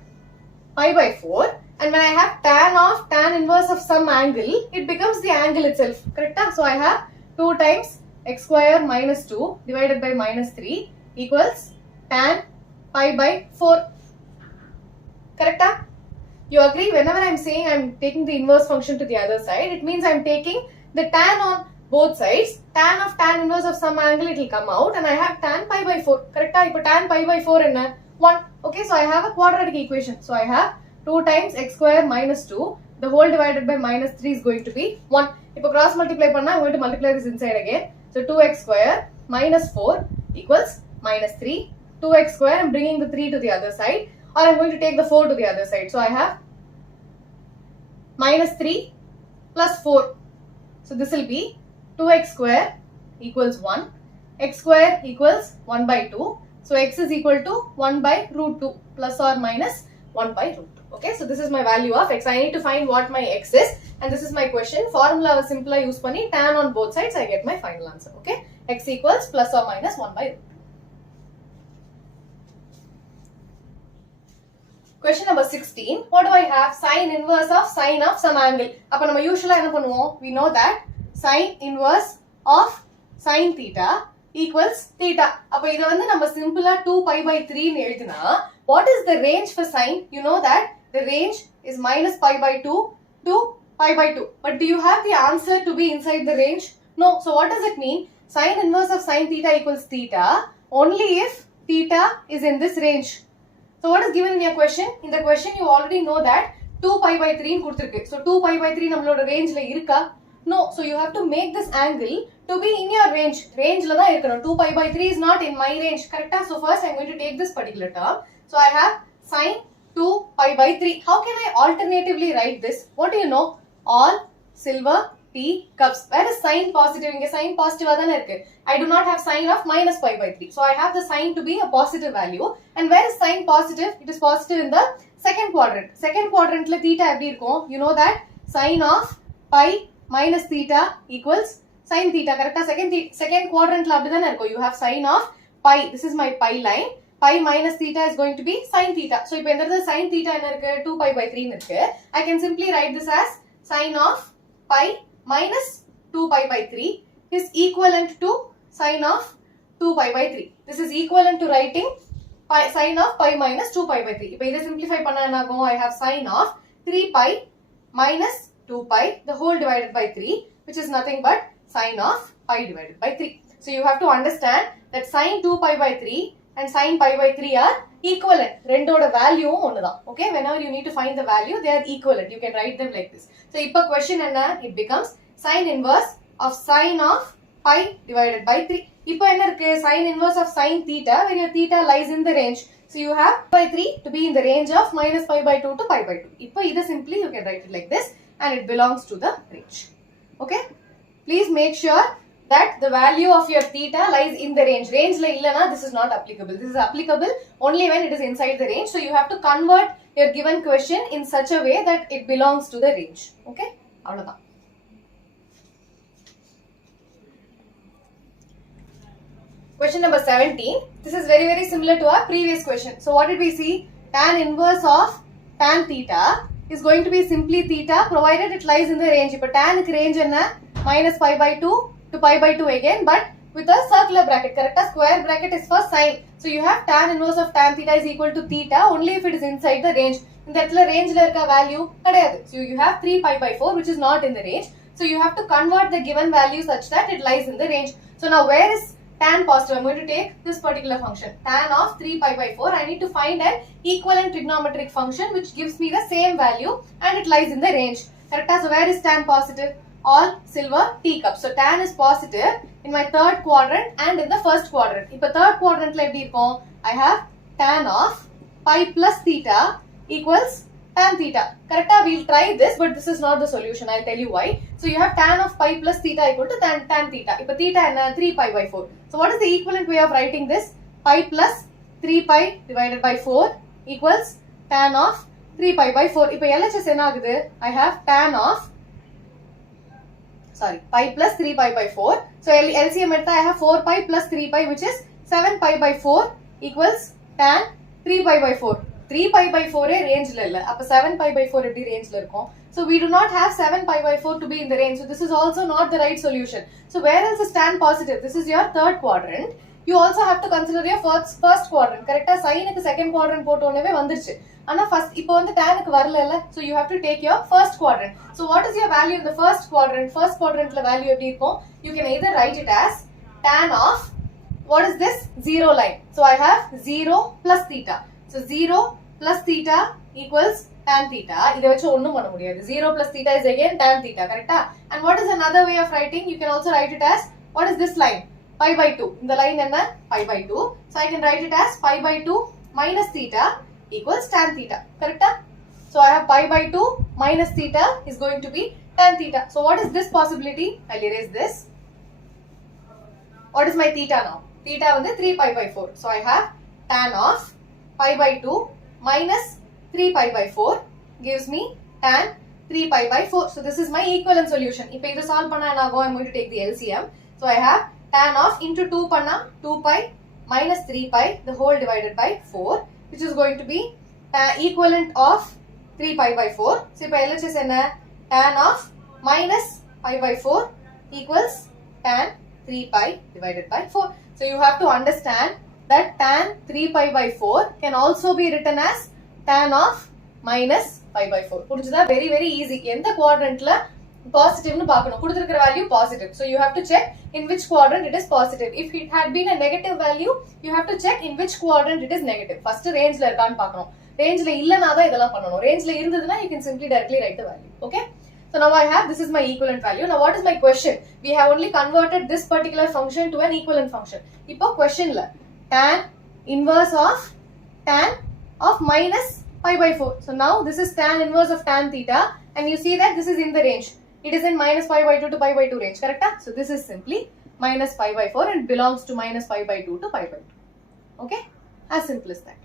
pi by 4. And when I have tan inverse of some angle, it becomes the angle itself. Correct? So I have 2 times x square minus 2 divided by minus 3 equals tan pi by 4. Correct? You agree? Whenever I am saying I am taking the inverse function to the other side, it means I am taking the tan on both sides. Tan of tan inverse of some angle, it will come out, and I have tan pi by 4. Correct? Now, tan pi by 4 is 1. Okay, so I have a quadratic equation. So I have 2 times x square minus 2, the whole divided by minus 3 is going to be 1. If I cross multiply panna, I am going to multiply this inside again. So 2x square minus 4 equals minus 3. 2x square, I am bringing the 3 to the other side, or I am going to take the 4 to the other side. So I have minus 3 plus 4. So this will be 2x square equals 1. X square equals 1 by 2. So x is equal to 1 by root 2 plus or minus 1 by root 2. Okay, so this is my value of x. I need to find what my x is, and this is my question. Formula simple use panni tan on both sides, I get my final answer. Okay, x equals plus or minus 1 by root 2. Question number 16. What do I have? Sine inverse of sine of some angle. Appa nama usually enna pannuvom? We know that sine inverse of sine theta equals theta. Appa idu vandu nama simple 2 pi by 3 nu eludina. What is the range for sine? You know that the range is minus pi by 2 to pi by 2. But do you have the answer to be inside the range? No. So what does it mean? Sine inverse of sine theta equals theta only if theta is in this range. So what is given in your question? In the question you already know that 2 pi by 3 in kuduthirukku. So 2 pi by 3 nammaloda range la irukka? No. So you have to make this angle to be in your range. Range la da irukano. 2 pi by 3 is not in my range. Correct? So first I am going to take this particular term. So I have sine 2 pi by 3. How can I alternatively write this? What do you know? All silver tea cups. Where is sign positive? Inge sign positive adana irukku. I do not have sign of minus pi by 3. So I have the sign to be a positive value. And where is sign positive? It is positive in the second quadrant. Second quadrant la theta eppadi irukum? You know that sign of pi minus theta equals sin theta. Correct? Second quadrant la appadi dana irukum. You have sign of pi. This is my pi line. Pi minus theta is going to be sin theta. So, if I sin theta enna irukku 2 pi by 3 irukku, I can simply write this as sin of pi minus 2 pi by 3 is equivalent to sin of 2 pi by 3. This is equivalent to writing sin of pi minus 2 pi by 3. If I simplify panna enna agum, I have sin of 3 pi minus 2 pi the whole divided by 3, which is nothing but sin of pi divided by 3. So, you have to understand that sin 2 pi by 3 and sin pi by 3 are equivalent. Rendoda value onnu da. Okay, whenever you need to find the value, they are equivalent. You can write them like this. So, ipa question enna? It becomes sin inverse of sin of pi divided by 3. Ipa enna irukku? Sin inverse of sin theta, where your theta lies in the range. So, you have pi by 3 to be in the range of minus pi by 2 to pi by 2. Ipa either simply you can write it like this, and it belongs to the range. Okay, please make sure that the value of your theta lies in the range. Range la illana, this is not applicable. This is applicable only when it is inside the range. So you have to convert your given question in such a way that it belongs to the range. Okay, avladha. Question number 17. This is very similar to our previous question. So what did we see? Tan inverse of tan theta is going to be simply theta provided it lies in the range. Ipo tan range enna? Minus pi by 2 to pi by 2 again, but with a circular bracket. Correct? A square bracket is for sine. So you have tan inverse of tan theta is equal to theta only if it is inside the range. In that range la irka value kadayadu. So you have 3 pi by 4 which is not in the range. So you have to convert the given value such that it lies in the range. So now where is tan positive? I'm going to take this particular function. Tan of 3 pi by 4. I need to find an equivalent trigonometric function which gives me the same value and it lies in the range. Correct? So where is tan positive? All silver teacups. So tan is positive in my third quadrant and in the first quadrant. If a third quadrant la eppadi irukum? I have tan of pi plus theta equals tan theta. Correct? We'll try this, but this is not the solution. I'll tell you why. So you have tan of pi plus theta equal to tan theta. If theta and 3 pi by 4. So what is the equivalent way of writing this? Pi plus 3 pi divided by 4 equals tan of 3 pi by 4. If LHS enna agudhu? I have tan of pi plus 3 pi by 4. So LCM edutha I have 4 pi plus 3 pi, which is 7 pi by 4 equals tan 3 pi by 4. 3 pi by 4 range la illa. Appo 7 pi by 4 eppadi range la irukum? So we do not have 7 pi by 4 to be in the range. So this is also not the right solution. So where else is tan positive? This is your third quadrant. You also have to consider your first quadrant. Correct? Sin ku second quadrant போட்டோனவே வந்துருச்சு. ஆனா first இப்போ வந்து tan க்கு வரல இல்ல. So you have to take your first quadrant. So what is your value in the first quadrant? First quadrant la value எப்படி இருக்கும்? You can either write it as tan of, what is this? 0 line. So I have 0 plus theta. So 0 plus theta equals tan theta. இதை வச்சு ஒண்ணும் பண்ண முடியாது. 0 plus theta is again tan theta. Correct? And what is another way of writing? You can also write it as, what is this line? Pi by 2. இந்த line என்ன? Pi by 2. So I can write it as pi by 2 minus theta equals tan theta. Correct? So I have pi by 2 minus theta is going to be tan theta. So what is this possibility? I'll erase this. What is my theta now? Theta வந்து 3 pi by 4. So I have tan of pi by 2 minus 3 pi by 4 gives me tan 3 pi by 4. So this is my equivalent solution. If I solve panna I am going to take the LCM. So I have tan of into 2 panna 2 pi minus 3 pi the whole divided by 4, which is going to be equivalent of 3 pi by 4. So if LHS enna? Tan of minus pi by 4 equals tan 3 pi divided by 4. So you have to understand that tan 3 pi by 4 can also be written as tan of minus pi by 4. புரிஞ்சுதா? Very very easy. எந்த quadrantல positive nu பார்க்கணும். கொடுத்திருக்கிற value positive. So you have to check in which quadrant it is positive. If it had been a negative value, you have to check in which quadrant it is negative. First range la irkaanu பார்க்கணும். Range la illana da idella பண்ணனும். Range la irundaduna you can simply directly write the value. Okay? So now I have, this is my equivalent value. Now what is my question? We have only converted this particular function to an equivalent function. இப்போ question la tan inverse of minus pi by 4. So now this is tan inverse of tan theta, and you see that this is in the range. It is in minus pi by 2 to pi by 2 range. Correct? So this is simply minus pi by 4 and belongs to minus pi by 2 to pi by 2. Okay? As simple as that.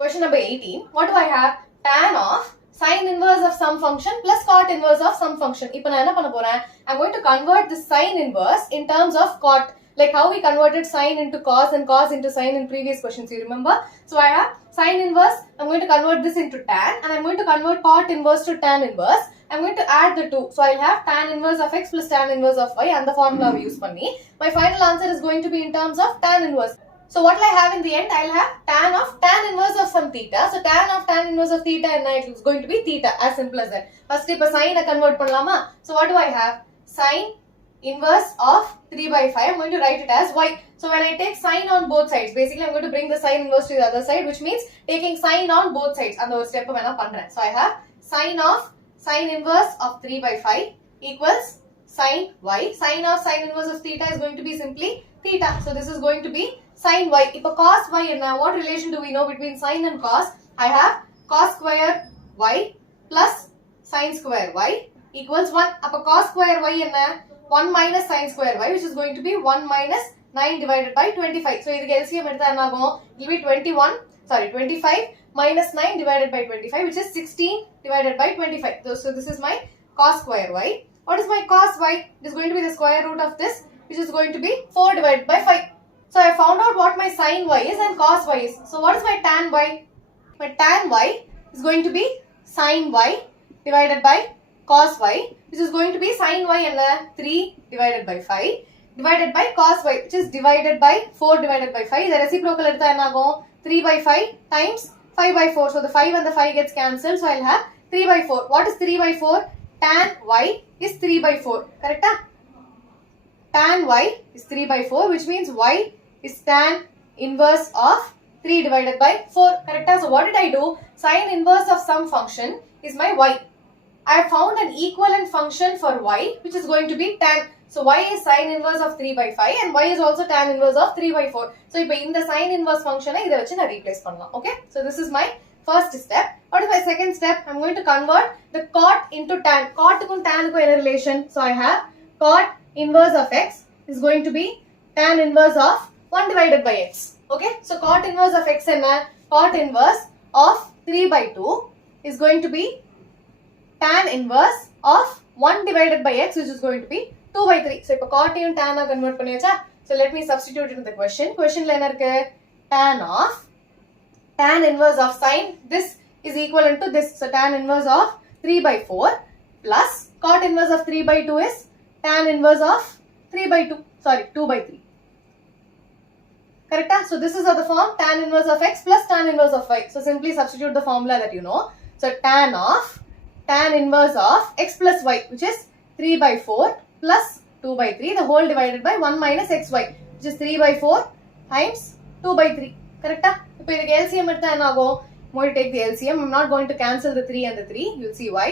Question number 18. What do I have? Tan of sin inverse of some function plus cot inverse of some function. இப்போ நான் என்ன பண்ண போறேன்? I'm going to convert the sin inverse in terms of cot. Like how we converted sin into cos and cos into sin in previous questions. You remember? So I have sin inverse. I'm going to convert this into tan, and I'm going to convert cot inverse to tan inverse. I'm going to add the two. So I'll have tan inverse of x plus tan inverse of y, and the formula we use panni. My final answer is going to be in terms of tan inverse. So what will I have in the end? I'll have tan of tan inverse of some theta. So tan of tan inverse of theta, and it is going to be theta. As simple as that. First, if sin convert pannalama. So what do I have? Sin inverse of 3 by 5. I'm going to write it as y. So when I take sin on both sides, basically I'm going to bring the sin inverse to the other side, which means taking sin on both sides. And the step I am pandren. So I have sin inverse of 3 by 5 equals sin y. Sin of sin inverse of theta is going to be simply theta. So this is going to be sin y. If a cos y, what relation do we know between sin and cos? I have cos square y plus sin square y equals 1. Appa cos square y enna? 1 minus sin square y, which is going to be 1 minus 9 divided by 25. So idhukku LCM edutha enna agum? It will be 25 minus 9 divided by 25, which is 16 divided by 25. So this is my cos square y. What is my cos y? It is going to be the square root of this, which is going to be 4 divided by 5. So I found out what my sin y is and cos y is. So what is my tan y? My tan y is going to be sin y divided by cos y, which is going to be sin y and 3 divided by 5 divided by cos y, which is divided by 4 divided by 5. The reciprocal edutha enna agum? 3 by 5 times 5 by 4. So the 5 and the 5 gets cancelled. So I'll have 3 by 4. What is 3 by 4? Tan y is 3 by 4. Correct? Tan y is 3 by 4, which means y is tan inverse of 3 divided by 4. Correct? So what did I do? Sin inverse of some function is my y. I have found an equivalent function for y, which is going to be tan. So y is sine inverse of 3 by 5 and y is also tan inverse of 3 by 4. So in the sine inverse function, I will replace pannalam. Okay. So this is my first step. What is my second step? I'm going to convert the cot into tan. Cot and tan ko in a relation. So I have cot inverse of x is going to be tan inverse of 1 divided by x. Okay. So cot inverse of x and cot inverse of 3 by 2 is going to be tan inverse of 1 divided by x, which is going to be 2 by 3. So, இப்போ cot and tan convert பண்ணியாச்சா? So, let me substitute it in the question. Question ல என்ன இருக்கு? Tan inverse of sine, this is equivalent to this. So, tan inverse of 3 by 4 plus cot inverse of 3 by 2 is tan inverse of 3 by 2. Sorry, 2 by 3. Correct? So, this is of the form tan inverse of x plus tan inverse of y. So, simply substitute the formula that you know. So, tan inverse of x plus y, which is 3 by 4 plus 2 by 3, the whole divided by 1 minus xy, which is 3 by 4 times 2 by 3. Correct? Now, if you LCM, I'm going to take the LCM. I'm not going to cancel the 3 and the 3. You'll see why.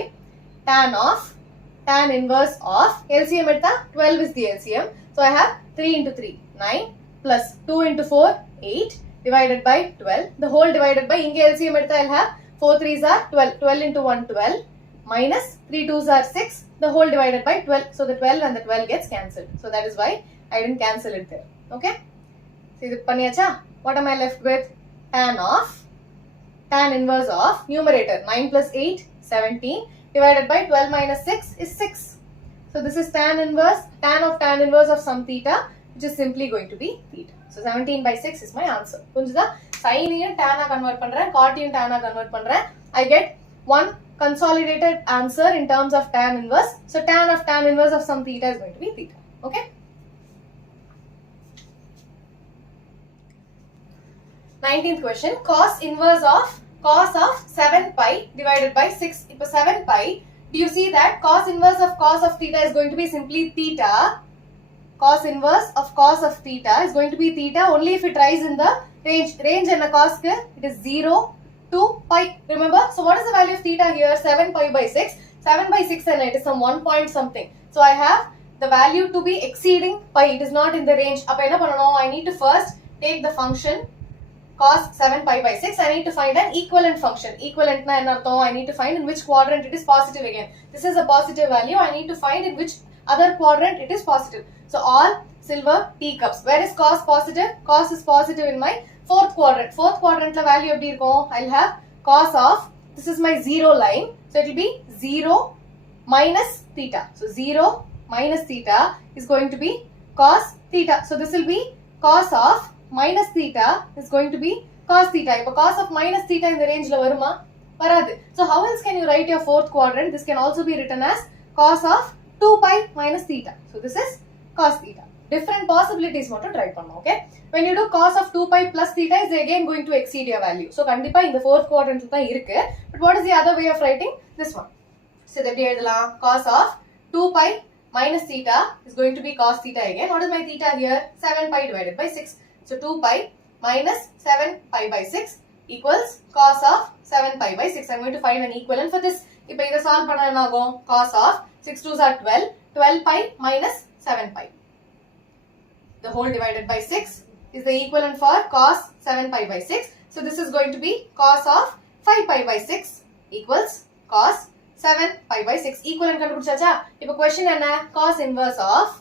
Tan inverse of LCM, 12 is the LCM. So, I have 3 into 3, 9 plus 2 into 4, 8 divided by 12. The whole divided by, inge LCM, I'll have 4 3s are 12. 12 into 1, 12. Minus 3 2s are 6, the whole divided by 12. So the 12 and the 12 gets cancelled. So that is why I didn't cancel it there. Okay. See this panniyacha? What am I left with? Tan inverse of numerator 9 plus 8, 17 divided by 12 minus 6 is 6. So this is tan inverse of some theta, which is simply going to be theta. So 17 by 6 is my answer. Punjada sine and tan convert pandren, cot and tan convert pandren. I get one consolidated answer in terms of tan inverse. So tan inverse of some theta is going to be theta. Okay. 19th question. Cos inverse of 7 pi divided by 6. If 7 pi, do you see that cos inverse of cos of theta is going to be simply theta? Cos inverse of cos of theta is going to be theta only if it lies in the range. Range and a cos it is 0 to pi. Remember? So what is the value of theta here? 7 pi by 6. 7 by 6 and it is some 1 point something. So I have the value to be exceeding pi. It is not in the range. I need to first take the function cos 7 pi by 6. I need to find an equivalent function. Equivalent I need to find in which quadrant it is positive again. This is a positive value. I need to find in which other quadrant it is positive. So all silver teacups. Where is cos positive? Cos is positive in my fourth quadrant. Fourth quadrant value of I'll have cos of, this is my 0 line. So it will be 0 minus theta. So 0 minus theta is going to be cos theta. So this will be cos of minus theta is going to be cos theta. If cos of minus theta in the range varuma varadu. So how else can you write your fourth quadrant? This can also be written as cos of 2 pi minus theta. So this is cos theta. Different possibilities want to try panna, okay? When you do cos of 2 pi plus theta is again going to exceed your value. So kandipa in the fourth quadrant tha irukku. But what is the other way of writing? This one. So that cos of 2 pi minus theta is going to be cos theta again. What is my theta here? 7 pi divided by 6. So 2 pi minus 7 pi by 6 equals cos of 7 pi by 6. I'm going to find an equivalent for this. If I solve cos of 6 2s are 12. 12 pi minus 7 pi. The whole divided by 6 is the equivalent for cos 7 pi by 6. So this is going to be cos of 5 pi by 6 equals cos 7 pi by 6. Equivalent kandupidichacha. If a question enna cos inverse of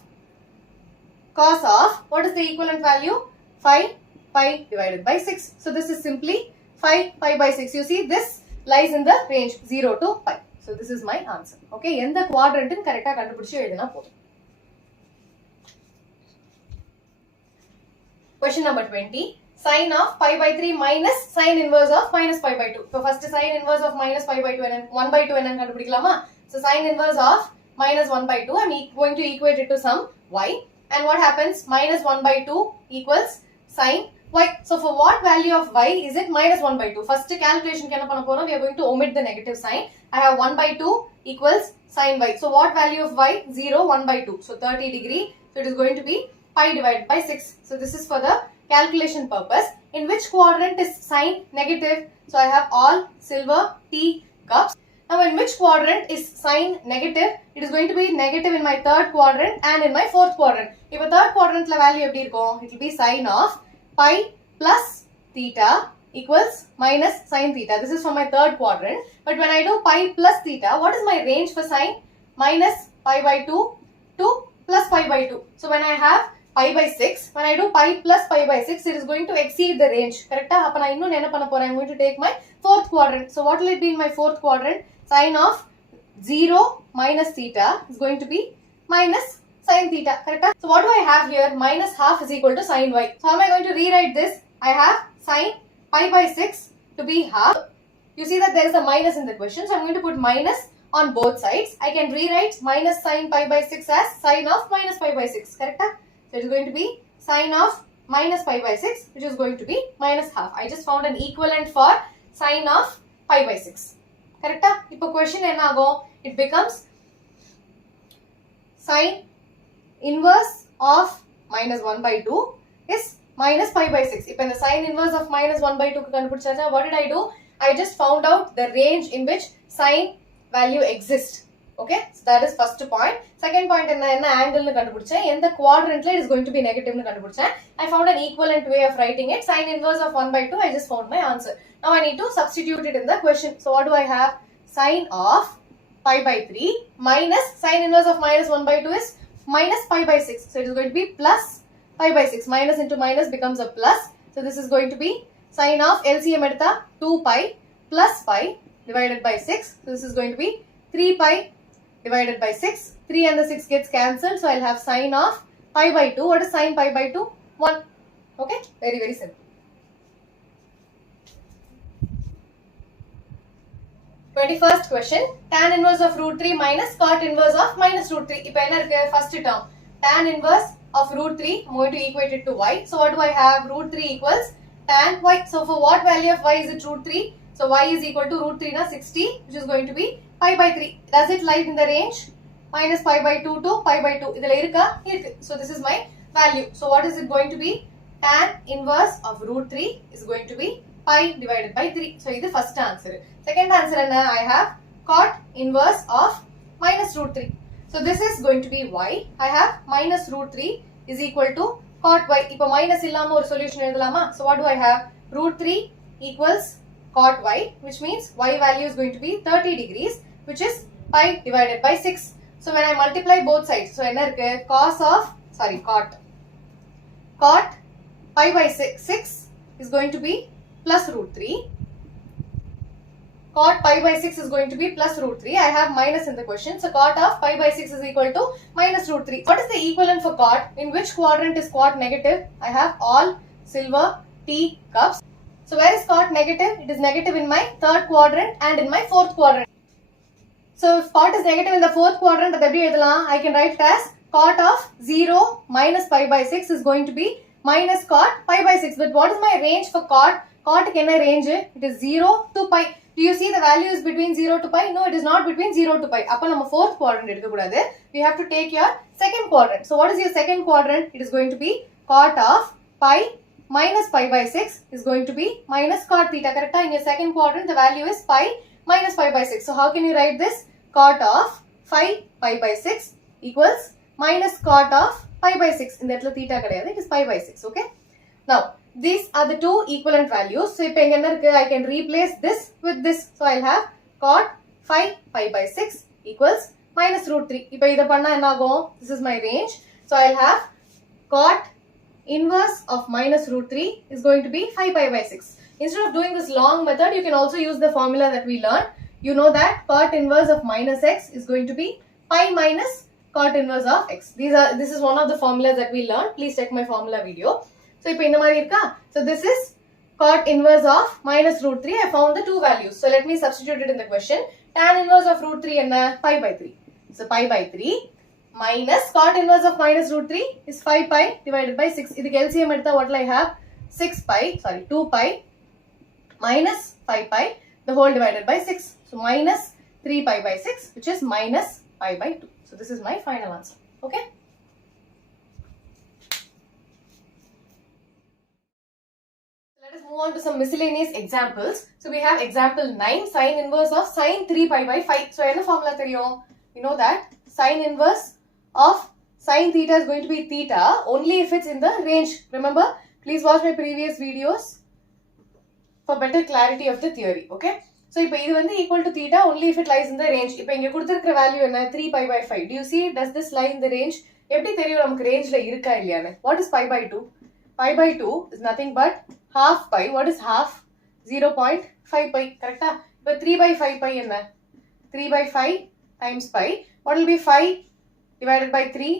what is the equivalent value? 5 pi divided by 6. So this is simply 5 pi by 6. You see this lies in the range 0 to pi. So this is my answer. Okay, in the quadrant in correct kandupidichu eduna podum. Question number 20. Sine of pi by 3 minus sine inverse of minus pi by 2. So first sine inverse of minus pi by 2 and 1 by 2 and kandupidikalama. So sine inverse of minus 1 by 2. I'm going to equate it to some y. And what happens? Minus 1 by 2 equals sine y. So for what value of y is it minus 1 by 2? First calculation we are going to omit the negative sign. I have 1 by 2 equals sine y. So what value of y? 0, 1 by 2. So 30 degree. So it is going to be pi divided by 6. So this is for the calculation purpose. In which quadrant is sign negative? So I have all silver tea cups. Now in which quadrant is sine negative? It is going to be negative in my third quadrant and in my fourth quadrant. If a third quadrant value it will be sine of pi plus theta equals minus sine theta. This is for my third quadrant. But when I do pi plus theta, what is my range for sine? Minus pi by 2 to plus pi by 2. So when I have pi by 6, when I do pi plus pi by 6, it is going to exceed the range. Correct? I'm going to take my fourth quadrant. So what will it be in my fourth quadrant? Sine of 0 minus theta is going to be minus sine theta. Correct? So what do I have here? Minus half is equal to sine y. So how am I going to rewrite this? I have sine pi by 6 to be half. You see that there is a minus in the question. So I'm going to put minus on both sides. I can rewrite minus sine pi by 6 as sine of minus pi by 6. Correct? So it is going to be sine of minus pi by 6, which is going to be minus half. I just found an equivalent for sine of pi by 6. Correct? Now question it becomes sine inverse of minus 1 by 2 is minus pi by 6. If the sine inverse of minus 1 by 2, what did I do? I just found out the range in which sine value exists. Okay, so that is first point. Second point, angle in the quadrant it is going to be negative. I found an equivalent way of writing it. Sine inverse of 1 by 2, I just found my answer. Now I need to substitute it in the question. So what do I have? Sine of pi by 3 minus sine inverse of minus 1 by 2 is minus pi by 6. So it is going to be plus pi by 6. Minus into minus becomes a plus. So this is going to be sine of LCM edutha 2 pi plus pi divided by 6. So this is going to be 3 pi divided by 6. 3 and the 6 gets cancelled. So I'll have sine of pi by 2. What is sine pi by 2? 1. Okay, very, very simple. 21st question. Tan inverse of root 3 minus cot inverse of minus root 3. Now first term. Tan inverse of root 3, I'm going to equate it to y. So what do I have? Root 3 equals tan y. So for what value of y is it root 3? So y is equal to root 3 na 60, which is going to be pi by 3. Does it lie in the range? Minus pi by 2 to pi by 2. So this is my value. So what is it going to be? Tan inverse of root 3 is going to be pi divided by 3. So this is the first answer. Second answer I have cot inverse of minus root 3. So this is going to be y. I have minus root 3 is equal to cot y. Now minus illama or solution eduthalama. So what do I have? Root 3 equals cot y, which means y value is going to be 30 degrees, which is pi divided by 6. So when I multiply both sides, so cot pi by 6 is going to be plus root 3. Cot pi by 6 is going to be plus root 3. I have minus in the question. So cot of pi by 6 is equal to minus root 3. What is the equivalent for cot? In which quadrant is cot negative? I have all silver tea cups. So where is cot negative? It is negative in my third quadrant and in my fourth quadrant. So if cot is negative in the fourth quadrant, I can write it as cot of 0 minus pi by 6 is going to be minus cot pi by 6. But what is my range for cot? Cot can I range it? It is 0 to pi. Do you see the value is between 0 to pi? No, it is not between 0 to pi. Appa nama fourth quadrant edukakudadu. We have to take your second quadrant. So what is your second quadrant? It is going to be cot of pi minus pi by 6 is going to be minus cot theta. Correct? In your second quadrant, the value is pi minus pi by 6. So how can you write this? Cot of pi by 6 equals minus cot of pi by 6. In that theta it is pi by 6. Okay? Now, these are the two equivalent values. So, I can replace this with this. So, I'll have cot pi by 6 equals minus root 3. This is my range. So, I'll have cot inverse of minus root 3 is going to be pi by 6. Instead of doing this long method, you can also use the formula that we learned. You know that cot inverse of minus x is going to be pi minus cot inverse of x. This is one of the formulas that we learned. Please check my formula video. So, this is cot inverse of minus root 3. I found the two values. So, let me substitute it in the question. Tan inverse of root 3 and pi by 3. So, pi by 3 minus cot inverse of minus root 3 is 5 pi divided by 6. This LCM what will I have? 2 pi minus 5 pi the whole divided by 6. So, minus 3 pi by 6, which is minus pi by 2. So, this is my final answer. Okay? Let us let's move on to some miscellaneous examples. So we have example 9, sine inverse of sine 3 pi by 5. So என்ன formula தெரியும்? You know that sine inverse of sine theta is going to be theta only if it's in the range. Remember, please watch my previous videos for better clarity of the theory. Okay. So இப்போ இது வந்து equal to theta only if it lies in the range. இப்போ இங்க கொடுத்திருக்கிற value என்ன? 3 pi by 5. Do you see? Does this lie in the range? எப்படி தெரியும் நமக்கு rangeல இருக்கா இல்லையானு? What is pi by 2? Pi by 2 is nothing but half pi. What is half? 0.5 pi. Correct? இப்போ 3 by 5 pi என்ன? 3 by 5 times pi. What will be 5 divided by 3?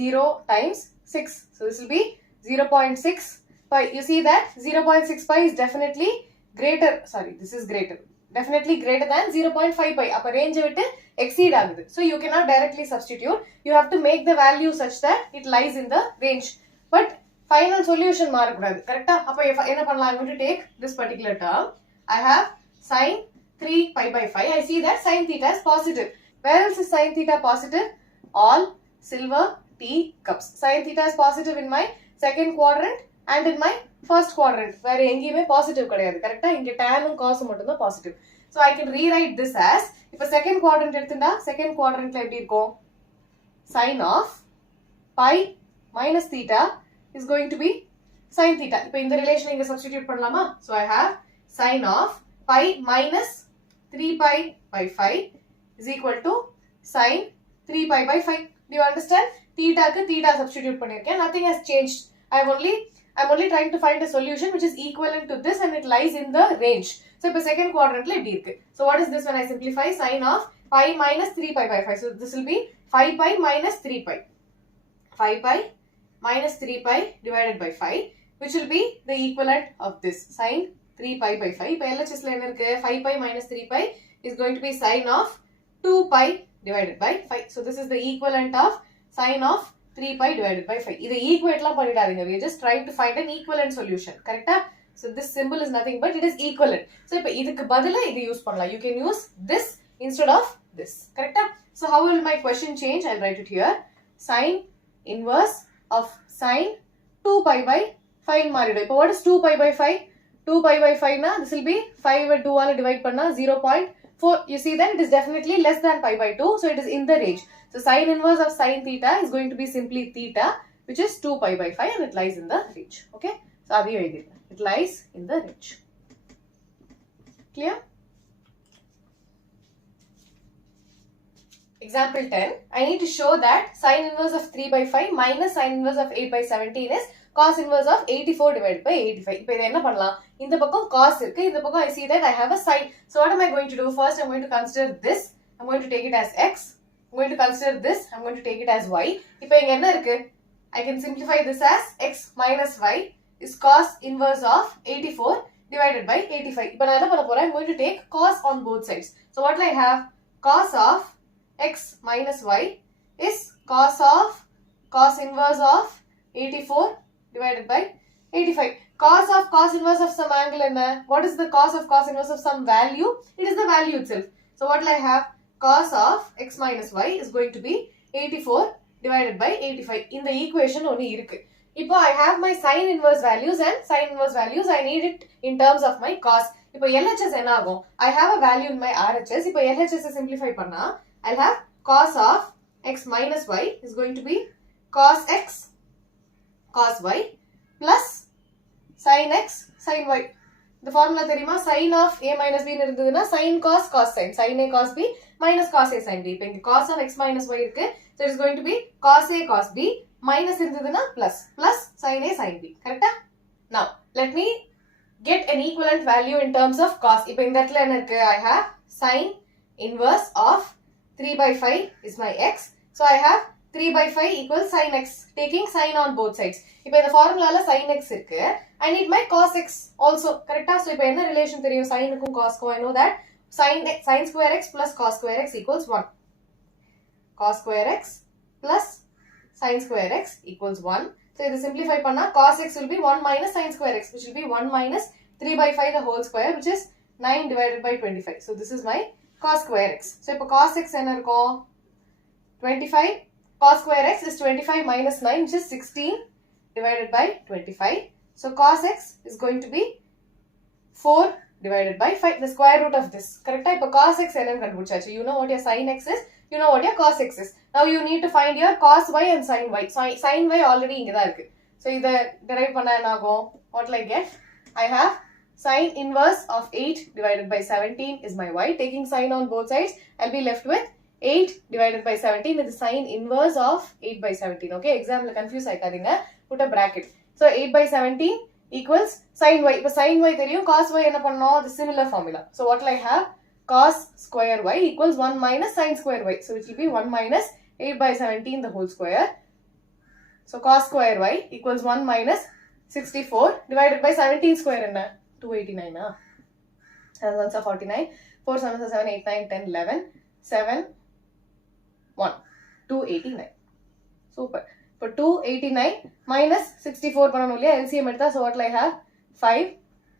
0 times 6. So this will be 0.6 pi. You see that 0.6 pi is definitely greater. Sorry, this is greater. Definitely greater than 0.5 pi. Upper range விட்டு exceed ஆகுது. So you cannot directly substitute. You have to make the value such that it lies in the range. But final solution மாறக்கூடாது. கரெக்டா? அப்போ என்ன பண்ணலாம்? I'm going to take this particular term. I have sine 3 pi by 5. I see that sine theta is positive. Where else is sine theta positive? All silver tea cups. Sine theta is positive in my second quadrant and in my first quadrant. Where எங்கேயுமே positive கிடையாது. கரெக்டா? இங்க tan உம் cos மட்டும் தான் positive. So I can rewrite this as, இப்போ second quadrant எடுத்துட்டா second quadrantல எப்படி இருக்கும்? Sine of pi minus theta is going to be sin theta. இப்போ இந்த relation இங்க substitute பண்ணலாமா? So I have sine of pi minus 3 pi by 5 is equal to sine 3 pi by 5. Do you understand? Theta க்கு theta substitute பண்ணிருக்கேன். Nothing has changed. I'm only trying to find a solution which is equivalent to this and it lies in the range. So இப்போ second quadrantல இப்படி இருக்கு. So what is this when I simplify? Sine of pi minus 3 pi by 5. So this will be 5 pi minus 3 pi. 5 pi minus 3 pi divided by 5, which will be the equivalent of this sine 3 pi by 5. இப்போ LHS ல என்ன இருக்கு? 5 pi minus 3 pi is going to be sine of 2 pi divided by 5. So this is the equivalent of sine of 3 pi divided by 5. இதை equateலாம் பண்ணிடாதீங்க. We are just trying to find an equivalent solution. Correct? So this symbol is nothing but it is equivalent. So இப்போ இதுக்கு பதிலா இது use பண்ணலாம். You can use this instead of this. Correct? So how will my question change? I'll write it here. Sine inverse of sine 2 pi by 5 மாறிடும். இப்போ what is 2 pi by 5? 2 pi by 5 na this will be 5 2 ஆல divide பண்ணா 0.4. You see that it is definitely less than pi by 2, so it is in the range. So sine inverse of sine theta is going to be simply theta, which is 2 pi by 5 and it lies in the range. Okay? So அதையும் எழுதிடலாம். It lies in the range. Clear? Example 10. I need to show that sine inverse of 3 by 5 minus sine inverse of 8 by 17 is cos inverse of 84 divided by 85. இப்போ இதை என்ன பண்ணலாம்? இந்த பக்கம் cos இருக்கு, இந்த பக்கம் I see that I have a sine. So what am I going to do? First I'm going to consider this. I'm going to take it as x. I'm going to consider this. I'm going to take it as y. இப்போ இங்க என்ன இருக்கு? I can simplify this as x minus y is cos inverse of 84 divided by 85. இப்போ நான் என்ன பண்ண போறேன்? I'm going to take cos on both sides. So what will I have? Cos of x minus y is cos inverse of 84 divided by 85. Cos inverse of some angle என்ன? What is the cos inverse of some value? It is the value itself. So what will I have? Cos of x minus y is going to be 84 divided by 85. In the equation only இருக்கு. இப்போ I have my sin inverse values and sin inverse values. I need it in terms of my cos. இப்போ LHS என்ன ஆகும்? I have a value in my RHS. இப்போ LHS simplify பண்ணா I'll have cos of x minus y is going to be cos x cos y plus sin x sin y. The formula தெரியுமா? sin of a minus b இருந்ததுன்னா sin cos cos sin. sin a cos b minus cos a sin b. இப்போ இங்க cos of x minus y இருக்கு. So it is going to be cos a cos b minus இருந்ததுன்னா plus sin a sin b. கரெக்டா? Now let me get an equivalent value in terms of cos. இப்போ இந்த இடத்துல என்ன இருக்கு? I have sin inverse of 3 by 5 is my x. So I have 3 by 5 equals sin x. Taking sin on both sides. இப்போ இந்த formulaல sin x இருக்கு. I need my cos x also. Correct? So இப்போ என்ன relation தெரியும்? sin க்கும் cos க்கும். I know that sin square x plus cos square x equals 1. Cos square x plus sin square x equals 1. So இது simplify பண்ணா cos x will be 1 minus sin square x, which will be 1 minus 3 by 5 the whole square, which is 9 divided by 25. So this is my cos square x. So இப்போ cos x என்ன இருக்கும்? 25. Cos square x is 25 minus 9, which is 16 divided by 25. So cos x is going to be 4 divided by 5, the square root of this. Correct? Now, cos x என்னன்னு கண்டுபிடிச்சாச்சு. You know what your sin x is. You know what your cos x is. Now, you need to find your cos y and sin y. Sin y already இங்க தான் இருக்கு. So, இதை derive பண்ணா என்ன ஆகும்? What will I get? I have sin inverse of 8 divided by 17 is my y. Taking sin on both sides, I'll be left with 8 divided by 17 is the sin inverse of 8 by 17. Okay, exam la confuse ஆயிக்காதீங்க. Put a bracket. So 8 by 17 equals sin y. இப்போ sin y தெரியும், cos y என்ன பண்ணோம்? The similar formula. So what will I have? Cos square y equals 1 minus sin square y. So it will be 1 minus 8 by 17 the whole square. So cos square y equals 1 minus 64 divided by 17 square என்ன? 289. 7 ones are 49. 4 7 are 7, 8, 9, 10, 11. 7, 1. 289. Super. For 289 minus 64 பண்ணனும் இல்லையா? LCM எடுத்தா, so what will I have? 5,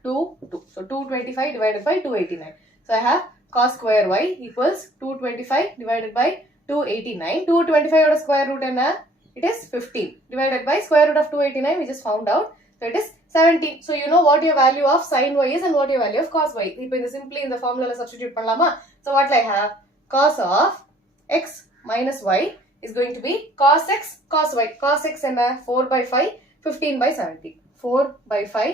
2, 2. So 225 divided by 289. So I have cos square y equals 225 divided by 289. 225 oda square root என்ன? It is 15 divided by square root of 289 we just found out. So it is 17. So you know what your value of sin y is and what your value of cos y. இப்போ இந்த simply in the formula substitute பண்ணலாமா? So what will I have? Cos of x minus y is going to be cos x cos y. Cos x என்ன? 4 by 5, 15 by 17. 4 by 5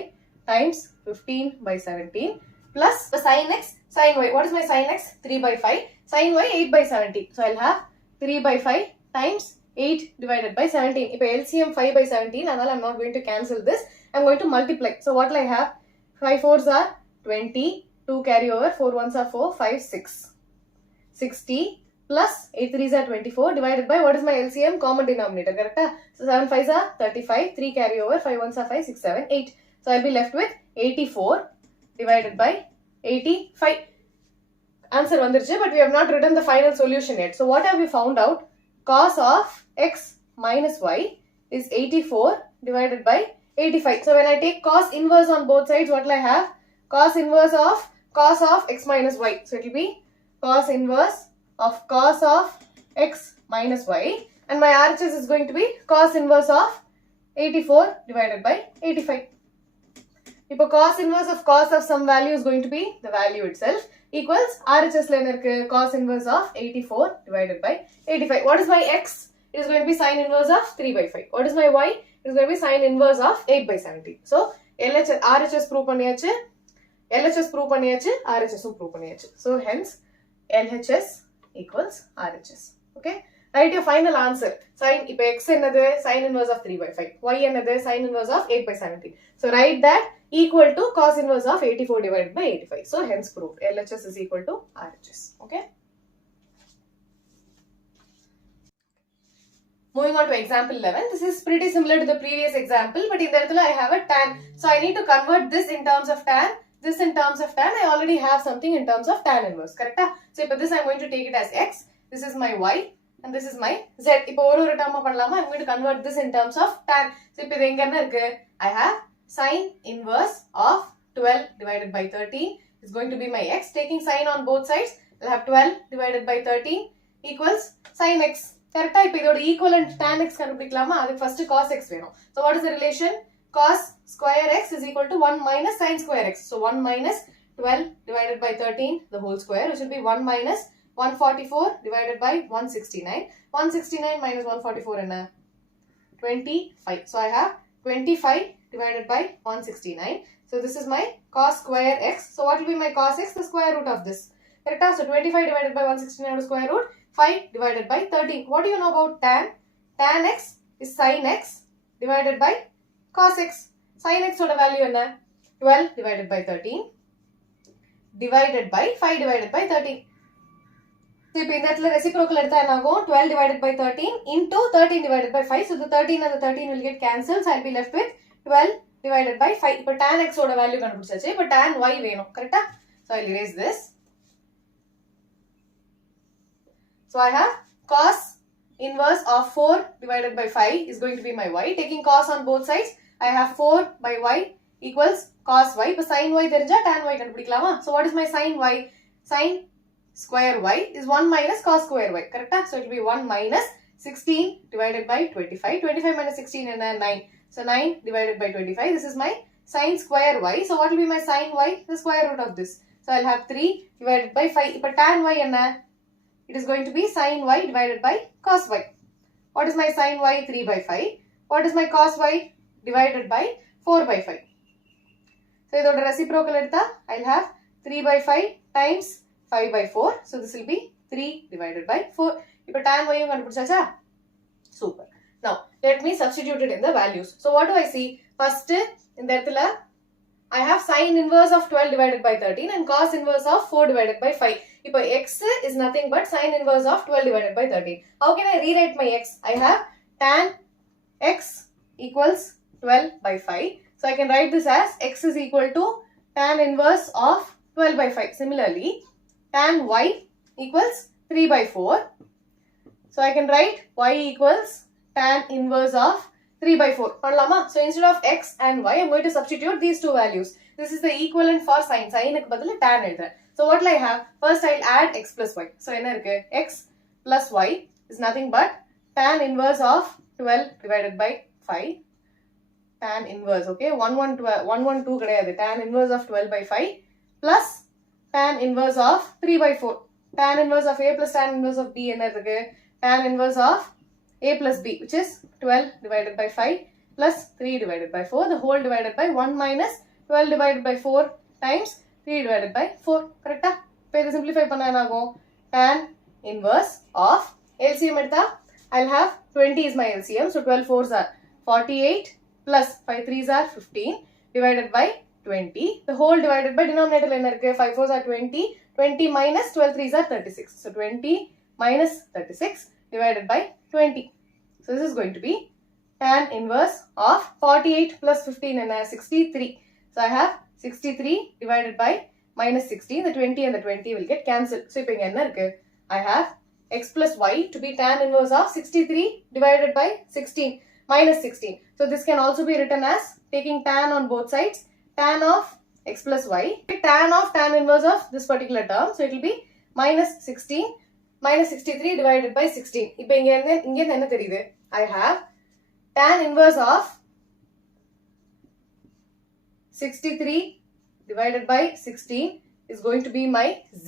times 15 by 17 plus the sin x sin y. What is my sin x? 3 by 5. Sin y 8 by 17. So I'll have 3 by 5 times 8 divided by 17. இப்போ LCM 5 by 17. அதனால I'm not going to cancel this. I'm going to multiply. So what will I have? 5 4s are 20. 2 carry over. 4 1s are 4. 5 6. 60 plus 8 3s are 24 divided by what is my LCM? Common denominator. Correct? So 7 5s are 35. 3 carry over. 5 1s are 5. 6 7 8. So I'll be left with 84 divided by 85. Answer vandirchu, but we have not written the final solution yet. So what have we found out? Cos of x minus y is 84 divided by 85. So when I take cos inverse on both sides, what will I have? Cos inverse of cos of x minus y. So it will be cos inverse of cos of x minus y. And my RHS is going to be cos inverse of 84 divided by 85. இப்போ cos inverse of some value is going to be the value itself equals RHS ல இருக்கு cos inverse of 84 divided by 85. What is my x? It is going to be sin inverse of 3 by 5. What is my y? It is going to be sin inverse of 8 by 17. So RHS prove பண்ணியாச்சு, LHS prove பண்ணியாச்சு, RHS prove பண்ணியாச்சு. So hence LHS equals RHS. Okay? Write your final answer. Sin, இப்போ x என்னது? Sin inverse of 3 by 5. Y என்னது? Sin inverse of 8 by 17. So write that equal to cos inverse of 84 divided by 85. So hence proved LHS is equal to RHS. Okay? Moving on to example 11. This is pretty similar to the previous example, but in the இடத்துல I have a tan. So I need to convert this in terms of tan. This in terms of tan. I already have something in terms of tan inverse. Correct? So இப்போ this I'm going to take it as x. This is my y. And this is my z. இப்போ ஒரு term பண்ணலாமா? I'm going to convert this in terms of tan. So இப்போ இது எங்க என்ன இருக்கு? I have sin inverse of 12 divided by 13 is going to be my x. Taking sin on both sides, I'll have 12 divided by 13 equals sin x. Correct? இப்போ இதோட equivalent tan x கண்டுபிடிக்கலாமா? அதுக்கு first cos x வேணும். So what is the relation? Cos square x is equal to 1 minus sin square x. So 1 minus 12 divided by 13 the whole square, which will be 1 minus 144 divided by 169. 169 minus 144 என்ன? 25. So I have 25 divided by 169. So this is my cos square x. So what will be my cos x? The square root of this. Correct? So 25 divided by 169 square root. 5 divided by 13. What do you know about tan? Tan x is sin x divided by cos x. Sin x oda value enna? 12 divided by 13 divided by 5 divided by 13. So இப்போ இந்த இடத்துல reciprocal எடுத்தா என்ன ஆகும்? 12 divided by 13 into 13 divided by 5. So the 13 and the 13 will get cancelled. So I'll be left with 12 divided by 5. இப்போ tan x oda value கண்டுபிடிச்சாச்சு. இப்போ tan y வேணும். கரெக்ட்டா? So I'll erase this. So I have cos inverse of 4 divided by 5 is going to be my y. Taking cos on both sides, I have 4 by y equals cos y. இப்போ sin y தெரிஞ்சா tan y கண்டுபிடிக்கலாமா? So what is my sin y? Sin square y is 1 minus cos square y. Correct? So it will be 1 minus 16 divided by 25. 25 minus 16 and 9. So 9 divided by 25. This is my sin square y. So what will be my sin y? The square root of this. So I'll have 3 divided by 5. But tan y enna? It is going to be sin y divided by cos y. What is my sin y? 3 by 5. What is my cos y? Divided by 4 by 5. So idoda reciprocal edutha I'll have 3 by 5 times 5 by 4. So this will be 3 divided by 4. Ipo tan y um kandupidichacha? Super. Now let me substitute it in the values. So what do I see? First in the edathila I have sin inverse of 12 divided by 13 and cos inverse of 4 divided by 5. Ipo x is nothing but sin inverse of 12 divided by 13. How can I rewrite my x? I have tan x equals 12 by 5. So I can write this as x is equal to tan inverse of 12 by 5. Similarly, tan y equals 3 by 4. So I can write y equals tan inverse of 3 by 4. Padalama? So instead of x and y, I'm going to substitute these two values. This is the equivalent for sin. Sin ku badala tan edutha. So what will I have? First I'll add x plus y. So enna irukku? X plus y is nothing but tan inverse of 12 divided by 5. Tan inverse, okay? 112 kadayadu. Tan inverse of 12 by 5 plus tan inverse of 3 by 4. Tan inverse of a plus tan inverse of b enna irukku? Tan inverse of a plus b, which is 12 divided by 5 plus 3 divided by 4, the whole divided by 1 minus 12 divided by 4 times 3 divided by 4. Correct? Now this simplify panna enna agum? Tan inverse of LCM edutha I'll have 20 is my LCM, so 12 4s are 48 plus 5 3s are 15 divided by 20. The whole divided by denominator enna irukku? 5 4s are 20, 20 minus 12 3s are 36. So 20 minus 36 divided by 20. So this is going to be tan inverse of 48 plus 15 and 63. So I have 63 divided by minus 16. The 20 and the 20 will get cancelled. So ipo inga enna irukku? I have x plus y to be tan inverse of 63 divided by 16 minus 16. So this can also be written as taking tan on both sides. Tan of x plus y. Tan of tan inverse of this particular term. So it will be minus 16 minus 63 divided by 16. இப்போ இங்க என்ன தெரியுது? I have tan inverse of 63 divided by 16 is going to be my z.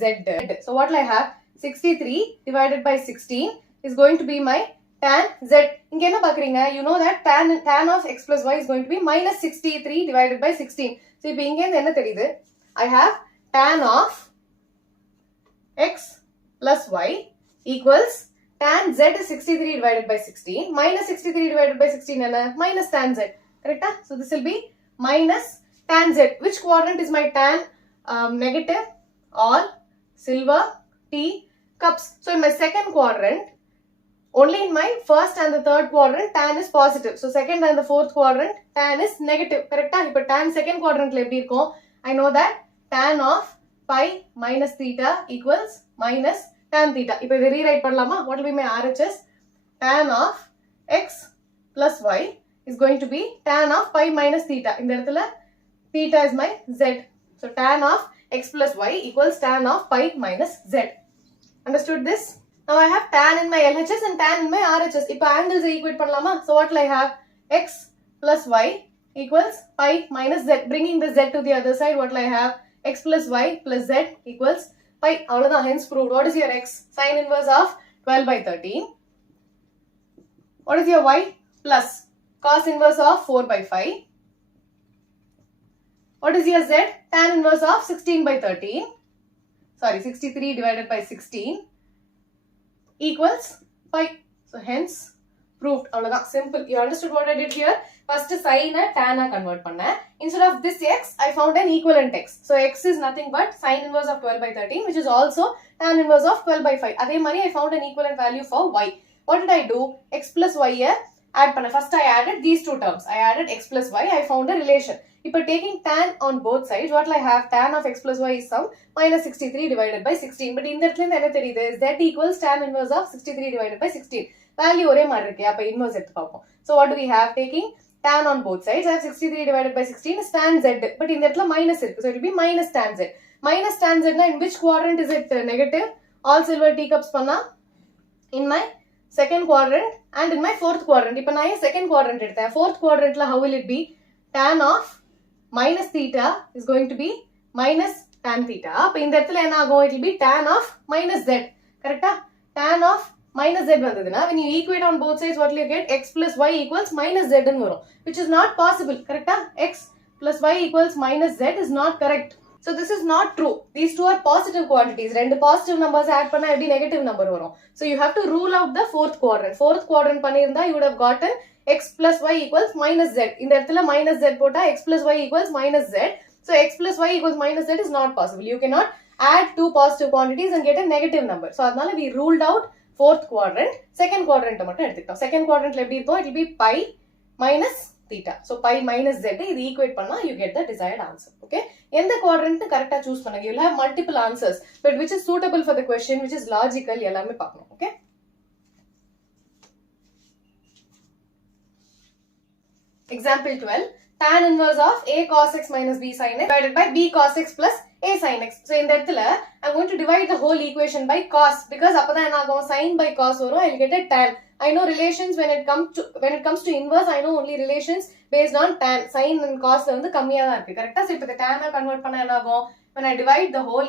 So what will I have? 63 divided by 16 is going to be my tan z. இங்க என்ன பாக்குறீங்க? You know that tan of x plus y is going to be minus 63 divided by 16. So இப்போ இங்க என்ன தெரியுது? I have tan of x plus y equals tan z is 63 divided by 16 minus 63 divided by 16 enna? Minus tan z. Correct? So this will be minus tan z. Which quadrant is my tan? Negative, all, silver, tea, cups. So in my second quadrant, only in my first and the third quadrant tan is positive. So second and the fourth quadrant tan is negative. Correct? Now tan second quadrant la eppadi irukum? I know that tan of pi minus theta equals minus tan theta. Now this rewrite padalama? What will be my RHS? Tan of x plus y is going to be tan of pi minus theta. In the edathila theta is my z. So tan of x plus y equals tan of pi minus z. Understood this? Now I have tan in my LHS and tan in my RHS. Now angles equate padalama? So what will I have? X plus y equals pi minus z. Bringing the z to the other side, what will I have? X plus y plus z equals pi. Hence proved. What is your x? Sin inverse of 12 by 13. What is your y? Plus cos inverse of 4 by 5. What is your z? Tan inverse of 16 by 13. Sorry, 63 divided by 16 equals pi. So hence proved. Simple. You understood what I did here? First sin tan convert panna. Instead of this x, I found an equivalent x. So x is nothing but sin inverse of 12 by 13, which is also tan inverse of 12 by 5. Adhe mari I found an equivalent value for y. What did I do? X plus y add panna. First I added these two terms. I added x plus y. I found a relation. If taking tan on both sides, what will I have? Tan of x plus y is some minus 63 divided by 16. But in that case, enna theriyudhu? Z equals tan inverse of 63 divided by 16. Value ore mari irukku. Appo inverse eduthu paapom. So what do we have? Taking tan on both sides, I have 63 divided by 16 is tan z. But in that minus irukku. So it will be minus tan z. Minus tan z na in which quadrant is it negative? All silver teacups panna in my second quadrant and in my fourth quadrant. Ipo na second quadrant edutha. Fourth quadrant la how will it be? Tan of minus theta is going to be minus tan theta. அப்ப இந்த இடத்துல என்ன ஆகும்? It will be tan of minus z. கரெக்டா? Tan of minus z வந்ததுனா when you equate on both sides, what will you get? X plus y equals minus z ன்னு வரும், which is not possible. கரெக்டா? X plus y equals minus z is not correct. So this is not true. These two are positive quantities. ரெண்டு positive numbers add பண்ணா எப்படி negative number வரும்? So you have to rule out the fourth quadrant. Fourth quadrant பண்ணியிருந்தா you would have gotten x plus y equals minus z. இந்த இடத்துல minus z போட்டா x plus y equals minus z. So x plus y equals minus z is not possible. You cannot add two positive quantities and get a negative number. So அதனால we ruled out fourth quadrant. Second quadrant மட்டும் எடுத்துக்கிட்டோம். Second quadrantல எப்படி இருக்கும்? It will be pi minus theta. So pi minus z இது equate பண்ணா you get the desired answer. Okay? எந்த quadrant கரெக்ட்டா choose பண்ணுங்க. You will have multiple answers, but which is suitable for the question, which is logical எல்லாமே பார்க்கணும். Okay? Example 12. Tan inverse of a cos x minus b sin x divided by b cos x plus a sin x. So இந்த இடத்துல I'm going to divide the whole equation by cos, because அப்பதான் என்ன ஆகும்? Sin by cos வரும். I'll get a tan. I know relations when it comes to inverse. I know only relations based on tan. Sin and cos ல வந்து கம்மியா தான் இருக்கு. கரெக்ட்டா? So இப்போ இந்த tan ஐ convert பண்ணா என்ன ஆகும்? When I divide the whole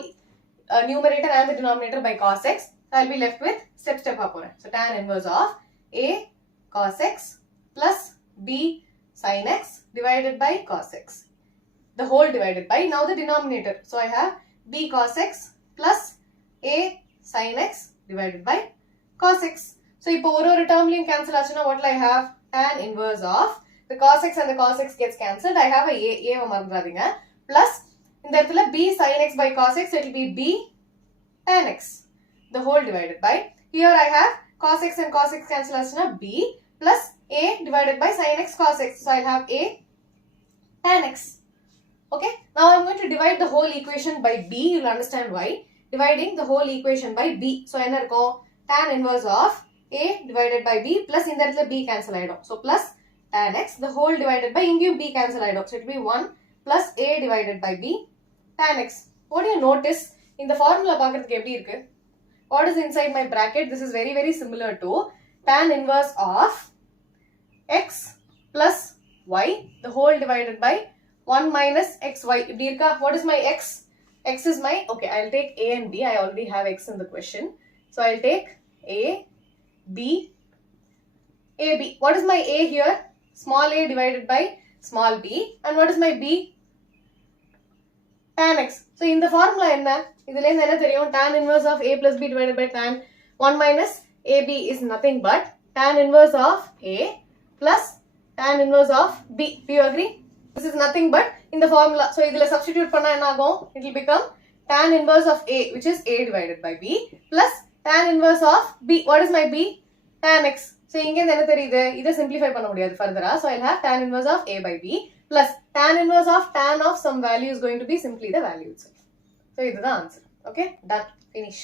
numerator and the denominator by cos x, I'll be left with step ஆ போறேன். So tan inverse of a cos x plus b sin x divided by cos x. The whole divided by, now the denominator. So I have b cos x plus a sin x divided by cos x. So இப்போ ஒரு termலையும் cancel ஆச்சுன்னா what will I have? Tan inverse of the cos x and the cos x gets cancelled. I have a a மறந்துடாதீங்க. Plus இந்த இடத்துல b sin x by cos x, it will be b tan x. The whole divided by, here I have cos x and cos x cancel ஆச்சுன்னா b plus a divided by sin x cos x. So I have a tan x. Okay. Now I'm going to divide the whole equation by b. You will understand why. Dividing the whole equation by b. So என்ன இருக்கும்? Tan inverse of a divided by b plus இந்த இடத்துல b cancel ஆயிடும். So plus tan x, the whole divided by இங்கேயும் b cancel ஆயிடும். So it will be 1 plus a divided by b tan x. What do you notice? இந்த formula பார்க்கிறதுக்கு எப்படி இருக்கு? What is inside my bracket? This is very very similar to tan inverse of x plus y, the whole divided by 1 minus xy. இப்படி இருக்கா? What is my x? X is my, okay, I'll take a and b. I already have x in the question. So I'll take a, b, ab. What is my a here? Small a divided by small b. And what is my b? Tan x. So in the formula என்ன? இதுல இருந்து என்ன தெரியும்? Tan inverse of a plus b divided by tan 1 minus ab is nothing but tan inverse of a plus tan inverse of b. Do you agree? This is nothing but in the formula. So இதுல substitute பண்ணா என்ன ஆகும்? It will become tan inverse of a, which is a divided by b, plus tan inverse of b. What is my b? Tan x. So இங்க இருந்து என்ன தெரியுது? இதை simplify பண்ண முடியாது further. So I'll have tan inverse of a by b plus tan inverse of tan of some value is going to be simply the value itself. So இதுதான் answer. Okay? Done. Finish.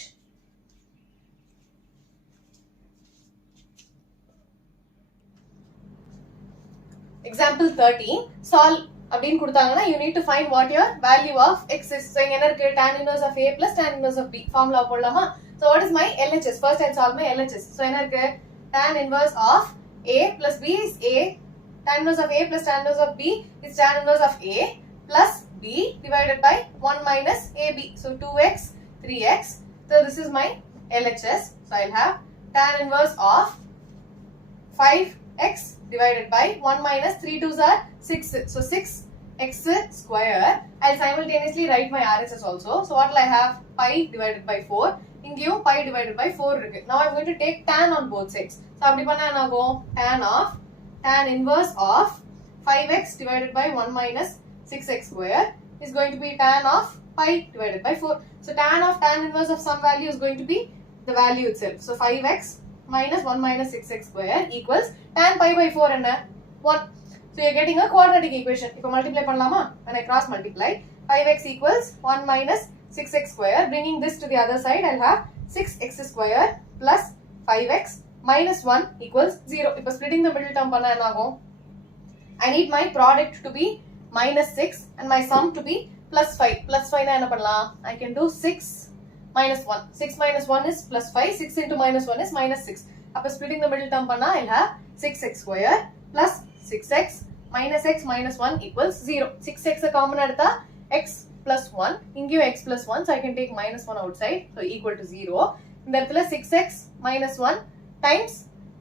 Example 13. Solve அப்படின்னு கொடுத்தாங்கன்னா you need to find what your value of x is. So இங்க என்ன இருக்கு? Tan inverse of a plus tan inverse of b. Formula போடலாமா? So what is my LHS? First I'll solve my LHS. So என்ன இருக்கு? Tan inverse of a plus b is a. Tan inverse of a plus tan inverse of b is tan inverse of a plus b divided by 1 minus ab. So 2x, 3x. So this is my LHS. So I'll have tan inverse of 5x divided by 1 minus 3 2s are 6. So 6x square. I'll simultaneously write my RHS also. So what will I have? Pi divided by 4. இங்கேயும் pi divided by 4 இருக்கு. Now I'm going to take tan on both sides. So அப்படி பண்ணா என்ன ஆகும்? Tan inverse of 5x divided by 1 minus 6x square is going to be tan of pi divided by 4. So tan of tan inverse of some value is going to be the value itself. So 5x minus 1 minus 6x square equals tan pi by 4 and 1. So you're getting a quadratic equation. If you multiply பண்ணலாமா? When I cross multiply, 5x equals 1 minus 6x square. Bringing this to the other side, I'll have 6x square plus 5x minus 1 equals 0. If splitting the middle term பண்ணா என்ன ஆகும்? I need my product to be minus 6 and my sum to be plus 5. Plus 5 என்ன பண்ணலாம்? I can do 6 minus 1. 6 minus 1 is plus 5. 6 into minus 1 is minus 6. அப்ப splitting the middle term பண்ணா I'll have 6x square plus 6x minus x minus 1 equals 0. 6x common adutha x plus 1. Ingiyum x plus 1. So I can take minus 1 outside. So equal to 0. In the இடத்துல 6x minus 1 times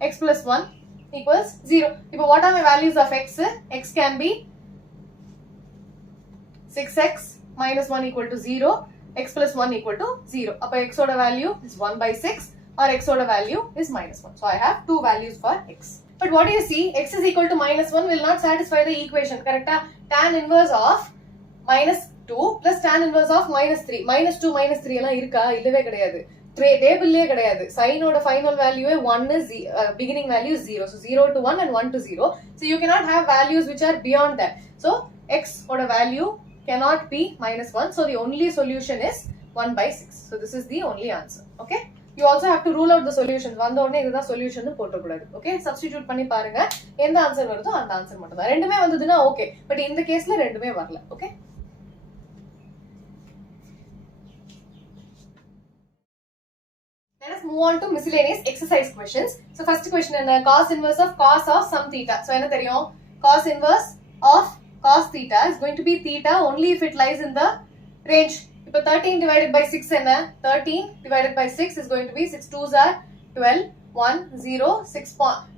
x plus 1 equals 0. Now what are my values of x? X can be 6x minus 1 equal to 0. X plus 1 equal to 0. Now x order value is 1 by 6 or x order value is minus 1. So I have two values for x. But what do you see? X is equal to minus 1 will not satisfy the equation. Correct? Tan inverse of minus 2 plus tan inverse of minus 3. Minus 2 minus 3 எல்லாம் இருக்கா? இல்லவே கிடையாது. டேபிள்லயே கிடையாது. சைனோட final வேல்யூவே 1 is beginning value is 0. So 0 to 1 and 1 to 0. So you cannot have values which are beyond that. So x oda value cannot be minus 1. So the only solution is 1 by 6. So this is the only answer. Okay. You also have to rule out the solutions. வந்த உடனே இதுதான் solution போட கூடாது. Okay, substitute பண்ணி பாருங்க. எந்த answer வருதோ அந்த ஆன்சர் மட்டும் தான். ரெண்டுமே வந்ததுன்னா ஓகே, பட் இந்த கேஸ்ல ரெண்டுமே வரல. Okay, let us move on to miscellaneous exercise questions. So first question என்ன? Cos inverse of some theta. So என்ன தெரியும்? Cos inverse of cos theta is going to be theta only if it lies in the range. இப்போ 13 divided by 6 என்ன? 13 divided by 6 is going to be 6 2s are 12, 1, 0,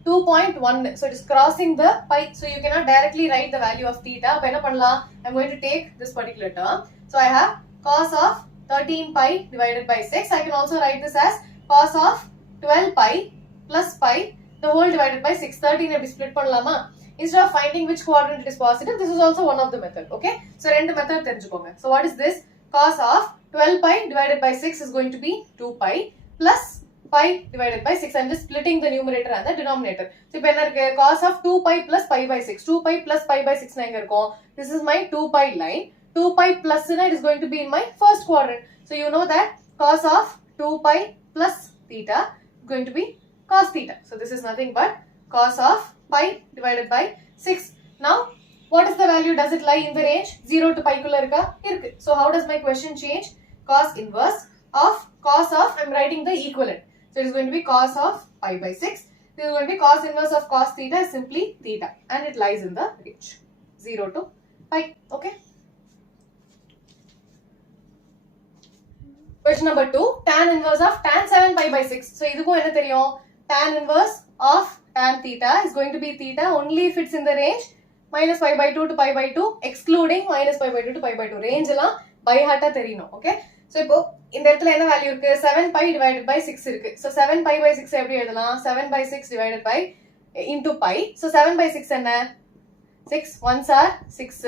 2.1. So it is crossing the pi. So you cannot directly write the value of theta. அப்ப என்ன பண்ணலாம்? I'm going to take this particular term. So I have cos of 13 pi divided by 6. I can also write this as cos of 12 pi plus pi the whole divided by 6. 13 எப்படி split பண்ணலாமா? Instead of finding which quadrant it is positive, this is also one of the method. Okay, so ரெண்டு method தெரிஞ்சுக்கோங்க. So what is this? Cos of 12 pi divided by 6 is going to be 2 pi plus pi divided by 6. I'm just splitting the numerator and the denominator. So இப்போ என்ன இருக்கு? Cos of 2 pi plus pi by 6. 2 pi plus pi by 6 எங்க இருக்கும்? This is my 2 pi line. 2 pi plus it is going to be in my first quadrant. So you know that cos of 2 pi plus theta is going to be cos theta. So this is nothing but cos of pi divided by 6. Now what is the value? Does it lie in the range? 0 to pi kulla irukka? Irukku. So how does my question change? Cos inverse of cos of, I'm writing the equivalent. So it is going to be cos of pi by 6. This is going to be cos inverse of cos theta is simply theta and it lies in the range 0 to pi. Okay. Question number 2, tan inverse of tan 7 pi by 6. So இதுக்கும் என்ன தெரியும்? Tan inverse of tan theta is going to be theta only if it's in the range minus pi by 2 to pi by 2, excluding minus pi by 2 to pi by 2. Range எல்லாம் by heart தெரியணும். Okay. So இப்போ இந்த இடத்துல என்ன value இருக்கு? 7 pi divided by 6 இருக்கு. So 7 pi by 6 எப்படி எழுதலாம்? 7 by 6 divided by into pi. So 7 by 6 என்ன? 6 1s are 6,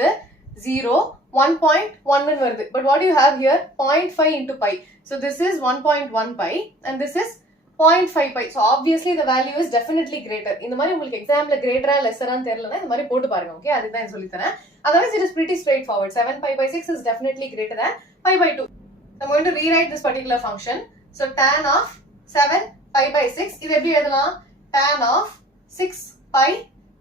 0, 1.1 வருது. But what do you have here? 0.5 into pi. So this is 1.1 pi and this is 0.5 pi. So obviously the value is definitely greater. இந்த மாதிரி உங்களுக்கு எக்ஸாம்ல greater lesser ஆன்னு தெரியலனா இந்த மாதிரி போட்டு பாருங்க. ஓகே, அதுதான் நான் சொல்லி தரேன். Otherwise it is pretty straightforward. 7 pi by 6 is definitely greater than pi by 2. I'm going to rewrite this particular function. So tan of 7 pi by 6 இது எப்படி எழுதலாம்? Tan of 6 pi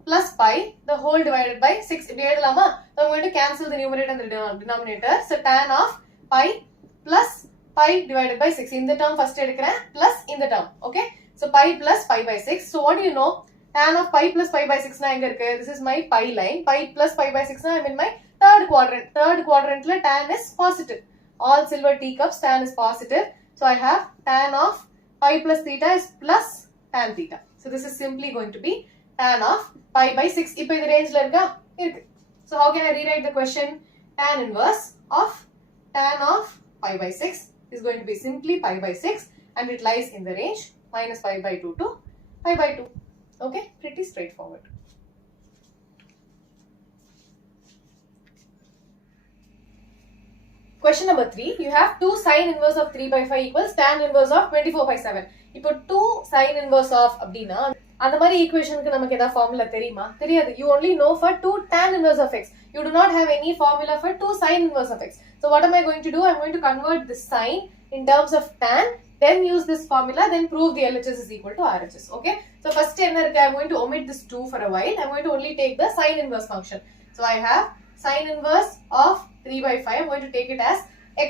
plus pi the whole divided by 6 இப்படி எழுதலாமா? So I'm going to cancel the numerator and the denominator. So tan of pi plus pi divided by 6. In the term first எடுக்கிறேன் plus in the term. Okay. So pi plus pi by 6. So what do you know? Tan of pi plus pi by 6 na எங்க இருக்கு? This is my pi line. Pi plus pi by 6 na I'm in my third quadrant. Third quadrantல tan is positive. All silver teacups tan is positive. So I have tan of pi plus theta is plus tan theta. So this is simply going to be tan of pi by 6. இப்போ இது rangeல இருக்கா? இருக்கு. So how can I rewrite the question? Tan inverse of tan of pi by 6 is going to be simply pi by 6 and it lies in the range minus pi by 2 to pi by 2. Okay, pretty straightforward. Question number 3, you have 2 sin inverse of 3 by 5 equals tan inverse of 24 by 7. இப்போ 2 sin inverse of அப்படினா அந்த மாதிரி ஈக்குவேஷனுக்கு நமக்கு ஏதாவது formula தெரியுமா? தெரியாது. You only know for 2 tan inverse of x. You do not have any formula for 2 sin inverse of x. So what am I going to do? I'm going to convert this sin in terms of tan, then use this formula, then prove the LHS is equal to RHS. Okay. So first என்ன இருக்கு? I'm going to omit this 2 for a while. I'm going to only take the sin inverse function. So I have sin inverse of 3 by 5. I'm going to take it as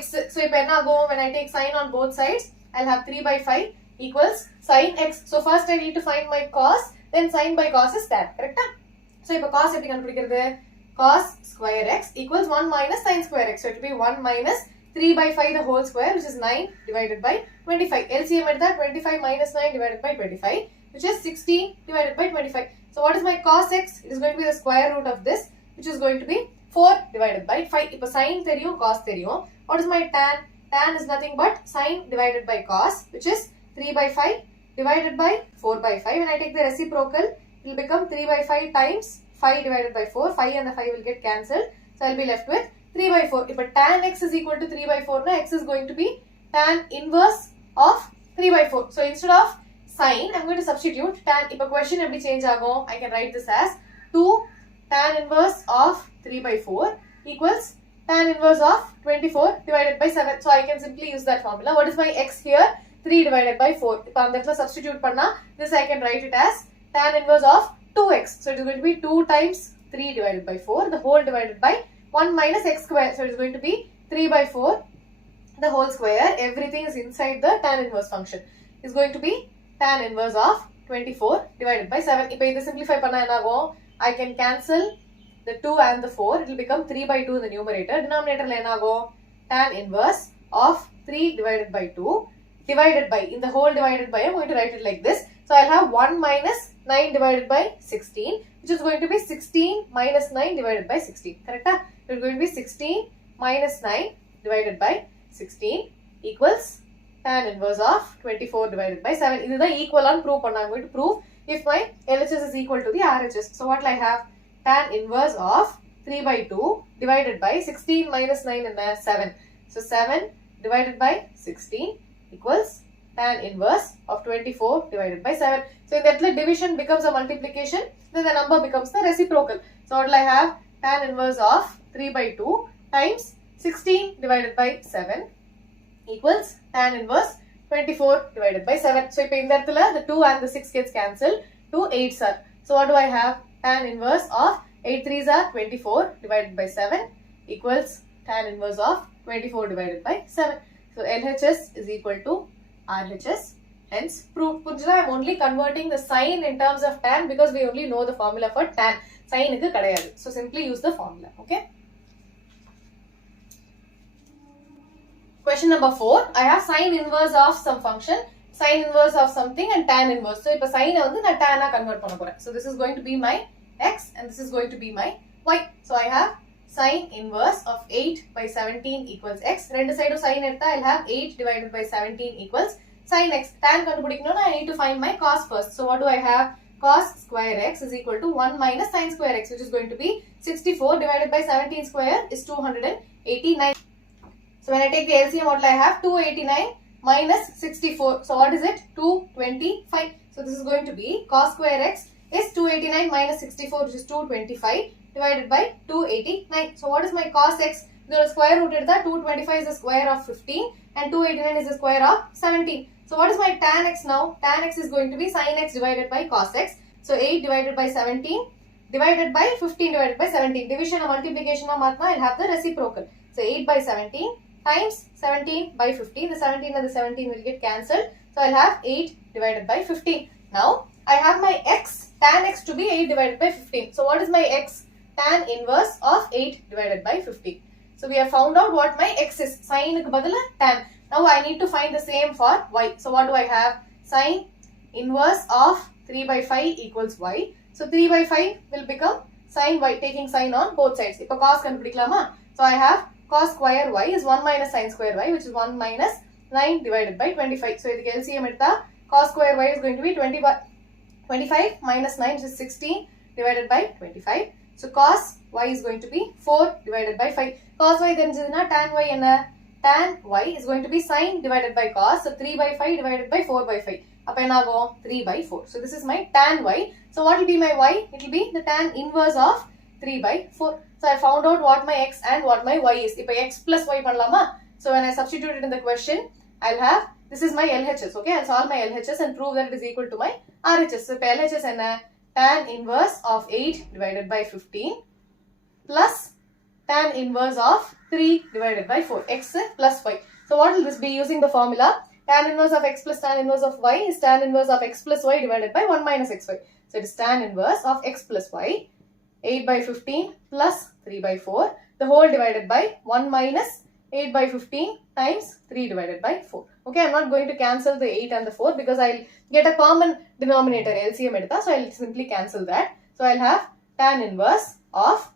x. So இப்போ என்ன ஆகும்? When I take sin on both sides, I'll have 3 by 5 equals sin x. So first I need to find my cos, then sin by cos is tan. Correct? So இப்போ cos எப்படி கண்டுபிடிக்கிறது? Cos square x equals 1 minus sin square x. So it will be 1 minus 3 by 5 the whole square, which is 9 divided by 25. LCM at that 25 minus 9 divided by 25, which is 16 divided by 25. So what is my cos x? It is going to be the square root of this, which is going to be 4 divided by 5. இப்போ sin தெரியும், cos தெரியும். What is my tan? Tan is nothing but sin divided by cos, which is 3 by 5 divided by 4 by 5. When I take the reciprocal, it will become 3 by 5 times 5 divided by 4. 5 and the 5 will get cancelled. So I will be left with 3 by 4. If tan x is equal to 3 by 4, now x is going to be tan inverse of 3 by 4. So instead of sin, I am going to substitute tan. If a question every change ago, I can write this as 2 tan inverse of 3 by 4 equals tan inverse of 24 divided by 7. So I can simply use that formula. What is my x here? 3 divided by 4. If I am substitute panna, this I can write it as tan inverse of 2x. So it is going to be 2 times 3 divided by 4, the whole divided by 1 minus x square. So it is going to be 3 by 4, the whole square. Everything is inside the tan inverse function. Is going to be tan inverse of 24 divided by 7. If I simplify panna enna agum, I can cancel the 2 and the 4. It will become 3 by 2 in the numerator. Denominator la enna agum, tan inverse of 3 divided by 2 divided by, in the whole divided by, I am going to write it like this. So I'll have 1 minus 9 divided by 16, which is going to be 16 minus 9 divided by 16. Correct? It is going to be 16 minus 9 divided by 16 equals tan inverse of 24 divided by 7. This is the equal and proof. I am going to prove if my LHS is equal to the RHS. So what will I have? Tan inverse of 3 by 2 divided by 16 minus 9 and 7. So 7 divided by 16 equals tan inverse of 24 divided by 7. So in that division becomes a multiplication, then the number becomes the reciprocal. So what will I have? Tan inverse of 3 by 2 times 16 divided by 7 equals tan inverse 24 divided by 7. So in that the 2 and the 6 gets cancelled, 2 8s are. So what do I have? Tan inverse of 8 3s are 24 divided by 7 equals tan inverse of 24 divided by 7. So LHS is equal to RHS. Hence, proof. I am only converting the sign in terms of tan because we only know the formula for tan. Sign is kadayadu. So simply use the formula. Okay. Question number 4. I have sin inverse of some function, sin inverse of something, and tan inverse. So if a sin is na tan convert panna poren. So this is going to be my x and this is going to be my y. So I have sin inverse of 8 by 17 equals x. Rendu side of sin edutha, I'll have 8 divided by 17 equals sin x. Tan kandupidikkanona, I need to find my cos first. So what do I have? Cos square x is equal to 1 minus sin square x, which is going to be 64 divided by 17 square is 289. So when I take the LCM, what will I have? 289 minus 64. So what is it? 225. So this is going to be cos square x is 289 minus 64, which is 225 divided by 289. So what is my cos x? The square root is that 225 is the square of 15 and 289 is the square of 17. So what is my tan x now? Tan x is going to be sin x divided by cos x. So 8 divided by 17 divided by 15 divided by 17. Division or multiplication of matna, I'll have the reciprocal. So 8 by 17 times 17 by 15. The 17 and the 17 will get cancelled. So I'll have 8 divided by 15. Now I have my x, tan x to be 8 divided by 15. So what is my x? Tan inverse of 8 divided by 15. So we have found out what my x is. Sin ku badala tan. Now I need to find the same for y. So what do I have? Sin inverse of 3 by 5 equals y. So 3 by 5 will become sin y, taking sin on both sides. Ipo cos kandupidikalama. So I have cos square y is 1 minus sin square y, which is 1 minus 9 divided by 25. So idhukku LCM edutha, cos square y is going to be 25 minus 9, which is 16 divided by 25. So cos y is going to be 4 divided by 5. Cos y therinjaduna tan y enna? Tan y is going to be sin divided by cos. So 3 by 5 divided by 4 by 5. Appa enna agum? 3 by 4. So this is my tan y. So what will be my y? It will be the tan inverse of 3 by 4. So I found out what my x and what my y is. Ipo x plus y pannalama. So when I substitute it in the question, I'll have, this is my LHS. Okay, I'll solve my LHS and prove that it is equal to my RHS. So LHS enna? Tan inverse of 8 divided by 15 plus tan inverse of 3 divided by 4, x plus y. So what will this be using the formula? Tan inverse of x plus tan inverse of y is tan inverse of x plus y divided by 1 minus xy. So it is tan inverse of x plus y 8 by 15 plus 3 by 4, the whole divided by 1 minus 8 by 15 times 3 divided by 4. Okay, I'm not going to cancel the 8 and the 4 because I'll get a common denominator LCM edutha, so I'll simply cancel that. So I'll have tan inverse of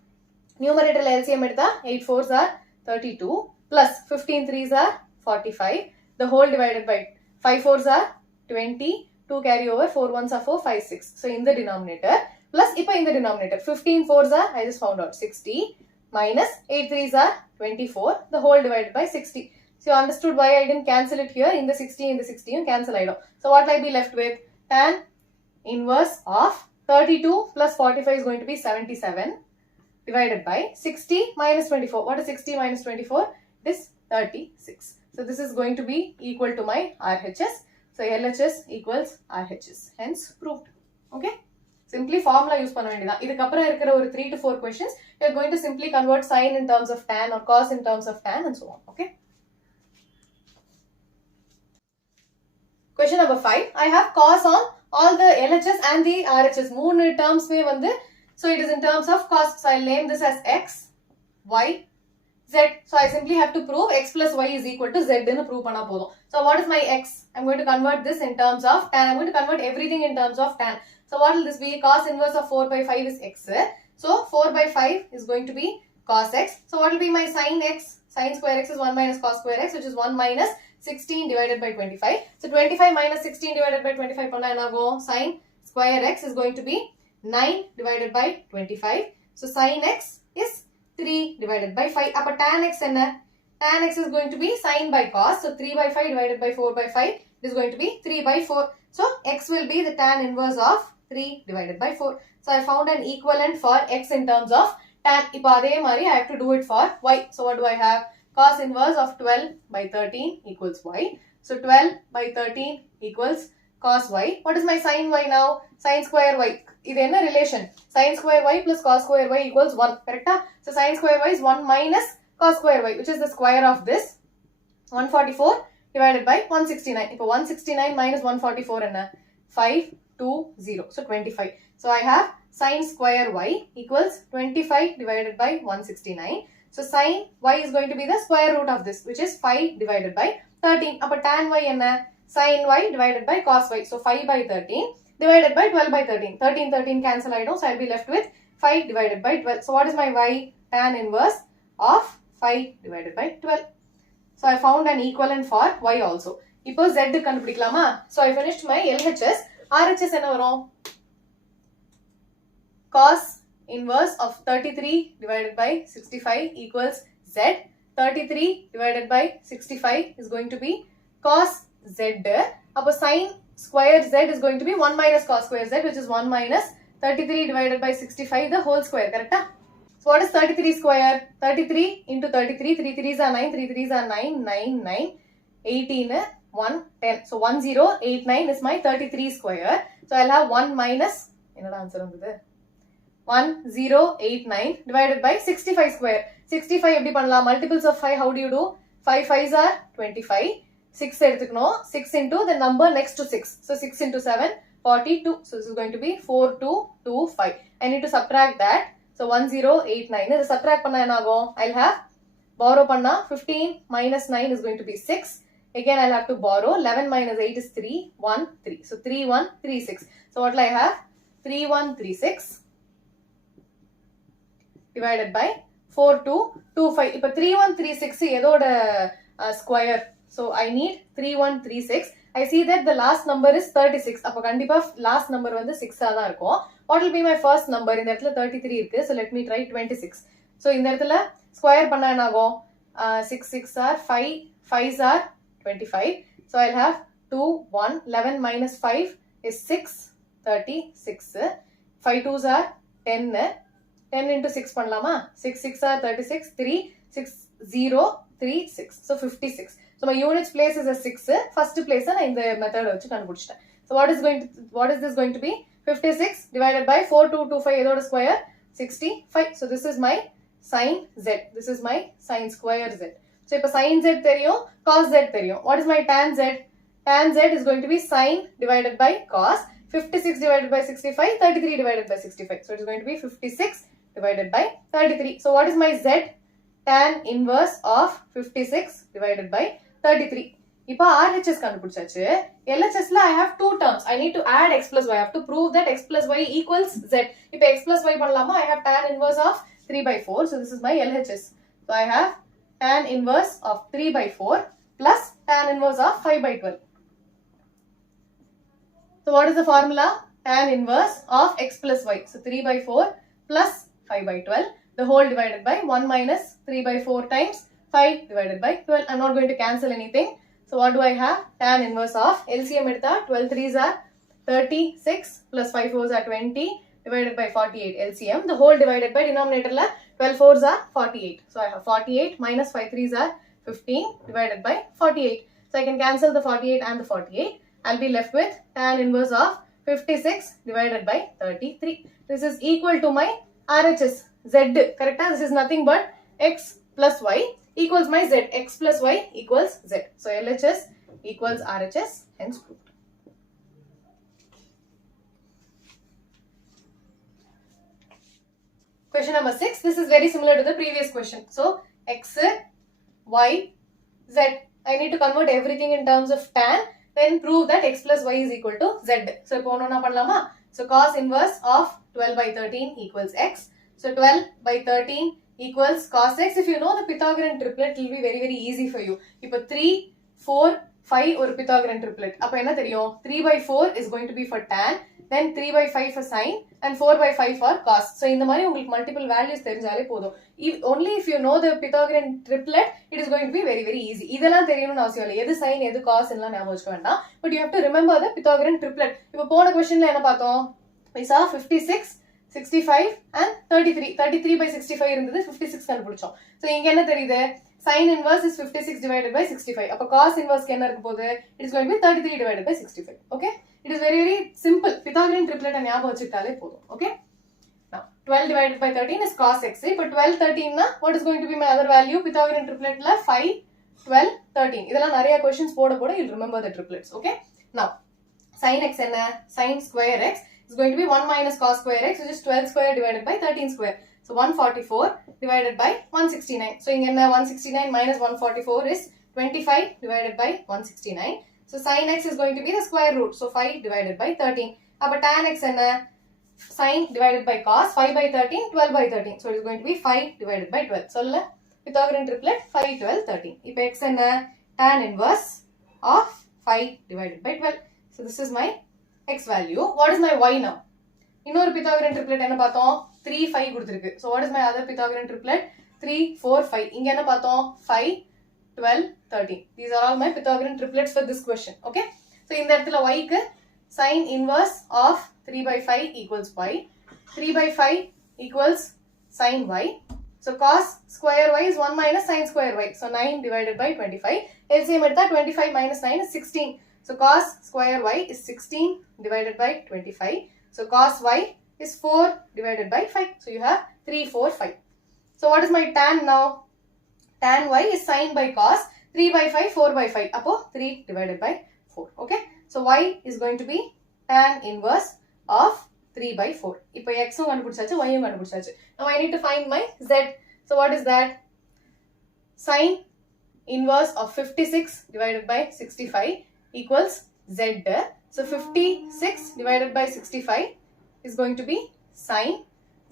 numerator LCM edutha 8 4s are 32 plus 15 3s are 45, the whole divided by 5 4s are 20, 2 carry over, 4 1s are 4, 5 6. So in the denominator plus ipa in the denominator 15 4s are, I just found out, 60 minus 8 3s are 24, the whole divided by 60. So you understood why I didn't cancel it here. In the 60 you cancel I don't. So what will I be left with? Tan inverse of 32 plus 45 is going to be 77 divided by 60 minus 24. What is 60 minus 24? It is 36. So this is going to be equal to my RHS. So LHS equals RHS. Hence proved. Okay. Simply formula use பண்ண வேண்டியதான். இதுக்கப்புறம் இருக்கிற ஒரு 3 to 4 questions, you are going to simply convert sine in terms of tan or cos in terms of tan and so on. Okay. Question number 5. I have cos on all the LHS and the RHS. 3 terms mein வந்து, so it is in terms of cos. So I'll name this as x, y, z. So I simply have to prove x plus y is equal to z ன்னு prove பண்ணா போதும். So what is my x? I'm going to convert this in terms of tan. I'm going to convert everything in terms of tan. So what will this be? Cos inverse of 4 by 5 is x. So 4 by 5 is going to be cos x. So what will be my sin x? Sin square x is 1 minus cos square x, which is 1 minus 16 divided by 25. So 25 minus 16 divided by 25 panna enna agum? Sin square x is going to be 9 divided by 25. So sin x is 3 divided by 5. Appa tan x enna? Tan x is going to be sin by cos. So 3 by 5 divided by 4 by 5 is going to be 3 by 4. So x will be the tan inverse of 3 divided by 4. So I found an equivalent for x in terms of tan. Ipo adhe mari I have to do it for y. So what do I have? Cos inverse of 12 by 13 equals y. So 12 by 13 equals cos y. What is my sin y now? Sin square y. This is a relation. Sin square y plus cos square y equals 1. Correct? So sin square y is 1 minus cos square y, which is the square of this. 144 divided by 169. Now 169 minus 144 enna? 520. So 25. So I have sin square y equals 25 divided by 169. So sin y is going to be the square root of this, which is 5 divided by 13. Appa tan y enna? Sin y divided by cos y. So 5 by 13 divided by 12 by 13. 13 cancel I know. So I'll be left with 5 divided by 12. So what is my y? Tan inverse of 5 divided by 12. So I found an equivalent for y also. Ipo z கண்டுபிடிக்கலாமா? So I finished my LHS. RHS என்ன வரும்? Cos inverse of 33 divided by 65 equals z. 33 divided by 65 is going to be cos z. Appo sin square z is going to be 1 minus cos square z, which is 1 minus 33 divided by 65 the whole square. Correct? So what is 33 square? 33 into 33, 3 3s are 9, 3 3s are 9, 9, 9, 18, 1, 10. So 1089 is my 33 square. So I'll have 1 minus, what answer on this? 1089 divided by 65 square. 65 எப்படி பண்ணலாம்? Multiples of 5, how do you do? 5 5s are 25. 6 எடுத்துக்கணும். 6 into the number next to 6. So 6 into 7, 42. So this is going to be 4225. I need to subtract that. So 1089. This subtract panna enna agum? I'll have borrow panna 15 minus 9 is going to be 6. Again I'll have to borrow. 11 minus 8 is 3, 1, 3. So 3136. So what will I have? 3136 divided by 4225. Ipa 3136 edoda square. So I need 3136. I see that the last number is 36. Appo kandipa last number vandu 6 ah da irukum. What will be my first number? In the 33 irukku. So let me try 26. So in the square panna enna agum? 6 6 are 5, 5s are 25. So I'll have 2, 1, 11 minus 5 is 6, 36. 5 2s are 10. 10 into 6 பண்ணலாமா? 6 6 are 36, 3, 6, 0, 3, 6. So 56. So my units place is a 6. First place நான் இந்த method வச்சு கண்டுபிடிச்சிட்டேன். So what is this going to be? 56 divided by 4225 எதோட square? 65. So this is my sin z. This is my sin square z. So இப்போ sin z தெரியும், cos z தெரியும். What is my tan z? Tan z is going to be sin divided by cos. 56 divided by 65, 33 divided by 65. So it is going to be 56 divided by 33. So what is my z? Tan inverse of 56 divided by 33. இப்போ RHS கண்டுபிடிச்சாச்சு. LHSல I have two terms. I need to add x plus y. I have to prove that x plus y equals z. இப்போ x plus y பண்ணலாமா? I have tan inverse of 3 by 4. So this is my LHS. So I have tan inverse of 3 by 4 plus tan inverse of 5 by 12. So what is the formula? Tan inverse of x plus y. So 3 by 4 plus 5 by 12. The whole divided by 1 minus 3 by 4 times 5 divided by 12. I'm not going to cancel anything. So what do I have? Tan inverse of LCM edutha 12 3s are 36 plus 5 4s are 20 divided by 48 LCM. The whole divided by denominator la 12 4s are 48. So I have 48 minus 5 3s are 15 divided by 48. So I can cancel the 48 and the 48. I'll be left with tan inverse of 56 divided by 33. This is equal to my RHS. Z, correct? This is nothing but x plus y equals my z. X plus y equals z. So LHS equals RHS, hence proved. Question number 6. This is very similar to the previous question. So x, y, z. I need to convert everything in terms of tan. Then prove that x plus y is equal to z. So so cos inverse of 12 by 13 equals x. So 12 by 13 equals cos x. If you know the Pythagorean triplet, it will be very very easy for you. Now 3, 4, 5 or Pythagorean triplet. Appo enna theriyum? 3 by 4 is going to be for tan, then 3 by 5 for sin and 4 by 5 for cos. So in the mari ungalku multiple values therinjale podum. Only if you know the Pythagorean triplet, it is going to be very very easy. Idella theriyum na avasiyam illa. Edu sin edu cos illa nyabagam vechukka vendam. But you have to remember the Pythagorean triplet. Ipo pona question la enna paathom? We saw 56, 65 and 33. 33 by 65 இருந்தது 56 கண்டுபிடிச்சோம். So இங்க என்ன தெரியுது? Sin inverse is 56 divided by 65. அப்ப cos inverse என்ன இருக்க போகுது? It is going to be 33 divided by 65. Okay? It is very very simple. Pythagorean triplet ஞாபகம் வச்சுக்கிட்டாலே போதும். Okay? Now 12 divided by 13 is cos x. இப்ப 12 13 னா what is going to be my other value? Pythagorean tripletல 5 12 13. இதெல்லாம் நிறைய questions போட you'll remember the triplets. Okay? Now sin x என்ன? Sin square x is going to be 1 minus cos square x, which is 12 square divided by 13 square. So 144 divided by 169. So inga enna 169 minus 144 is 25 divided by 169. So sin x is going to be the square root. So 5 divided by 13. Appa tan x enna? Sin divided by cos 5 by 13, 12 by 13. So it is going to be 5 divided by 12. So Pythagorean triplet 5, 12, 13. Ipa x enna? Tan inverse of 5 divided by 12. So this is my x value. What is my y now? இன்னொரு Pythagorean triplet என்ன பார்த்தோம்? 3 5 கொடுத்திருக்கு. So what is my other Pythagorean triplet? 3 4 5. இங்க என்ன பார்த்தோம்? 5 12 13. These are all my Pythagorean triplets for this question. Okay? So இந்த இடத்துல y க்கு sin inverse of 3 by 5 equals y. 3 by 5 equals sin y. So cos square y is 1 minus sin square y. So 9 divided by 25. LCM எடுத்தா 25 minus 9 is 16. So cos square y is 16 divided by 25. So cos y is 4 divided by 5. So you have 3, 4, 5. So what is my tan now? Tan y is sin by cos 3 by 5, 4 by 5. Appo 3 divided by 4. Okay. So y is going to be tan inverse of 3 by 4. Ipo x um kandupidichachu, y um kandupidichachu. Now I need to find my z. So what is that? Sin inverse of 56 divided by 65 equals z. So 56 divided by 65 is going to be sin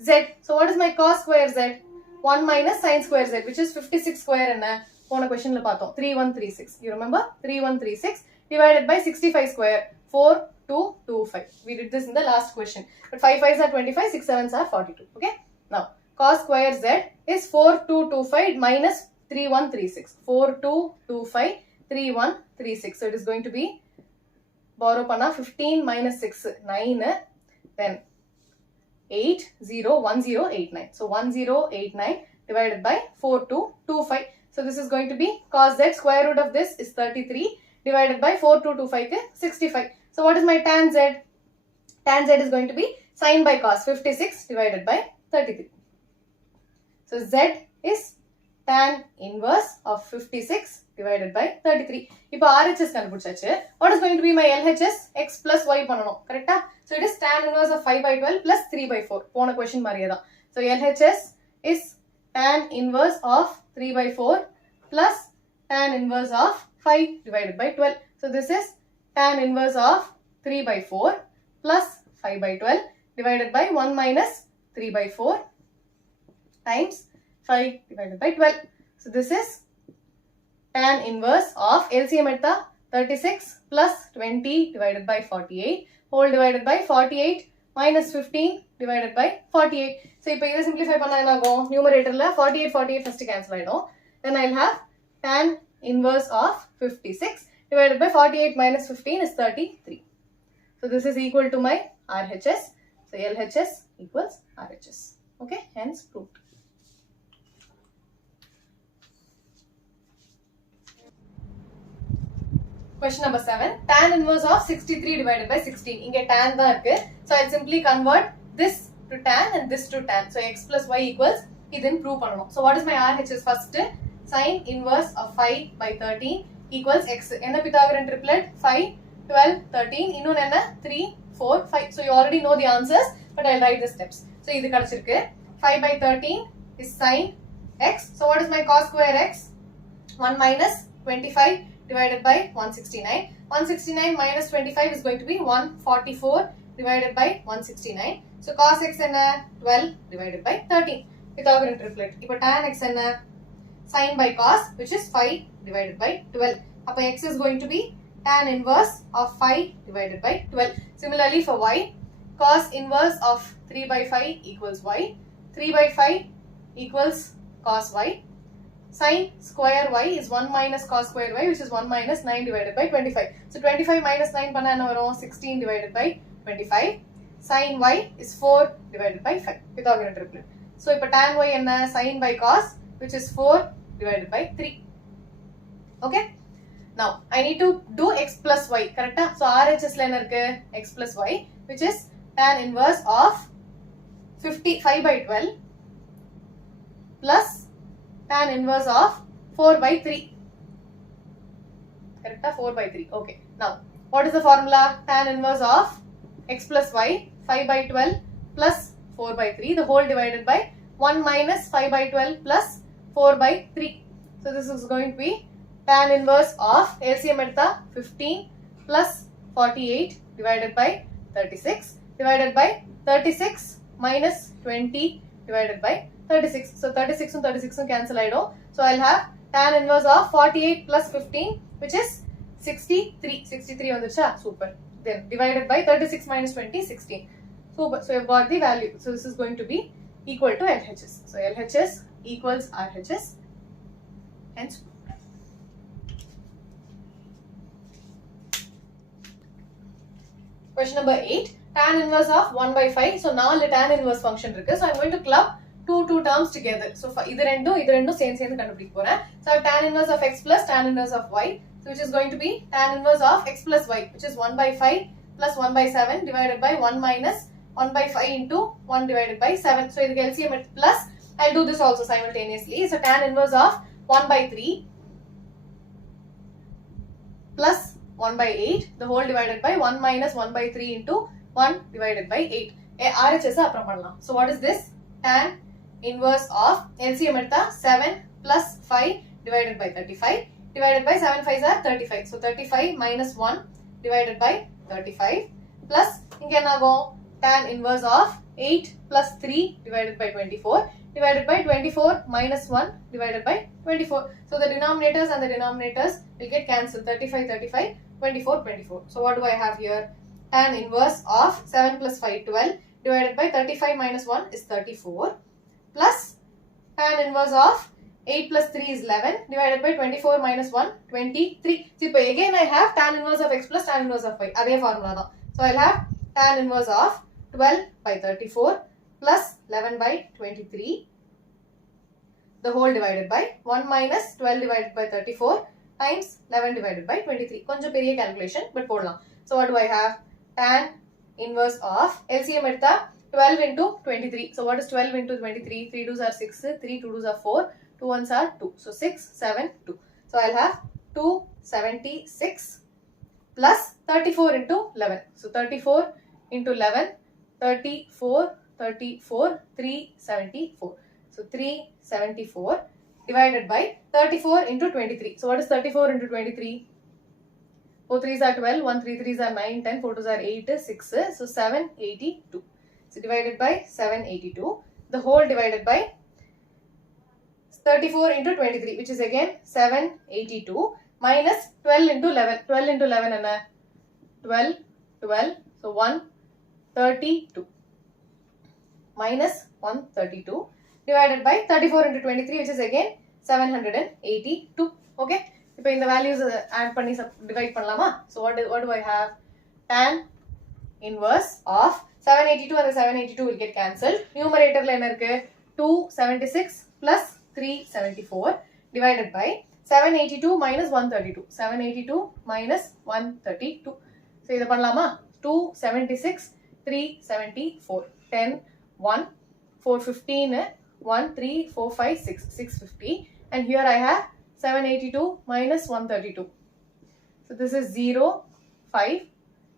z. So what is my cos square z? 1 minus sin square z, which is 56 square enna pona question la paathom 3136. You remember? 3136 divided by 65 square 4225. We did this in the last question. But 5 5s are 25, 6 7s are 42. Okay? Now cos square z is 4225 minus 3136. 4225 3136. So it is going to be borrow panna 15 minus 6 9, then 8 0 1 0 8 9. So 1 0 8 9 divided by 4225. So this is going to be cos z. Square root of this is 33 divided by 4225 65. So what is my tan z? Tan z is going to be sin by cos 56 divided by 33. So z is tan inverse of 56 divided by 33. இப்போ RHS கண்டுபிடிச்சாச்சு. What is going to be my LHS? X plus y பண்ணனும். கரெக்ட்டா? So it is tan inverse of 5 by 12 plus 3 by 4. போன question மாதிரியே தான். So LHS is tan inverse of 3 by 4 plus tan inverse of 5 divided by 12. So this is tan inverse of 3 by 4 plus 5 by 12 divided by 1 minus 3 by 4 times 5 divided by 12. So this is tan inverse of LCM at the 36 plus 20 divided by 48 whole divided by 48 minus 15 divided by 48. So if I simplify numerator 48 first cancel. Then I'll have tan inverse of 56 divided by 48 minus 15 is 33. So this is equal to my RHS. So LHS equals RHS. Okay, hence proved. Question number 7. Tan inverse of 63 divided by 16. Inge tan da irukku. So I'll simply convert this to tan and this to tan. So x plus y equals, idin prove pannom. So what is my RHS? First, sin inverse of 5 by 13 equals x. Enna Pythagorean triplet? 5, 12, 13. Innun enna? 3, 4, 5. So you already know the answers, but I'll write the steps. So idu kadachirukku. 5 by 13 is sin x. So what is my cos square x? 1 minus 25 divided by 169. 169 minus 25 is going to be 144 divided by 169. So cos x enna 12 divided by 13. Pythagorean triplet. Now tan x enna sin by cos, which is 5 divided by 12. Now x is going to be tan inverse of 5 divided by 12. Similarly for y, cos inverse of 3 by 5 equals y. 3 by 5 equals cos y. Sin square y is 1 minus cos square y, which is 1 minus 9 divided by 25. So 25 minus 9 panna 16 divided by 25. Sin y is 4 divided by 5. Pythagorean triplet. So if tan y enna sin by cos, which is 4 divided by 3. Okay. Now I need to do x plus y. Correct? So RHS la enna irukku? X plus y, which is tan inverse of 55 by 12 plus tan inverse of 4 by 3. Correct? 4 by 3. Okay. Now, what is the formula? Tan inverse of x plus y, 5 by 12 plus 4 by 3. The whole divided by 1 minus 5 by 12 plus 4 by 3. So, this is going to be tan inverse of LCM at the 15 plus 48 divided by 36 divided by 36 minus 20 divided by 36. So 36 and 36 cancel. So I'll have tan inverse of 48 plus 15, which is 63. 63 on the chart. Super. Then divided by 36 minus 20, 16. So you've got the value. So this is going to be equal to LHS. So LHS equals RHS. Hence. Question number 8. Tan inverse of 1 by 5. So now the tan inverse function. So I'm going to club two terms together. So for either end same கண்டுபிடிக்க போறேன். So I have tan inverse of x plus tan inverse of y, so which is going to be tan inverse of x plus y, which is 1 by 5 plus 1 by 7 divided by 1 minus 1 by 5 into 1 divided by 7. So idhukku LCM plus, I'll do this also simultaneously. So tan inverse of 1 by 3 plus 1 by 8, the whole divided by 1 minus 1 by 3 into 1 divided by 8. RHS appuram pannalam. So what is this? Tan inverse of LCM at the 7 plus 5 divided by 35 divided by 7 5s are 35. So 35 minus 1 divided by 35 plus tan inverse of 8 plus 3 divided by 24 divided by 24 minus 1 divided by 24. So the denominators and the denominators will get cancelled. 35 35 24 24. So what do I have here? Tan inverse of 7 plus 5 12 divided by 35 minus 1 is 34. Plus tan inverse of 8 plus 3 is 11 divided by 24 minus 1 23. So again I have tan inverse of x plus tan inverse of y. Adhe formula da. So I'll have tan inverse of 12 by 34 plus 11 by 23, the whole divided by 1 minus 12 divided by 34 times 11 divided by 23. Konjam periya calculation, but podalam. So what do I have? Tan inverse of LCM at the 12 into 23. So what is 12 into 23? 3 2s are 6, 3 2 2s are 4, 2 1s are 2. So 6, 7, 2. So I'll have 276 plus 34 into 11. So 34 into 11, 34 34, 374. So 374 divided by 34 into 23. So what is 34 into 23? 4 3s are 12, 1 3 3s are 9, 10, 4 2s are 8, 6. So 782. So divided by 782. The whole divided by 34 into 23, which is again 782 minus 12 into 11. 12 into 11 and 12, 12. So 132 minus 132 divided by 34 into 23, which is again 782. Okay. Now in the values add panni divide pannalama. So what do I have? Tan inverse of 782 and the 782 will get cancelled. Numerator la enna irukku? 276 plus 374 divided by 782 minus 132. 782 minus 132. So idu pannalama? 276, 374, 10, 1, 415, 1, 3, 4, 5, 6, 650. And here I have 782 minus 132. So this is 0, 5,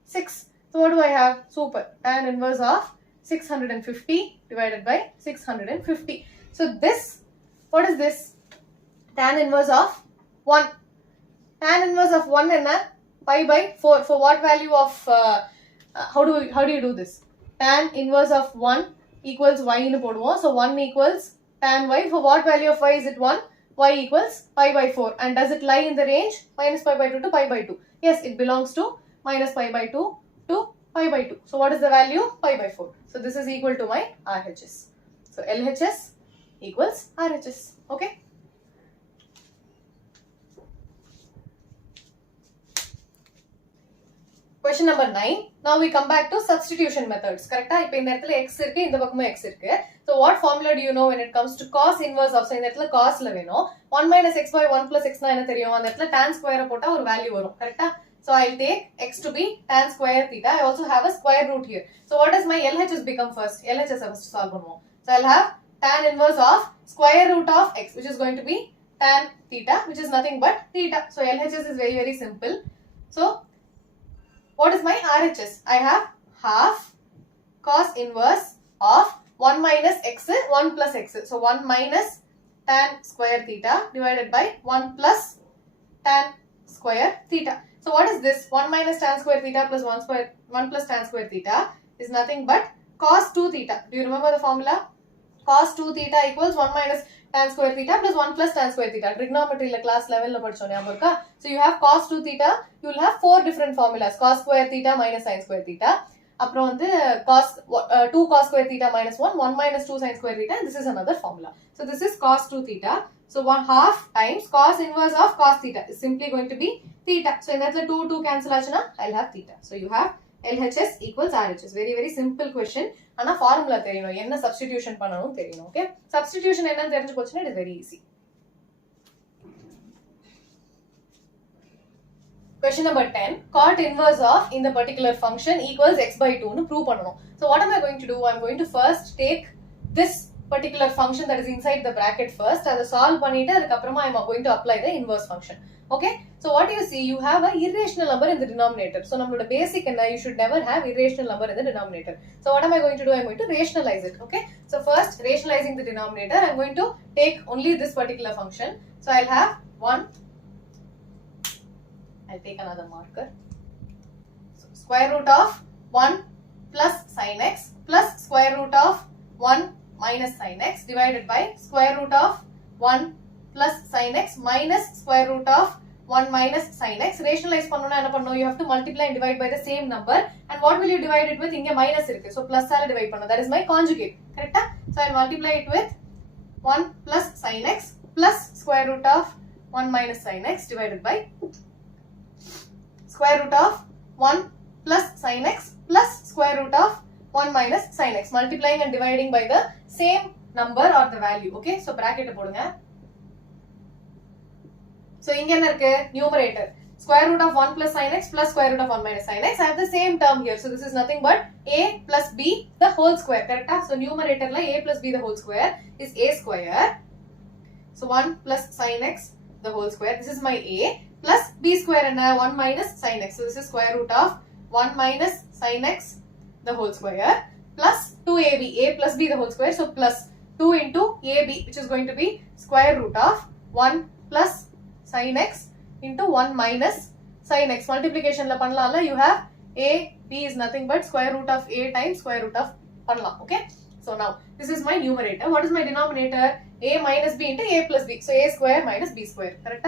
6. So what do I have? Super. Tan inverse of 650 divided by 650. So this, what is this? Tan inverse of 1. Tan inverse of 1 and pi by 4. For what value of, how do you do this? Tan inverse of 1 equals y in poduvom. So 1 equals tan y. For what value of y is it 1? Y equals pi by 4. And does it lie in the range minus pi by 2 to pi by 2? Yes, it belongs to minus pi by 2 to pi by 2. So what is the value? Pi by 4. So this is equal to my RHS. So LHS equals RHS. Okay. Question number 9. Now we come back to substitution methods. Correct? Now in the x irukku, in the bakkum x irukku. So what formula do you know when it comes to cos inverse of? So in the cos la veno 1 minus x by 1 plus x na enna theriyum, and the tan square pota or value varum. Correct? So I'll take x to be tan square theta. I also have a square root here. So what does my LHS become first? LHS first solve pannuvom. So I'll have tan inverse of square root of x, which is going to be tan theta, which is nothing but theta. So LHS is very, very simple. So what is my RHS? I have half cos inverse of 1 minus x, 1 plus x. So 1 minus tan square theta divided by 1 plus tan square theta. So what is this? 1 minus tan square theta plus 1 plus tan square theta is nothing but cos 2 theta. Do you remember the formula? Cos 2 theta equals 1 minus tan square theta plus 1 plus tan square theta. Trigonometry class level la padichona. So you have cos 2 theta, you will have 4 different formulas. Cos square theta minus sin square theta. Aprom cos 2 cos square theta minus 1, 1 minus 2 sin square theta, and this is another formula. So this is cos 2 theta. So 1 half times cos inverse of cos theta is simply going to be theta. So in that 2 cancel achana, I'll have theta. So you have LHS equals RHS. Very, very simple question. Ana formula theriyum, enna substitution pananum theriyum. Okay, substitution enna therinju pochuna, it is very easy. Question number 10. Cot inverse of in the particular function equals x by 2 nu prove pananum. So what am I going to do? I'm going to first take this particular function that is inside the bracket first, and solve pannite adukapprama I am going to apply the inverse function. Okay, so what you see, you have an irrational number in the denominator. So nammaloda basic enna, you should never have irrational number in the denominator. So what am I going to do? I'm going to rationalize it. Okay, so first rationalizing the denominator, I'm going to take only this particular function. So I'll have 1, I'll take another marker. So square root of 1 plus sin x plus square root of 1 minus sin x divided by square root of 1 plus sin x minus square root of 1 minus sin x. Rationalize pannona enna pannu, you have to multiply and divide by the same number. And what will you divide it with? Inga minus irukku, so plus ala divide pannu. That is my conjugate. Correct? So I'll multiply it with 1 plus sin x plus square root of 1 minus sin x divided by square root of 1 plus sin x plus square root of 1 minus sin x. Multiplying and dividing by the same number or the value. Okay, so bracket podunga. So inga enna irukku? Numerator square root of 1 plus sin x plus square root of 1 minus sin x. I have the same term here. So this is nothing but a plus b the whole square. Correct? So numerator la a plus b the whole square is a square. So 1 plus sin x the whole square. This is my a plus b square and 1 minus sin x. So this is square root of 1 minus sin x the whole square plus 2ab, a plus b the whole square, so plus 2 into ab, which is going to be square root of 1 plus sin x into 1 minus sin x. Multiplication la pannalamla, you have a, b is nothing but square root of a times square root of pannalam. Okay, so now this is my numerator. What is my denominator? A minus b into a plus b, so a square minus b square, correct?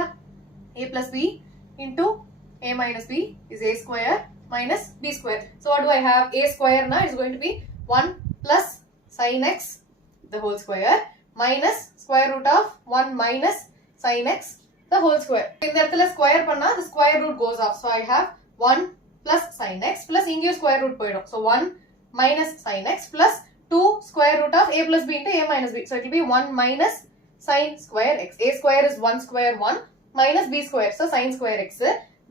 A plus b into a minus b is a square minus b square. So what do I have? A square now is going to be 1 plus sin x the whole square minus square root of 1 minus sin x the whole square. In the இடத்துல square பண்ணா the square root goes off. So I have 1 plus sin x plus இங்கே square root போயிடும். So 1 minus sin x plus 2 square root of a plus b into a minus b. So it will be 1 minus sin square x. A square is 1 square 1 minus b square. So sin square x.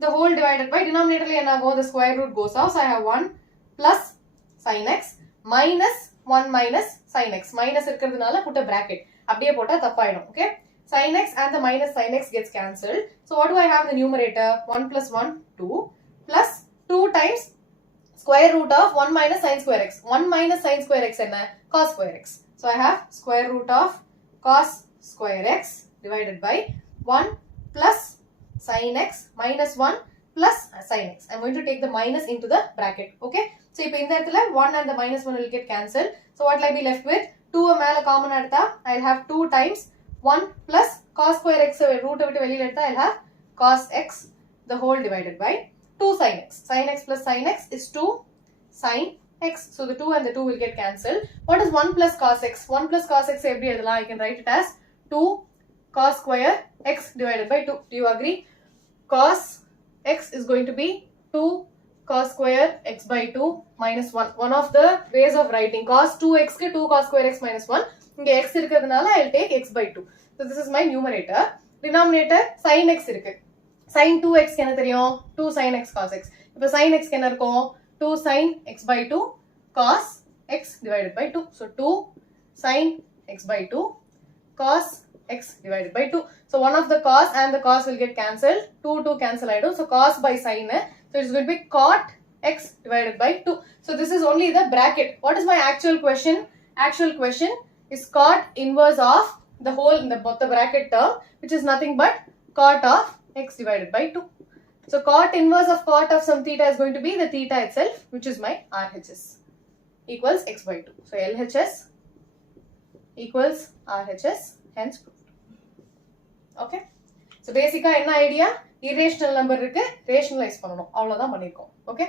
The whole divided by denominator the square root goes off. So I have 1 plus sin x minus 1 minus sin x. Minus irukradhunala put a bracket. Abdiye pota thappaidum. Okay. Sin x and the minus sin x gets cancelled. So what do I have in the numerator? 1 plus 1, 2 plus 2 times square root of 1 minus sin square x. 1 minus sin square x enna? Cos square x. So I have square root of cos square x divided by 1 plus sin x minus 1 plus sin x. I'm going to take the minus into the bracket. Okay. So இப்போ இந்த இடத்துல 1 and the minus 1 will get cancelled. So what will I be left with? 2 மேல common எடுத்தா I'll have 2 times 1 plus cos square x root விட்டு வெளியில எடுத்தா I'll have cos x the whole divided by 2 sin x. Sin x plus sin x is 2 sin x. So the 2 and the 2 will get cancelled. What is 1 plus cos x? 1 plus cos x எப்படி எழுதலாம்? I can write it as 2 cos square x divided by 2. Do you agree? Cos x is going to be 2 cos square x by 2 minus 1. One of the ways of writing cos 2x ku 2 cos square x minus 1. இங்க x இருக்கிறதுனால I'll take x by 2. So this is my numerator. Denominator sin x இருக்கு. Sin 2x என்ன தெரியும்? 2 sin x cos x. இப்போ sin x என்ன இருக்கும்? 2 sin x by 2 cos x divided by 2. So 2 sin x by 2 cos x divided by 2. So one of the cos and the cos will get cancelled. 2 cancel ஆயிடும். So cos by sin. So it's going to be cot x divided by 2. So this is only the bracket. What is my actual question? Actual question is cot inverse of the whole in the bracket term, which is nothing but cot of x divided by 2. So cot inverse of cot of some theta is going to be the theta itself, which is my RHS equals x by 2. So LHS equals RHS, hence proved. Okay. So basically என்ன idea? Irrational number இருக்கு, rationalize பண்ணணும். அவ்வளவுதான் பண்ணிருக்கோம். Okay.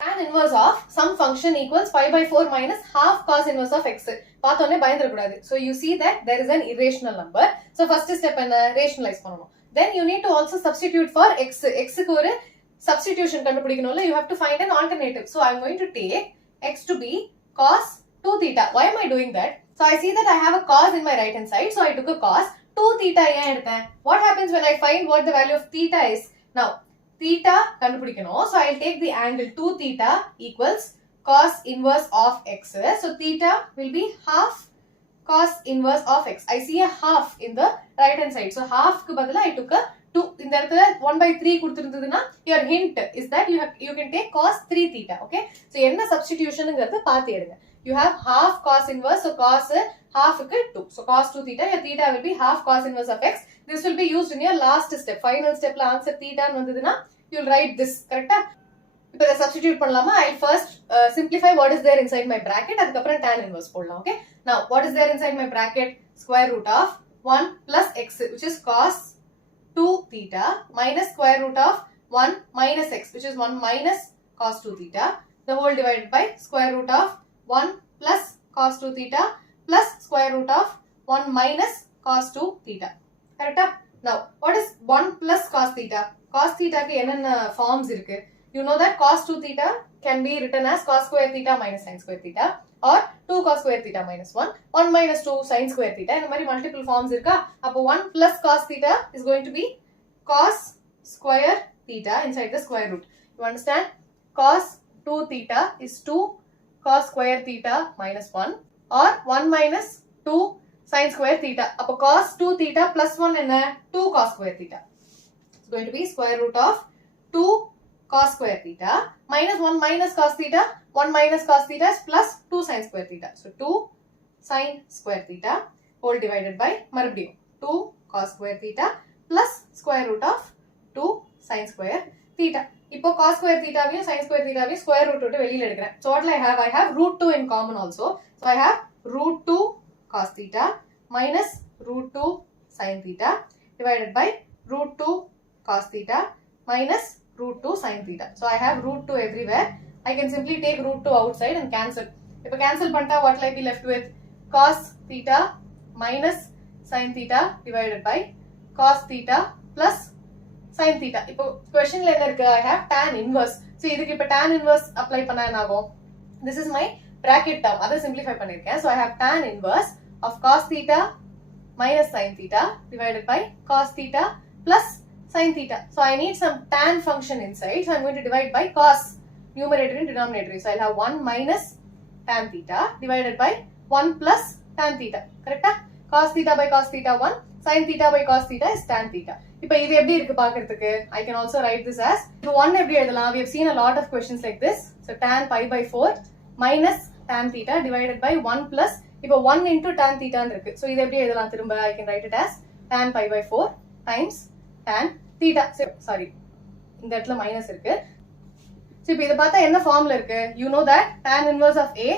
Tan inverse of some function equals pi by 4 minus half cos inverse of x. பார்த்தோன்னே பயந்துடக்கூடாது. So you see that there is an irrational number. So first step என்ன? Rationalize பண்ணணும். Then you need to also substitute for x. x க்கு ஒரு substitution கண்டுபிடிக்கணும்ல. You have to find an alternative. So I'm going to take x to be cos 2 theta. Why am I doing that? So I see that I have a cos in my right hand side. So I took a cos 2 theta. What happens when I find what the value of theta is? Now theta கண்டுபிடிக்கணும். So I'll take the angle 2 theta equals cos inverse of x. So theta will be half cos inverse of x. I see a half in the right hand side. So half க்கு பதிலா I took a 2. இந்த இடத்துல 1 by 3 கொடுத்திருந்ததுன்னா your hint is that you can take cos 3 theta. Okay. So என்ன substitutionங்கிறது பார்த்து எடுங்க. You have half cos inverse. So cos half க்கு 2. So cos 2 theta. Your theta will be half cos inverse of x. This will be used in your last step. Final step la answer theta ன்னு வந்ததுன்னா you'll write this. Correct? இப்போ இதை substitute பண்ணலாமா? I'll first simplify what is there inside my bracket. அதுக்கப்புறம் tan inverse போடலாம். Okay. Now what is there inside my bracket? Square root of 1 plus x, which is cos 2 theta minus square root of 1 minus x, which is 1 minus cos 2 theta, the whole divided by square root of 1 plus cos 2 theta plus square root of 1 minus cos 2 theta. Correct? Now what is 1 plus cos theta? Cos theta க்கு என்னென்ன forms இருக்கு? You know that cos 2 theta can be written as cos square theta minus sin square theta, or 2 cos square theta minus 1, 1 minus 2 sin square theta. இந்த மாதிரி multiple forms இருக்கா? அப்போ 1 plus cos theta is going to be cos square theta inside the square root. You understand? Cos 2 theta is 2 cos square theta minus 1, or 1 minus 2 sin square theta. அப்போ cos 2 theta plus 1 என்ன? 2 cos square theta. It's going to be square root of 2 cos square theta minus 1 minus cos theta. 1 minus cos theta is plus 2 sin square theta. So 2 sin square theta whole divided by marabdium 2 cos square theta plus square root of 2 sin square theta. இப்போ cos square theta வையும் sin square theta வையும் square root விட்டு வெளியில எடுக்கிறேன். So what will I have root 2 in common also. So I have root 2 cos theta minus root 2 sin theta divided by root 2 cos theta minus root 2 sin theta. So I have root 2 everywhere. I can simply take root 2 outside and cancel. இப்போ cancel பண்ணிட்டா what will I be left with? Cos theta minus sin theta divided by cos theta plus sin theta. இப்போ questionல என்ன இருக்கு? I have tan inverse. So இதுக்கு இப்போ tan inverse apply பண்ணா என்ன ஆகும்? This is my bracket term. அதை simplify பண்ணிருக்கேன். So I have tan inverse of cos theta minus sin theta divided by cos theta plus sin theta. So I need some tan function inside. So I'm going to divide by cos, numerator and denominator. So I'll have 1 minus tan theta divided by 1 plus tan theta. Correct? Cos theta by cos theta 1, sin theta by cos theta is tan theta. இப்போ இது எப்படி இருக்கு பார்க்கிறதுக்கு? I can also write this as, இப்போ 1 எப்படி எழுதலாம்? We have seen a lot of questions like this. So tan pi by 4 minus tan theta divided by 1 plus, இப்போ 1 into tan theta இருக்கு. So இது எப்படி எழுதலாம் திரும்ப? I can write it as tan pi by 4 times tan theta. Sorry, இந்த இடத்துல minus இருக்கு. So இப்போ இதை பார்த்தா என்ன ஃபார்ம்ல இருக்கு? You know that tan inverse of A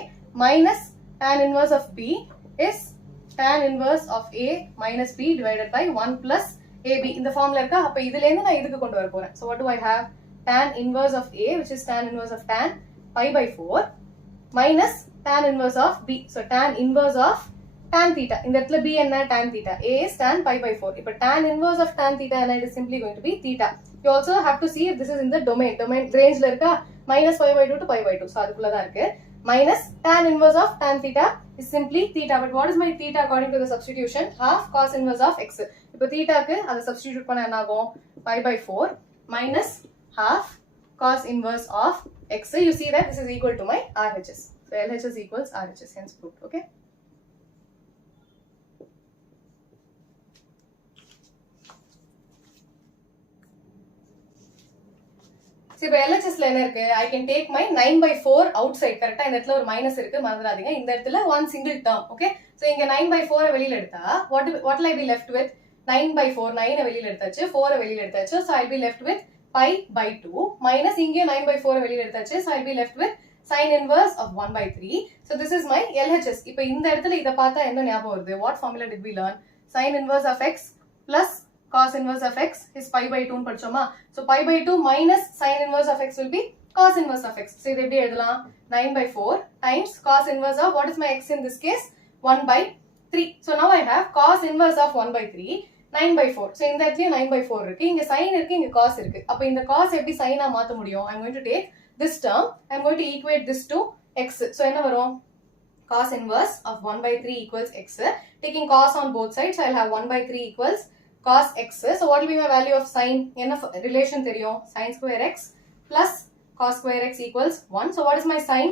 minus tan inverse of B is tan inverse of A minus B divided by 1 plus AB. இந்த ஃபார்ம்ல இருக்கா? அப்ப இதுல இருந்து நான் இதுக்கு கொண்டு வர போறேன். So what do I have? Tan inverse of A, which is tan inverse of tan pi by 4 minus tan inverse of B. So tan inverse of tan theta. இந்த இடத்துல B என்ன? Tan theta. A is tan pi by 4. இப்ப tan inverse of tan theta and it is simply going to be theta. You also have to see if this is in the domain. Domain rangeல இருக்கா? minus pi by 2 to pi by 2. So அதுக்குள்ள தான் இருக்கு. Minus tan inverse of tan theta is simply theta. But what is my theta according to the substitution? Half cos inverse of x. இப்போ thetaக்கு அதை substitute பண்ண என்ன ஆகும்? pi by 4 minus half cos inverse of x. You see that this is equal to my RHS. So LHS equals RHS, hence proved. Okay. So இப்போ LHSல என்ன இருக்கு? I can take my 9 by 4 outside. கரெக்டா? இந்த இடத்துல ஒரு minus இருக்கு, மறந்துடாதீங்க. இந்த இடத்துல one single term. Okay. So இங்க 9 by 4 வெளியில எடுத்தா what will I be left with? 9 by 4, 9 வெளியில எடுத்தாச்சு, 4 வெளியில எடுத்தாச்சு. So I'll be left with pi by 2 minus இங்கே 9 by 4 வெளியில எடுத்தாச்சு. So I'll be left with sin inverse of 1 by 3. So this is my LHS. இப்போ இந்த இடத்துல இத பார்த்தா என்ன ஞாபகம் வருது? What formula did we learn? Sin inverse of x plus cos inverse of x is pi by 2 ன்னு படிச்சோமா? So pi by 2 minus sin inverse of x will be cos inverse of x. So இது எப்படி எழுதலாம்? 9 by 4 times cos inverse of, what is my x in this case? 1 by 3. So now I have cos inverse of 1 by 3, 9 by 4. So இந்த இடத்துல 9 by 4 இருக்கு, இங்க sin இருக்கு, இங்க cos இருக்கு. அப்ப இந்த cos எப்படி sin ஆ மாத்த முடியும்? I'm going to take this term, I'm going to equate this to x. So என்ன வரும்? Cos inverse of 1 by 3 equals x. Taking cos on both sides, I'll have 1 by 3 equals cos x. So what will be my value of sin? என்ன relation தெரியும்? Sin square x plus cos square x equals 1. So what is my sin?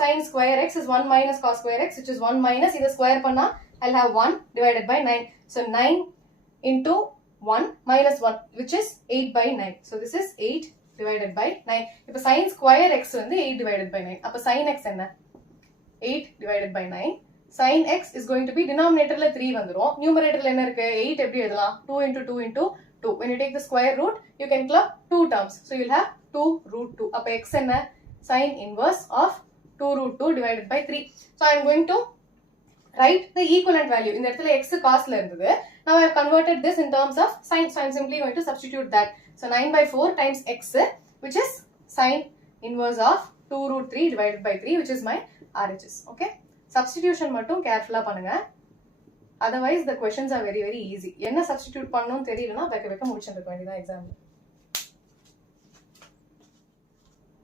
Sin square x is 1 minus cos square x, which is 1 minus, இதை square பண்ணா I'll have 1 divided by 9. So 9 into 1 minus 1, which is 8 by 9. So this is 8 divided by 9. இப்போ sin square x வந்து 8 divided by 9. அப்ப sin x என்ன? 8 divided by 9. Sin x is going to be denominatorல 3 வந்துரும். Numeratorல என்ன இருக்கு? 8 எப்படி எழுதலாம்? 2 into 2 into 2. When you take the square root, you can club 2 terms. So you'll have 2 root 2. அப்ப x என்ன? Sin inverse of 2 root 2 divided by 3. So I'm going to write the equivalent value. இந்த இடத்துல x cosல இருந்தது. Now I have converted this in terms of sin. So I'm simply going to substitute that. So 9 by 4 times x, which is sin inverse of 2 root 3 divided by 3, which is my RHS. Okay. Substitution மட்டும் carefully பண்ணுங்க. Otherwise the questions are very very easy. என்ன substitute பண்ணனும் தெரியலனா வைக்க முடிச்சிருக்க வேண்டியதா exam.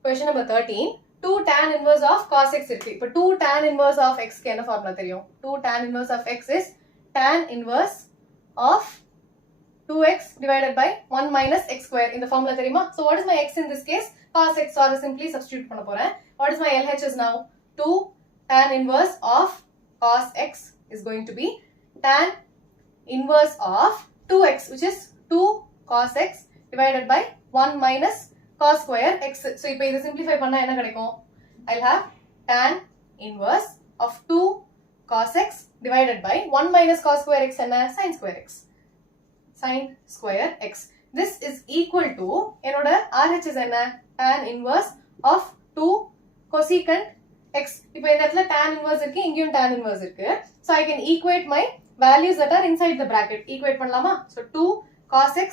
Question number 13. 2 tan inverse of cos x இருக்கு. இப்போ 2 tan inverse of x க்கு என்ன ஃபார்முலா தெரியும்? 2 tan inverse of x is tan inverse of 2x divided by 1 minus x square. இந்த ஃபார்முலா தெரியுமா? So what is my x in this case? Cos x. So அதை simply substitute பண்ண போறேன். What is my LHS now? 2 tan inverse of cos x is going to be tan inverse of 2x, which is 2 cos x divided by 1 minus cos square x. So இப்போ இதை simplify பண்ணா என்ன கிடைக்கும்? I'll have tan inverse of 2 cos x divided by 1 minus cos square x என்ன? Sin square x. Sin square x. This is equal to என்னோட RHS என்ன? Tan inverse of 2 cosecant x. இப்போ இந்த இடத்துல tan inverse இருக்கு, இங்கேயும் tan inverse இருக்கு. So I can equate my values that are inside the bracket. Equate பண்ணலாமா? So 2 cos x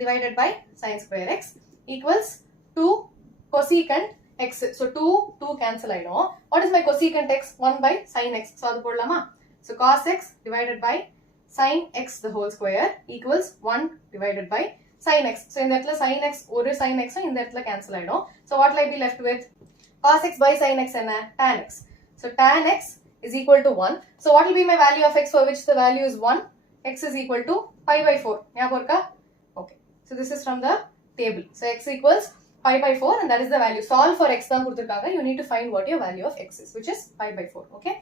divided by sin square x equals 2 cosecant x. So 2 cancel ஆயிடும். What is my cosecant x? 1 by sin x. So அது போடலாமா? So cos x divided by sin x the whole square equals 1 divided by sin x. So இந்த இடத்துல sin x ஒரு sin x இந்த இடத்துல cancel ஆயிடும். So what will I be left with? Cos x by sin x என்ன? Tan x. So tan x is equal to 1. So what will be my value of x for which the value is 1? X is equal to pi by 4. ஞாபகம் இருக்கா? Okay. So this is from the table. So x equals pi by 4 and that is the value. Solve for x தான் கொடுத்திருக்காங்க. You need to find what your value of x is, which is pi by 4. Okay.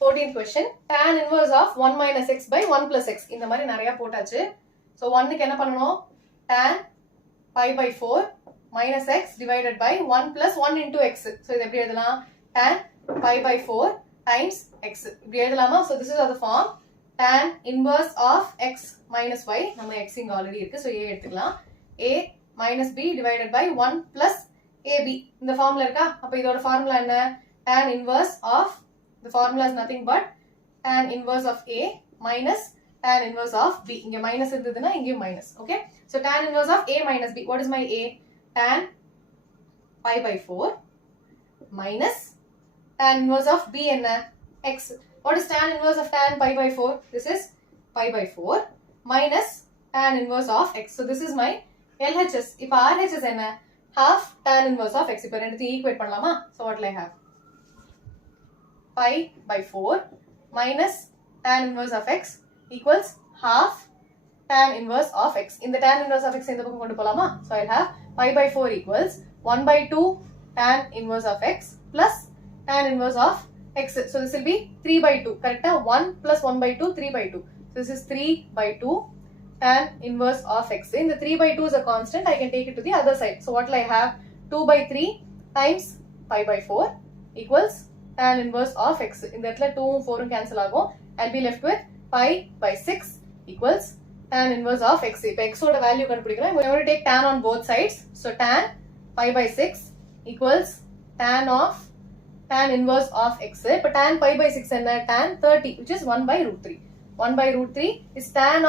14th question. Tan inverse of 1 minus x by 1 plus x. இந்த மாதிரி நிறைய போட்டாச்சு. So 1க்கு என்ன பண்ணணும்? Tan pi by 4 minus x divided by 1 plus 1 into x. So இது எப்படி எழுதலாம்? Tan pi by 4 times x. இப்படி எழுதலாமா? So this is the form. Tan inverse of x minus y. நம்ம x இங்க already இருக்கு. So a எடுத்துக்கலாம். a minus b divided by 1 plus ab. இந்த formula இருக்கா? அப்ப இதோட formula என்ன? Tan inverse of, the formula is nothing but tan inverse of a minus tan inverse of b. இங்க minus இருந்ததுன்னா இங்கேயும் minus. Okay. So tan inverse of a minus b. What is my a? Tan pi by 4 minus tan inverse of b என்ன? X. What is tan inverse of tan pi by 4? This is pi by 4 minus tan inverse of x. So this is my LHS. இப்போ RHS என்ன? Half tan inverse of x. இப்போ ரெண்டுத்தையும் equate பண்ணலாமா? So what will I have? Pi by 4 minus tan inverse of x equals half tan inverse of x. இந்த tan inverse of x இந்த பக்கம் கொண்டு போலாமா? So I'll have pi by 4 equals 1 by 2 tan inverse of x plus tan inverse of x. So this will be 3 by 2. Correct? 1 plus 1 by 2, 3 by 2. So this is 3 by 2 tan inverse of x. In the 3 by 2 is a constant. I can take it to the other side. So what will I have? 2 by 3 times pi by 4 equals tan inverse of x. In the 2 4 cancel ஆகும். I'll be left with pi by 6 equals tan inverse of x. இப்போ x ஓட value கண்டுபிடிக்கிறேன். I'm going to take tan on both sides. So tan pi by 6 equals tan inverse of x. இப்போ tan pi by 6 என்ன? Tan 30, which is 1 by root 3. 1 by root 3 is tan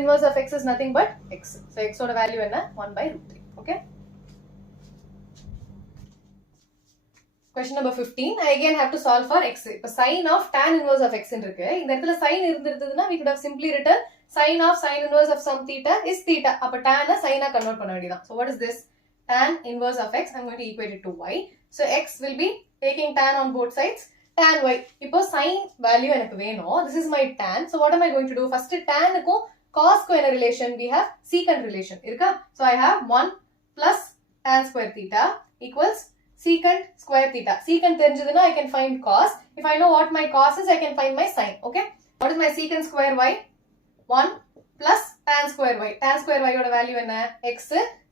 inverse of x is nothing but x. So x ஓட value என்ன? 1 by root 3. Okay. Question number 15. I again have to solve for x. இப்போ sin of tan inverse of x இருக்கு. இந்த இடத்துல sin இருந்திருந்ததுன்னா we could have simply written sin inverse of some theta is theta. அப்ப tan sin convert பண்ண வேண்டியதான். So what is this? Tan inverse of x. I'm going to equate it to y. So x will be taking tan on both sides. Tan y. இப்போ sin value எனக்கு வேணும். This is my tan. So what am I going to do? First tan க்கும் cos க்கும் என்ன relation? We have secant relation. இருக்கா? So I have 1 plus tan square theta equals secant square theta. Secant தெரிஞ்சதுன்னா I can find cos. If I know what my cos is, I can find my sin. Okay. What is my secant square y? 1 plus tan square y. Tan square y ஓட value என்ன? X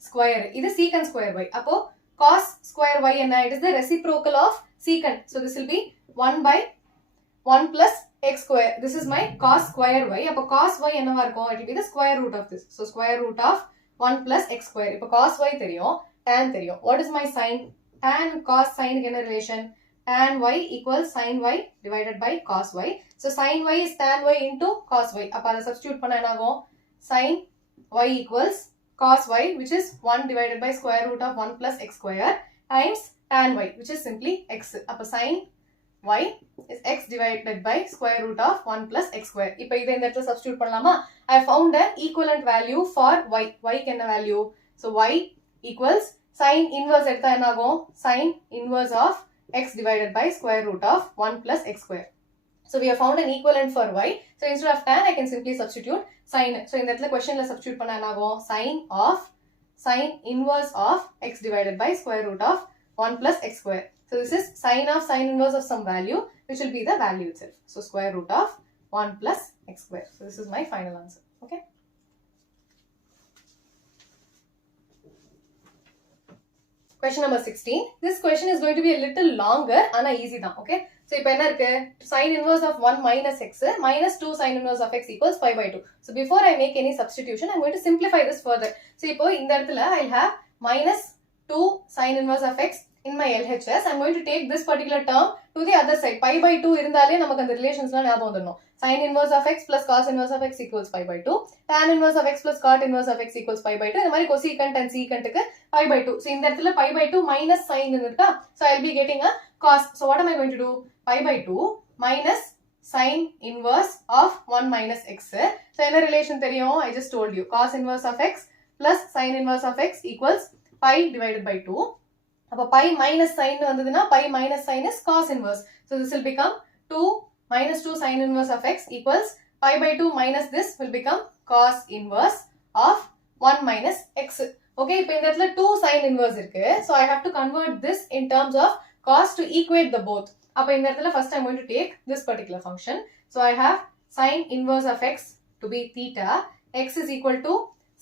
square. இது secant square y. அப்போ cos square y என்ன? It is the reciprocal of secant. So this will be 1 by 1 plus x square. This is my cos square y. அப்போ cos y என்னவா இருக்கும்? It will be the square root of this. So square root of 1 plus x square. இப்போ cos y தெரியும், tan தெரியும். What is my sin? Tan cos sin என்ன relation? Tan y equals sin y divided by cos y. So sin y is tan y into cos y. அப்ப அதை substitute பண்ண என்ன ஆகும்? Sin y equals cos y, which is 1 divided by square root of 1 plus x square times tan y, which is simply x. அப்ப sin y is x divided by square root of 1 plus x square. இப்ப இதை இந்த இடத்துல substitute பண்ணலாமா? I found an equivalent value for y. y க்கு என்ன value? So y equals sin inverse எடுத்தா என்ன ஆகும்? Sin inverse of x divided by square root of 1 plus x square. So we have found an equivalent for y. So instead of tan, I can simply substitute sin. So in that question la substitute பண்ணா என்ன ஆகும்? Sin inverse of x divided by square root of 1 plus x square. So this is sin inverse of some value, which will be the value itself. So square root of 1 plus x square. So this is my final answer. Okay. Question number 16. This question is going to be a little longer and easy தான். Okay. So இப்போ என்ன இருக்கு? Sin inverse of 1 minus x minus 2 sin inverse of x equals pi by 2. So before I make any substitution, I'm going to simplify this further. So இப்போ இந்த இடத்துல I'll have minus 2 sin inverse of x in my LHS. I'm going to take this particular term to the other side. Pi by 2 இருந்தாலே நமக்கு அந்த ரிலேஷன்ஸ்லாம் ஞாபகம் வந்துடணும். Sin inverse of x plus cos inverse of x equals pi by 2. Tan inverse of x plus cot inverse of x equals pi by 2. இந்த மாதிரி cosecant and secantக்கு pi by 2. So இந்த இடத்துல pi by 2 minus sin இருக்கா? So I'll be getting a cos. So what am I going to do? Pi by 2 minus sin inverse of 1 minus x. So என்ன relation தெரியும்? I just told you. Cos inverse of x plus sin inverse of x equals pi divided by 2. அப்போ pi minus sin வந்ததுன்னா pi minus sin is cos inverse. So this will become 2 minus 2 sin inverse of x equals pi by 2 minus this will become cos inverse of 1 minus x. Okay, இப்போ இந்த இடத்துல 2 sin inverse இருக்கு. So I have to convert this in terms of cos to equate the both. அப்போ இந்த இடத்துல first I'm going to take this particular function. So I have sin inverse of x to be theta. X is equal to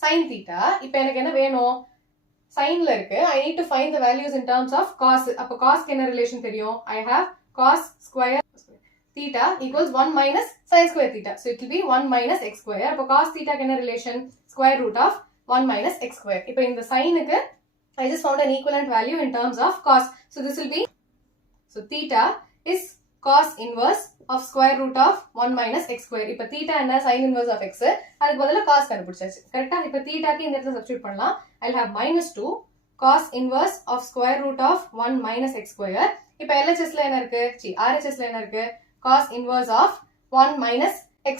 sin theta. இப்போ எனக்கு என்ன வேணும்? Sinல இருக்கு. I need to find the values in terms of cos. அப்போ cos என்ன relation தெரியும்? I have cos square theta equals 1 minus sin square theta. So it will be 1 minus x square. அப்போ cos theta என்ன relation? Square root of 1 minus x square. இப்போ இந்த sinuக்கு I just found an equivalent value in terms of cos. So this will be, so theta is cos inverse of square root of 1 minus x square. இப்போ theta என்ன? Sin inverse of x. அதுக்கு பதிலா cos கண்டுபிடிச்சாச்சு. கரெக்ட்டா? இப்போ thetaக்கு இந்த இடத்துல substitute பண்ணலாம். I'll have minus 2 cos inverse of square root of 1 minus x square. இப்போ LHSல என்ன இருக்கு? RHSல என்ன இருக்கு? Cos inverse of 1 minus x.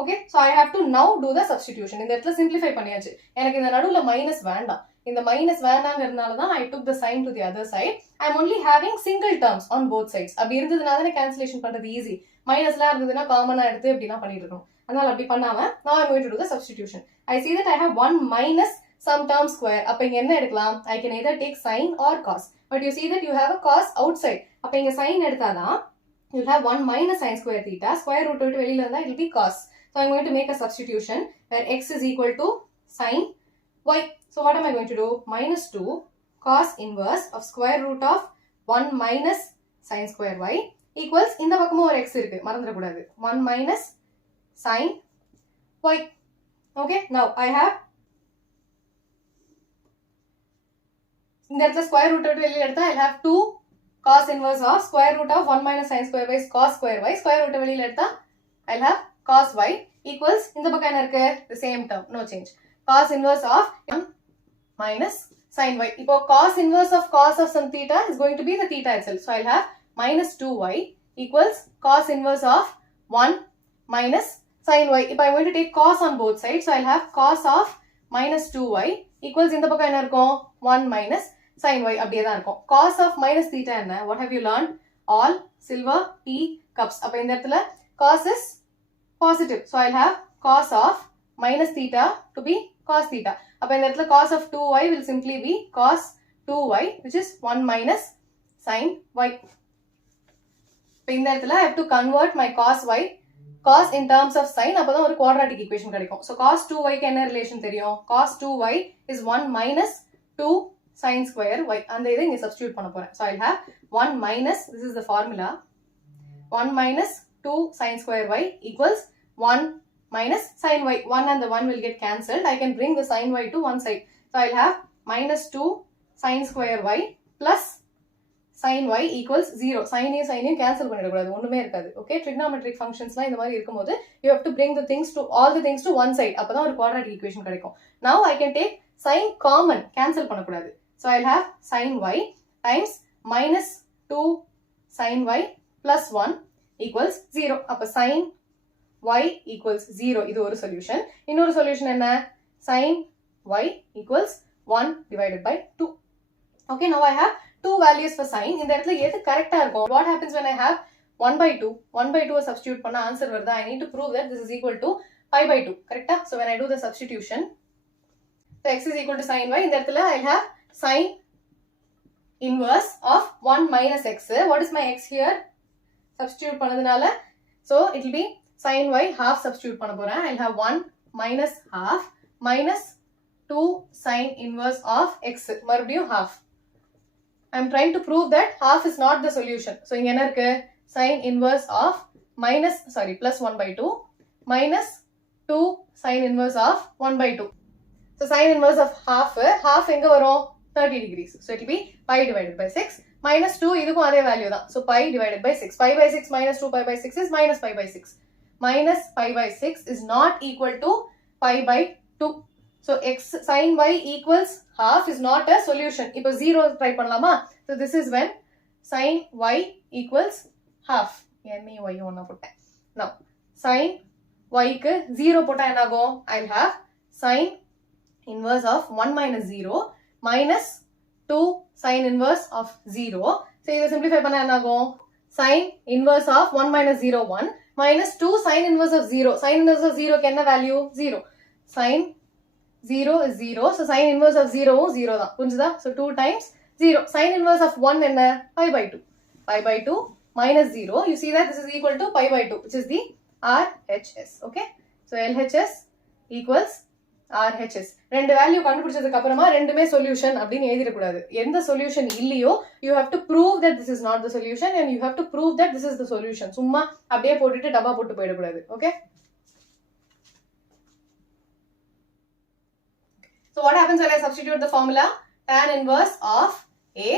Okay, so I have to now do the substitution. இந்த இடத்துல simplify பண்ணியாச்சு. எனக்கு இந்த நடுவுல minus வேண்டாம். இந்த minus வேண்டாங்கிறதுனால தான் I took the sign to the other side. I'm only having single terms on both sides. அப்படி இருந்ததுனால தான் cancellation பண்றது easy. Minusலாம் இருந்ததுன்னா காமனா எடுத்து இப்படிலாம் பண்ணிட்டு இருக்கோம். அதனால அப்படி பண்ணாம now I'm going to do the substitution. I see that I have 1 minus some term square. அப்ப இங்க என்ன எடுக்கலாம்? I can either take sin or cos. But you see that you have a cos outside. அப்ப இங்க sin எடுத்தாதான் you'll have 1 minus sin square theta. Square root விட்டு வெளியில இருந்தா it will be cos. So I'm going to make a substitution where x is equal to sin y. So what am I going to do? Minus 2 cos inverse of square root of 1 minus sin square y equals இந்த பக்கமும் ஒரு x இருக்கு. மறந்துடக்கூடாது. 1 minus sin y. Okay, now I have இந்த இடத்துல square root விட்டு வெளியில எடுத்தா I'll have 2 cos inverse of square root of 1 minus sin square y is cos square y. Square root வெளியில எடுத்தா I'll have cos y equals இந்த பக்கம் என்ன இருக்கு? The same term, no change. Cos inverse of 1 minus sin y. இப்போ cos inverse of cos of some theta is going to be the theta itself. So I'll have minus 2y equals cos inverse of 1 minus sin y. If I'm going to take cos on both sides, so I'll have cos of minus 2y equals இந்த பக்கம் என்ன இருக்கும்? 1 minus sin y. அப்படியே தான் இருக்கும். Cos of minus theta என்ன? What have you learned? All silver tea cups. அப்ப இந்த இடத்துல cos is positive. So I'll have cos of minus theta to be cos theta. அப்ப இந்த இடத்துல cos of 2y will simply be cos 2y which is 1 minus sin y. இப்ப இந்த இடத்துல I have to convert my cos y cos in terms of sin. அப்பதான் ஒரு quadratic equation கிடைக்கும். So cos 2y க்கு என்ன relation தெரியும்? Cos 2y is 1 minus 2 sin square y. அந்த இதை இங்க substitute பண்ண போறேன். So I'll have 1 minus, this is the formula, 1 minus 2 sin square y equals 1 minus sin y. 1 and the 1 will get cancelled. I can bring the sin y to one side. So I'll have minus 2 sin square y plus sin y equals 0. Sin யும் cancel பண்ணிடக்கூடாது. ஒண்ணுமே இருக்காது. Okay, trigonometric functionsலாம் இந்த மாதிரி இருக்கும்போது you have to bring the things to all the things to one side. அப்பதான் ஒரு quadratic equation கிடைக்கும். Now I can take sin common, cancel பண்ணக்கூடாது. So I'll have sin y times minus 2 sin y plus 1 equals 0. அப்ப sin y equals 0. இது ஒரு solution. இன்னொரு solution என்ன? Sin y equals 1 divided by 2. Okay, now I have two values for sin. இந்த இடத்துல எது கரெக்டா இருக்கும்? What happens when I have 1 by 2? 1 by 2 substitute பண்ண answer வருதா? I need to prove that this is equal to pi by 2. கரெக்டா? So when I do the substitution, so x is equal to sin y. இந்த இடத்துல I'll have sin inverse of 1 minus x. What is my x here? Substitute பண்ணதுனால, so it will be sin y half substitute பண்ண போறேன். I'll have 1 minus half minus 2 sin inverse of x. மறுபடியும் half. I'm trying to prove that half is not the solution. So இங்க என்ன இருக்கு? Sin inverse of plus 1 by 2 minus 2 sin inverse of 1 by 2. So sin inverse of half எங்க வரும்? 30 degrees. So it will be pi divided by 6 minus 2 இதுக்கும் அதே value தான். So pi divided by 6. Pi by 6 minus 2 pi by 6 is minus pi by 6. Minus pi by 6 is not equal to pi by 2. So x sin y equals half is not a solution. இப்போ 0 try பண்ணலாமா? So this is when sin y equals half. y ஒண்ணா போட்டேன். Now sin y க்கு 0 போட்டா என்ன ஆகும்? I'll have sin inverse of 1 minus 0 minus 2 sin inverse of 0. So இதை simplify பண்ணா என்ன ஆகும்? Sin inverse of 1 minus 0 1 minus 2 sin inverse of 0. Sin inverse of 0 க்கு என்ன value? 0. Sin 0 is 0. So sin inverse of 0 0 தான். புரிஞ்சுதா? So 2 times 0. Sin inverse of 1 என்ன? Pi by 2. Pi by 2 minus 0. You see that this is equal to pi by 2, which is the RHS. Okay? So LHS equals RHS. ரெண்டு value கண்டுபிடிச்சதுக்கு அப்புறமா ரெண்டுமே solution அப்படின்னு எழுதிடக்கூடாது. எந்த solution இல்லையோ you have to prove that this is not the solution and you have to prove that this is the solution. சும்மா அப்படியே போட்டுட்டு டப்பா போட்டு போயிடக்கூடாது. Okay? So what happens when I substitute the formula? Tan inverse of A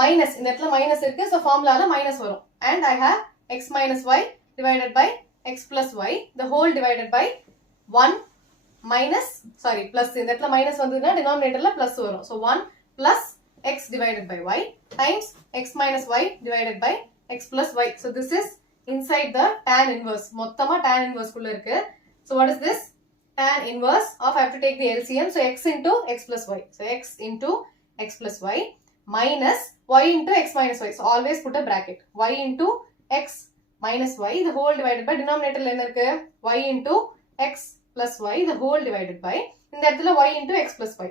minus, இந்த இடத்துல minus இருக்கு, so formulaல minus வரும். And I have x minus y divided by x plus y, the whole divided by 1 minus, plus, இந்த இடத்துல minus வந்ததுன்னா denominatorல plus வரும். So 1 plus x divided by y times x minus y divided by x plus y. So this is inside the tan inverse. மொத்தமா tan inverse குள்ள இருக்கு. So what is this? Tan inverse of, I have to take the LCM, so x into x plus y. So x into x plus y minus y into x minus y. So always put a bracket. Y into x minus y, the whole divided by, denominator என்ன இருக்கு? Y into x plus y, the whole divided by, இந்த இடத்துல y into x plus y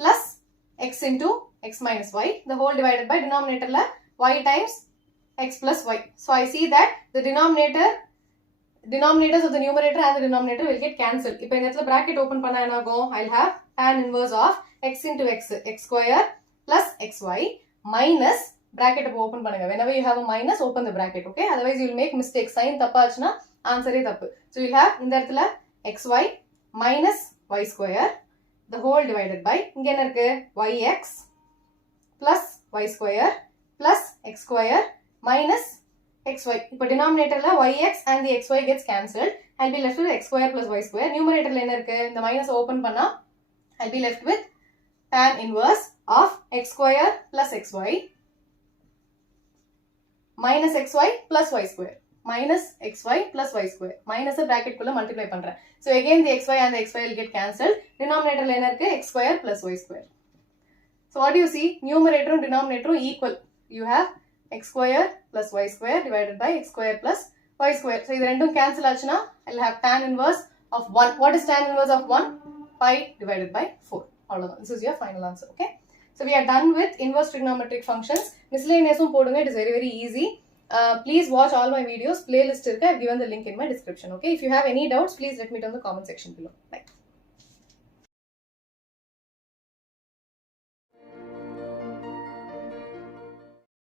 plus x into x minus y, the whole divided by, denominatorல y times x plus y. So I see that the denominators of the numerator and the denominator will get cancelled. இப்போ இந்த இடத்துல bracket open பண்ணா என்ன ஆகும்? I'll have tan inverse of x into x square plus xy minus, bracket open பண்ணுங்க. Whenever you have a minus, open the bracket. Okay? Otherwise you will make mistake. Sign தப்பாச்சுனா ஆன்சரே தப்பு. So you'll have இந்த இடத்துல xy minus y square, the whole divided by, இங்க என்ன இருக்கு? yx plus y square plus x square minus xy. இப்போ denominatorல yx and the xy gets cancelled. I'll be left with x square plus y square. Numeratorல என்ன இருக்கு? இந்த minus open பண்ணா I'll be left with tan inverse of x square plus xy minus xy plus y square. Minus xy plus y square. Minus a bracket குள்ள multiply பண்றேன். So again the xy and the xy will get cancelled. Denominatorல என்ன இருக்கு? x square plus y square. So what do you see? Numerator and denominator equal. You have x square plus y square divided by x square plus y square. So இது ரெண்டும் cancel ஆச்சுனா I'll have tan inverse of 1. What is tan inverse of 1? Pi divided by 4. அவ்வளவுதான். This is your final answer. Okay? So we are done with inverse trigonometric functions. Miscellaneous போடுங்க. It is very very easy. Please watch all my videos. Playlist இருக்கு. I've given the link in my description. Okay? If you have any doubts, please let me know in the comment section below. Bye.